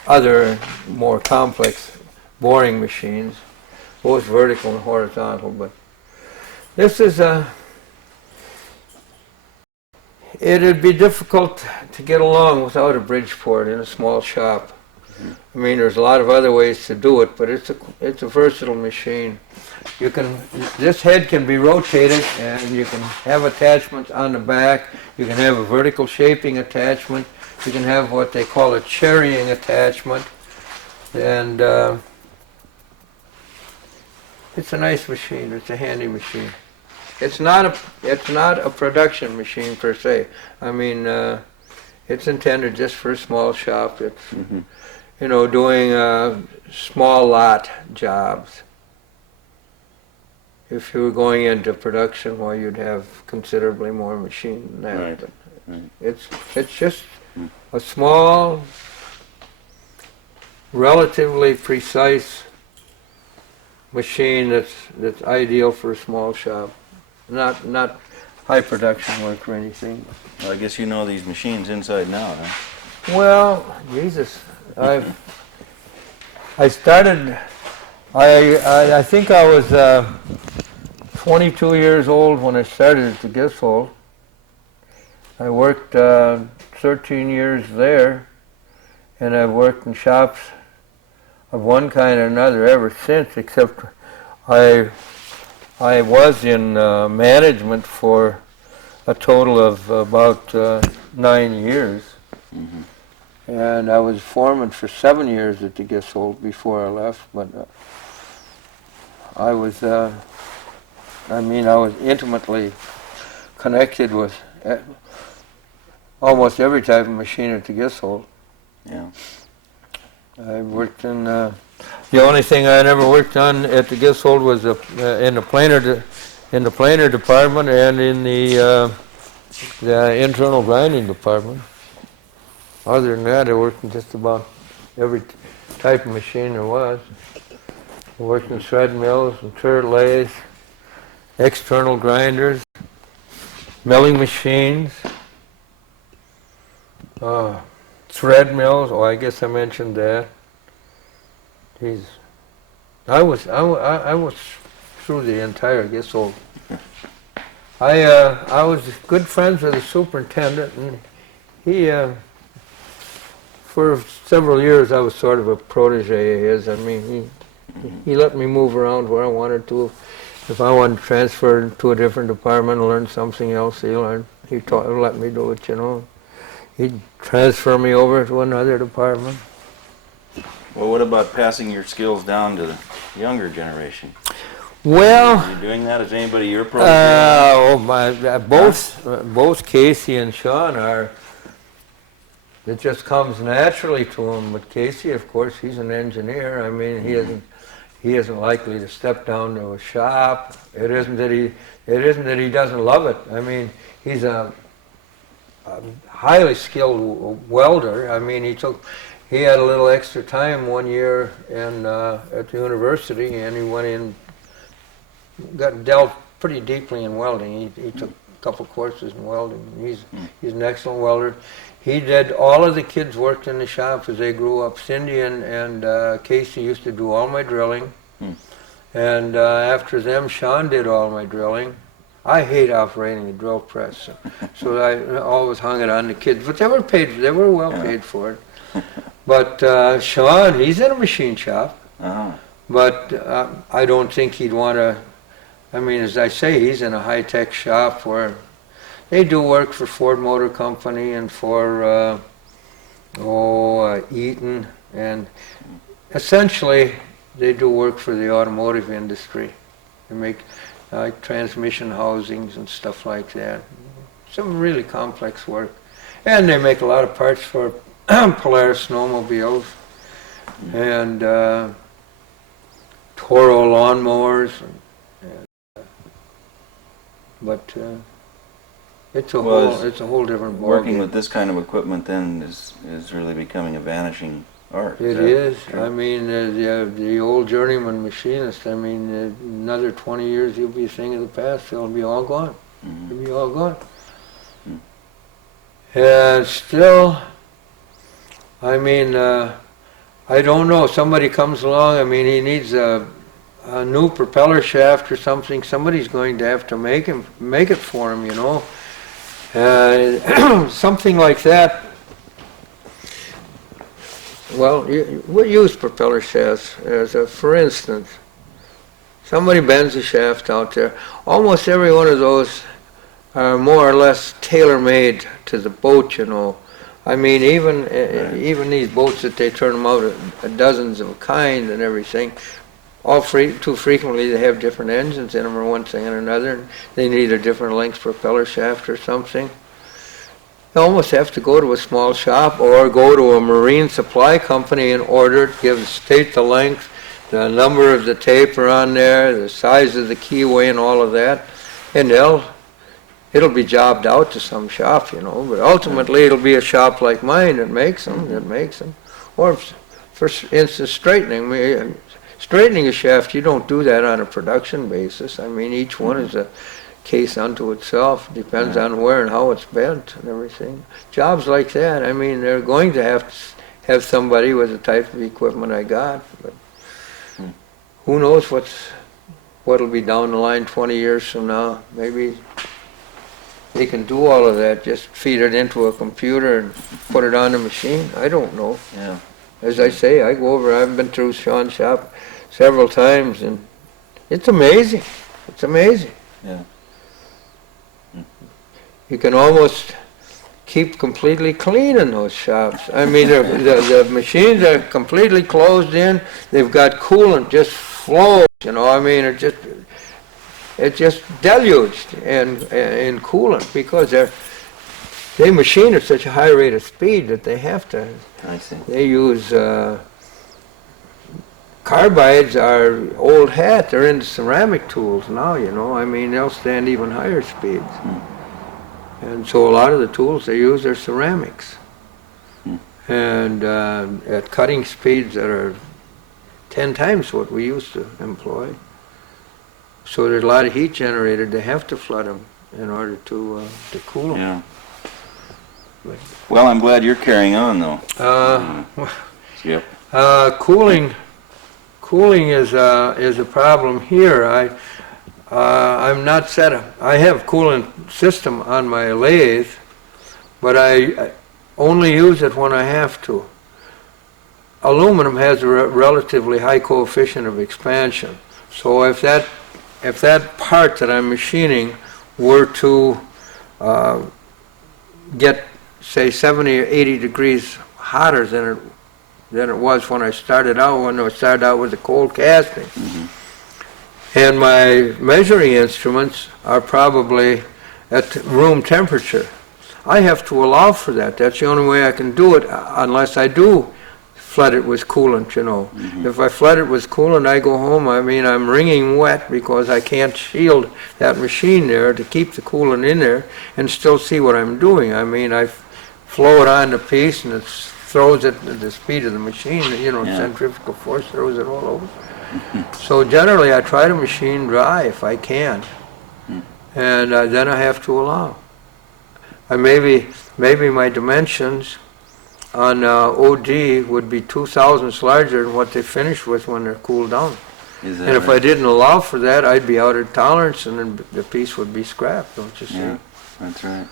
other more complex boring machines, both vertical and horizontal, but this is it'd be difficult to get along without a Bridgeport in a small shop. Mm-hmm. I mean, there's a lot of other ways to do it, but it's a versatile machine. This head can be rotated, and you can have attachments on the back. You can have a vertical shaping attachment You can have what they call a cherrying attachment, and it's a nice machine. It's a handy machine. It's not a production machine per se. I mean, it's intended just for a small shop. It's doing small lot jobs. If you were going into production, well, you'd have considerably more machine than that. Right. But Right. it's just a small, relatively precise machine that's ideal for a small shop. Not high production work or anything. Well, I guess you know these machines inside and out, huh? Well, Jesus, I think I was 22 years old when I started at the Gishold. I worked 13 years there, and I've worked in shops of one kind or another ever since, except I was in management for a total of about 9 years. Mm-hmm. And I was foreman for 7 years at the Gishold before I left, but I was intimately connected with almost every type of machine at the Gishold. Yeah. I worked in, the only thing I never worked on at the Gishold was in the planer department and in the internal grinding department. Other than that, I worked in just about every type of machine there was. I worked in shred mills and turret lathes, external grinders, milling machines, thread mills. Oh, I guess I mentioned that. Jeez, I was through the entire Gishold. I was good friends with the superintendent, and he. For several years, I was sort of a protege of his. I mean, he let me move around where I wanted to. If I wanted to transfer to a different department and learn something else, he let me do it, He'd transfer me over to another department. Well, what about passing your skills down to the younger generation? Well, Are you doing that? Is anybody your protege? Both Casey and Sean are. It just comes naturally to him. But Casey, of course, he's an engineer. I mean, he isn't likely to step down to a shop. It isn't that he doesn't love it. I mean, he's a highly skilled welder. I mean, he had a little extra time one year at the university, and he went in, got dealt pretty deeply in welding. He took a couple courses in welding. He's an excellent welder. He did, all of the kids worked in the shop as they grew up. Cindy and Casey used to do all my drilling. And after them, Sean did all my drilling. I hate operating a drill press, so I always hung it on the kids. But they were well paid for it. But Sean, he's in a machine shop. Uh-huh. But I don't think he'd want to, I mean, as I say, he's in a high-tech shop where they do work for Ford Motor Company and for Eaton, and essentially they do work for the automotive industry. They make transmission housings and stuff like that. Some really complex work. And they make a lot of parts for Polaris snowmobiles and Toro lawnmowers. But it's a whole different ballgame. Working with this kind of equipment then is really becoming a vanishing art. It is. I mean, the old journeyman machinist, I mean, another 20 years he'll be a thing of the past. They'll be all gone. Mm-hmm. They'll be all gone. And still, I mean, I don't know. Somebody comes along, I mean, he needs a new propeller shaft or something. Somebody's going to have to make it for him, something like that. Well, we use propeller shafts for instance, somebody bends a shaft out there. Almost every one of those are more or less tailor-made to the boat, I mean, even these boats that they turn them out dozens of kind and everything, too frequently they have different engines in them or one thing and another, and they need a different length propeller shaft or something. You almost have to go to a small shop or go to a marine supply company and order it, state the length, the number of the taper on there, the size of the keyway and all of that, and it'll be jobbed out to some shop, but ultimately it'll be a shop like mine that makes them, Or for instance, straightening a shaft, you don't do that on a production basis. I mean, each one is a case unto itself, depends on where and how it's bent and everything. Jobs like that, I mean, they're going to have somebody with the type of equipment I got, but who knows what'll be down the line 20 years from now. Maybe they can do all of that, just feed it into a computer and put it on the machine. I don't know. Yeah. As I say, I've been through Sean's shop several times, and it's amazing. It's amazing. Yeah. You can almost keep completely clean in those shops. I mean, the machines are completely closed in. They've got coolant just flows, I mean, it's just deluged in coolant because they machine at such a high rate of speed that they have to. I see. They use carbides are old hat. They're into ceramic tools now, I mean, they'll stand even higher speeds. And so a lot of the tools they use are ceramics. And at cutting speeds that are 10 times what we used to employ. So there's a lot of heat generated. They have to flood them in order to cool them. Yeah. Well, I'm glad you're carrying on, though. Yep. Cooling is a problem here. I'm not set up. I have coolant system on my lathe, but I only use it when I have to. Aluminum has a relatively high coefficient of expansion. So if that part that I'm machining were to get, say, 70 or 80 degrees hotter than it was when I started out with the cold casting. And my measuring instruments are probably at room temperature. I have to allow for that. That's the only way I can do it, unless I do flood it with coolant, If I flood it with coolant, I go home, I mean, I'm wringing wet because I can't shield that machine there to keep the coolant in there and still see what I'm doing. I mean, I flow it on the piece and it throws it at the speed of the machine, centrifugal force throws it all over. So generally I try to machine dry if I can, and then I have to allow. Maybe my dimensions on OD would be 2,000ths larger than what they finish with when they're cooled down. Is that And if right? I didn't allow for that, I'd be out of tolerance and then the piece would be scrapped, don't you see? Yeah, that's right.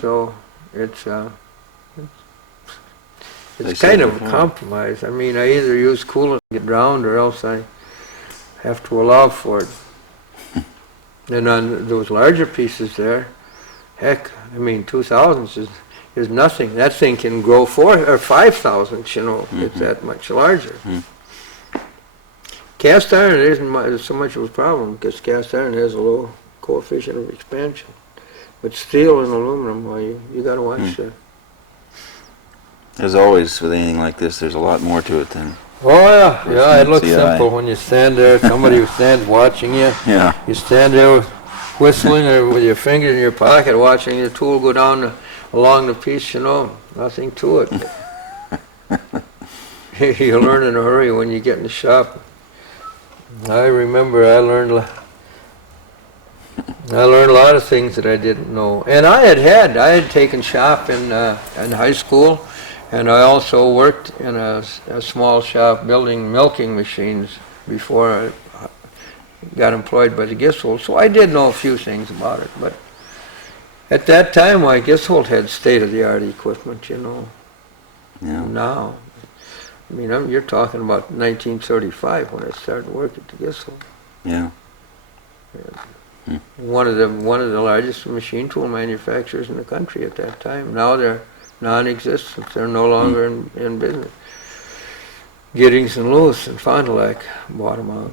So it's They kind said of a before. compromise. I mean, I either use coolant to get drowned or else I have to allow for it. And on those larger pieces there, heck, I mean, 2,000ths is nothing. That thing can grow 4 or 5,000ths, It's that much larger. Cast iron isn't so much of a problem because cast iron has a low coefficient of expansion. But steel and aluminum, well, you got to watch that. As always, with anything like this, there's a lot more to it than... Oh yeah, it looks CI. simple when you stand there, somebody who stands watching you. Yeah. You stand there whistling or with your finger in your pocket watching your tool go down along the piece, nothing to it. You learn in a hurry when you get in the shop. I remember I learned a lot of things that I didn't know. And I had taken shop in high school. And I also worked in a small shop building milking machines before I got employed by the Gishold. So I did know a few things about it. But at that time, Gishold had state-of-the-art equipment, Yeah. Now, I mean, you're talking about 1935 when I started working at the Gishold. Yeah. One of the largest machine tool manufacturers in the country at that time. Now they're non-existent. They're no longer in business. Giddings and Lewis in Fond du Lac bought them out.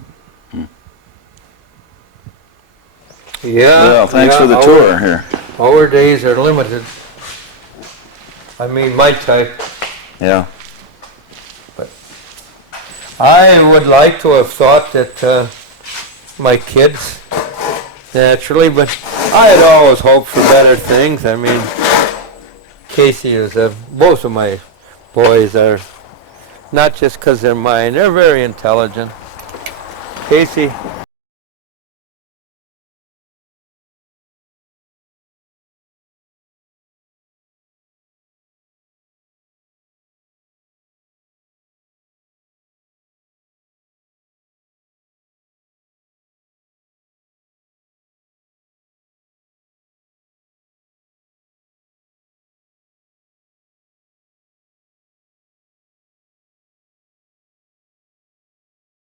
Yeah. Well, thanks for the tour here. Our days are limited. I mean, my type. Yeah. I would like to have thought that my kids, naturally, but I had always hoped for better things. I mean, Casey is, both of my boys are, not just because they're mine, they're very intelligent. Casey